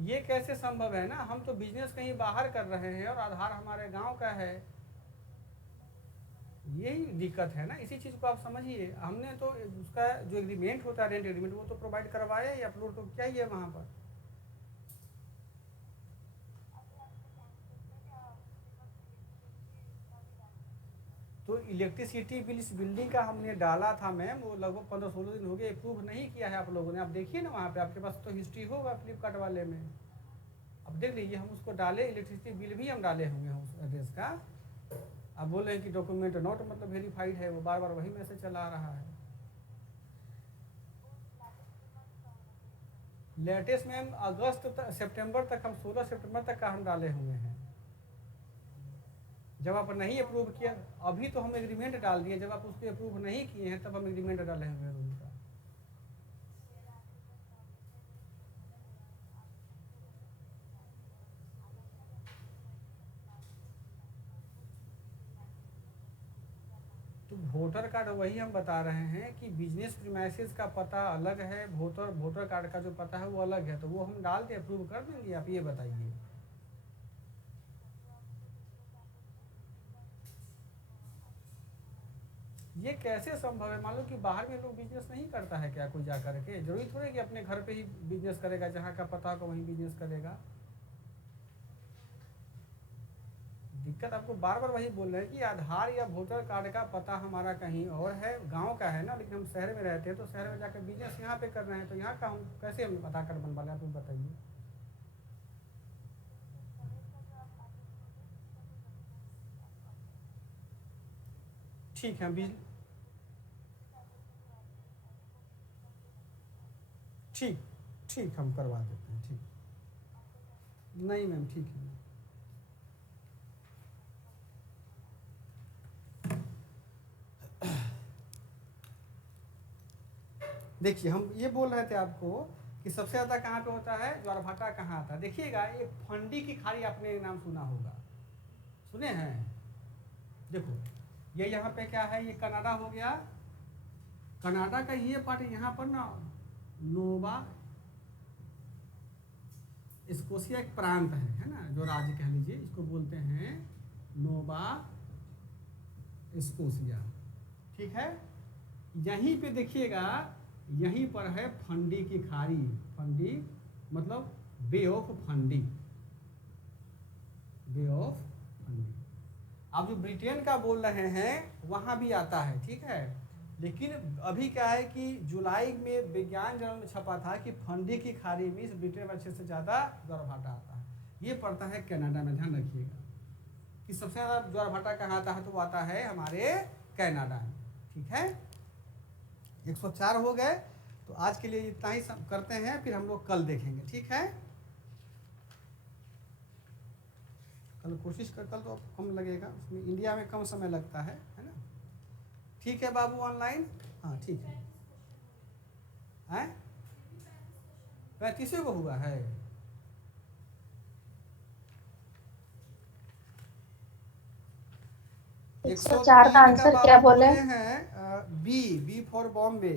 ये कैसे संभव है ना, हम तो बिजनेस कहीं बाहर कर रहे हैं और आधार हमारे गांव का है। यही दिक्कत है ना, इसी चीज़ को आप समझिए। हमने तो उसका जो एग्रीमेंट होता है, रेंट एग्रीमेंट, वो तो प्रोवाइड करवाया ही, अपलोड तो क्या ही है वहाँ पर। तो इलेक्ट्रिसिटी बिल इस बिल्डिंग का हमने डाला था मैम, वो लगभग 15-16 दिन हो गए, अप्रूव नहीं किया है आप लोगों ने। आप देखिए ना वहाँ पे, आपके पास तो हिस्ट्री होगा फ्लिपकार्ट वाले में। अब देख लीजिए, हम उसको डाले, इलेक्ट्रिसिटी बिल भी हम डाले होंगे उस एड्रेस का। अब बोल रहे हैं कि डॉक्यूमेंट नॉट मतलब वेरीफाइड है, वो बार बार वही मैसेज चला आ रहा है। लेटेस्ट मैम अगस्त तक, सितंबर तक, हम 16 सितंबर तक का हम डाले हुए हैं। जब आप नहीं अप्रूव किया, अभी तो हम एग्रीमेंट डाल दिए, जब आप उस पर अप्रूव नहीं किए हैं तब हम एग्रीमेंट डाले हुए हैं रूम का। तो वोटर कार्ड वही हम बता रहे हैं कि बिजनेस प्रीमाइसेस का पता अलग है, वोटर वोटर कार्ड का जो पता है वो अलग है, तो वो हम डाल के अप्रूव कर देंगे। आप ये बताइए। ये कैसे संभव है? मान लो कि बाहर में लोग बिजनेस नहीं करता है क्या कोई जा करके? जरूरी थोड़ी है कि अपने घर पे ही बिजनेस करेगा, जहाँ का पता होगा वहीं बिजनेस करेगा। दिक्कत आपको बार बार वही बोल रहे हैं कि आधार या वोटर कार्ड का पता हमारा कहीं और है, गांव का है ना, लेकिन हम शहर में रहते हैं, तो शहर में जाकर बिजनेस यहाँ पे कर रहे हैं, तो यहाँ का हम कैसे हम पता कर बन वाले, आप बताइए। ठीक है, ठीक ठीक हम करवा देते हैं, ठीक। नहीं मैम, ठीक है। देखिए, हम ये बोल रहे थे आपको कि सबसे ज़्यादा कहाँ पे होता है, ज्वारभाटा कहाँ आता है। देखिएगा, ये फंडी की खाड़ी आपने नाम सुना होगा, सुने हैं? देखो, ये यहाँ पे क्या है, ये कनाडा हो गया। कनाडा का ये पार्ट यहाँ पर ना, नोवा स्कोशिया एक प्रांत है ना, जो राज्य कह लीजिए, इसको बोलते हैं नोवा स्कोशिया। ठीक है, यहीं पे देखिएगा, यहीं पर है फंडी की खाड़ी। फंडी मतलब bay of Fundy, bay of Fundy. आप जो ब्रिटेन का बोल रहे हैं वहाँ भी आता है, ठीक है। लेकिन अभी क्या है कि जुलाई में विज्ञान जर्नल में छपा था कि फंडी की खाड़ी में इस ब्रिटेन में अच्छे से ज़्यादा ज्वारभाटा आता है। ये पड़ता है कनाडा में, ध्यान रखिएगा कि सबसे ज़्यादा ज्वारभाटा कहाँ आता है, तो वो आता है हमारे कनाडा में। ठीक है, 104 हो गए। तो आज के लिए इतना ही करते हैं, फिर हम लोग कल देखेंगे, ठीक है। कल कोशिश कर, कल तो कम लगेगा, उसमें इंडिया में कम समय लगता है ना। ठीक है बाबू, ऑनलाइन, हाँ ठीक है। हैं 35 को हुआ है। 104 का 103 का आंसर क्या बाबू बोले? बोले हैं बी, बी फॉर बॉम्बे।